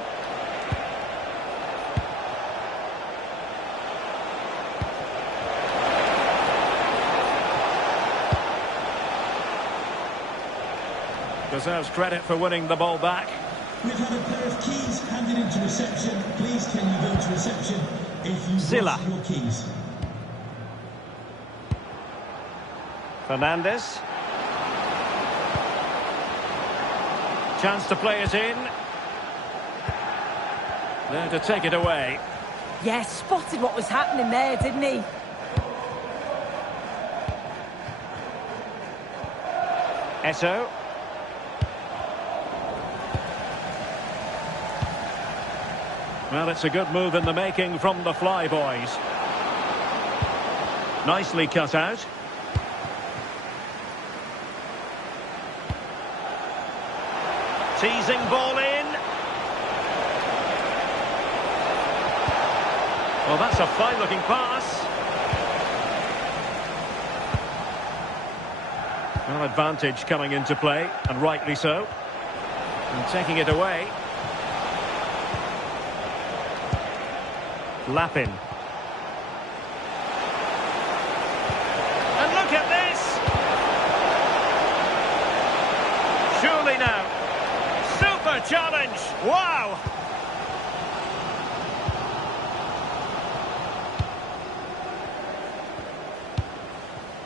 Deserves credit for winning the ball back. We've had a pair of keys handed into reception. Please can you go to reception if you've lost your keys. Fernandez. Chance to play it in. There to take it away. Yeah, spotted what was happening there, didn't he? Eto. Well, it's a good move in the making from the Fly Boys. Nicely cut out. Teasing ball in. Well, that's a fine-looking pass. Well, advantage coming into play, and rightly so. And taking it away. Lapin. And look at this! Surely now. Super challenge! Wow!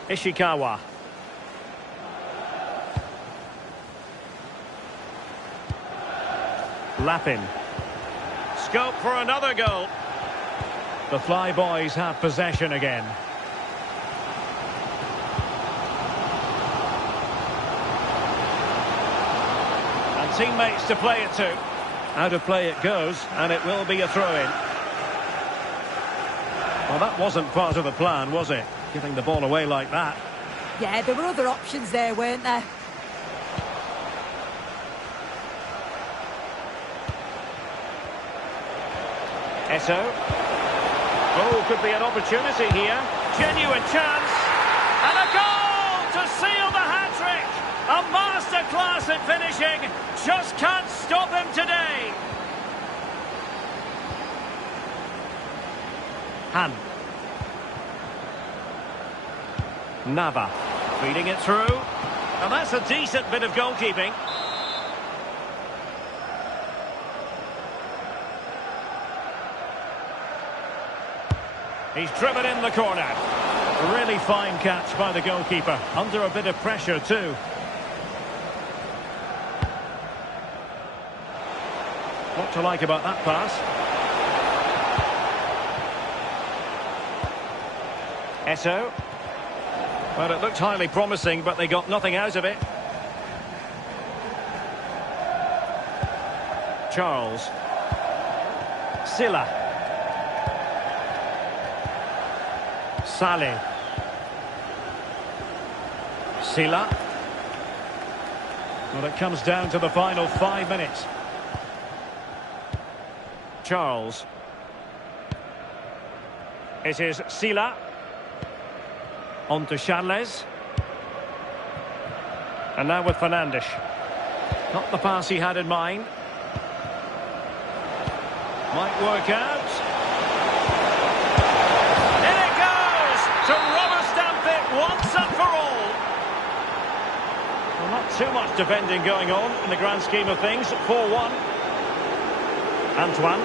Ishikawa. Lapin. Scope for another goal. The Fly Boys have possession again. And teammates to play it to. Out of play it goes, and it will be a throw-in. Well, that wasn't part of the plan, was it? Giving the ball away like that. Yeah, there were other options there, weren't there? Eto. Oh, could be an opportunity here. Genuine chance. And a goal to seal the hat-trick. A masterclass at finishing. Just can't stop him today. Han. Nava. Feeding it through. And that's a decent bit of goalkeeping. He's driven in the corner. A really fine catch by the goalkeeper. Under a bit of pressure too. What to like about that pass? Eto. Well, it looked highly promising, but they got nothing out of it. Charles. Silla. Saleh. Silla. Well, it comes down to the final 5 minutes. Charles. It is Silla. On to Charles. And now with Fernandes. Not the pass he had in mind. Might work out. In it goes! To rubber stamp it once and for all. Well, not too much defending going on in the grand scheme of things. 4-1. Antoine.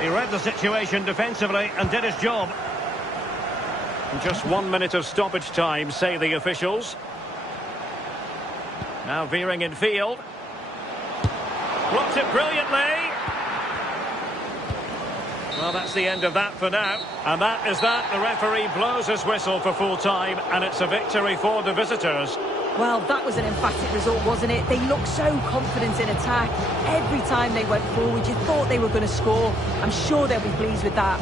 He read the situation defensively and did his job. Just 1 minute of stoppage time, say the officials. Now veering in field. Blocked it brilliantly. Well, that's the end of that for now. And that is that. The referee blows his whistle for full time, and it's a victory for the visitors. Well, that was an emphatic result, wasn't it? They looked so confident in attack. Every time they went forward, you thought they were going to score. I'm sure they'll be pleased with that.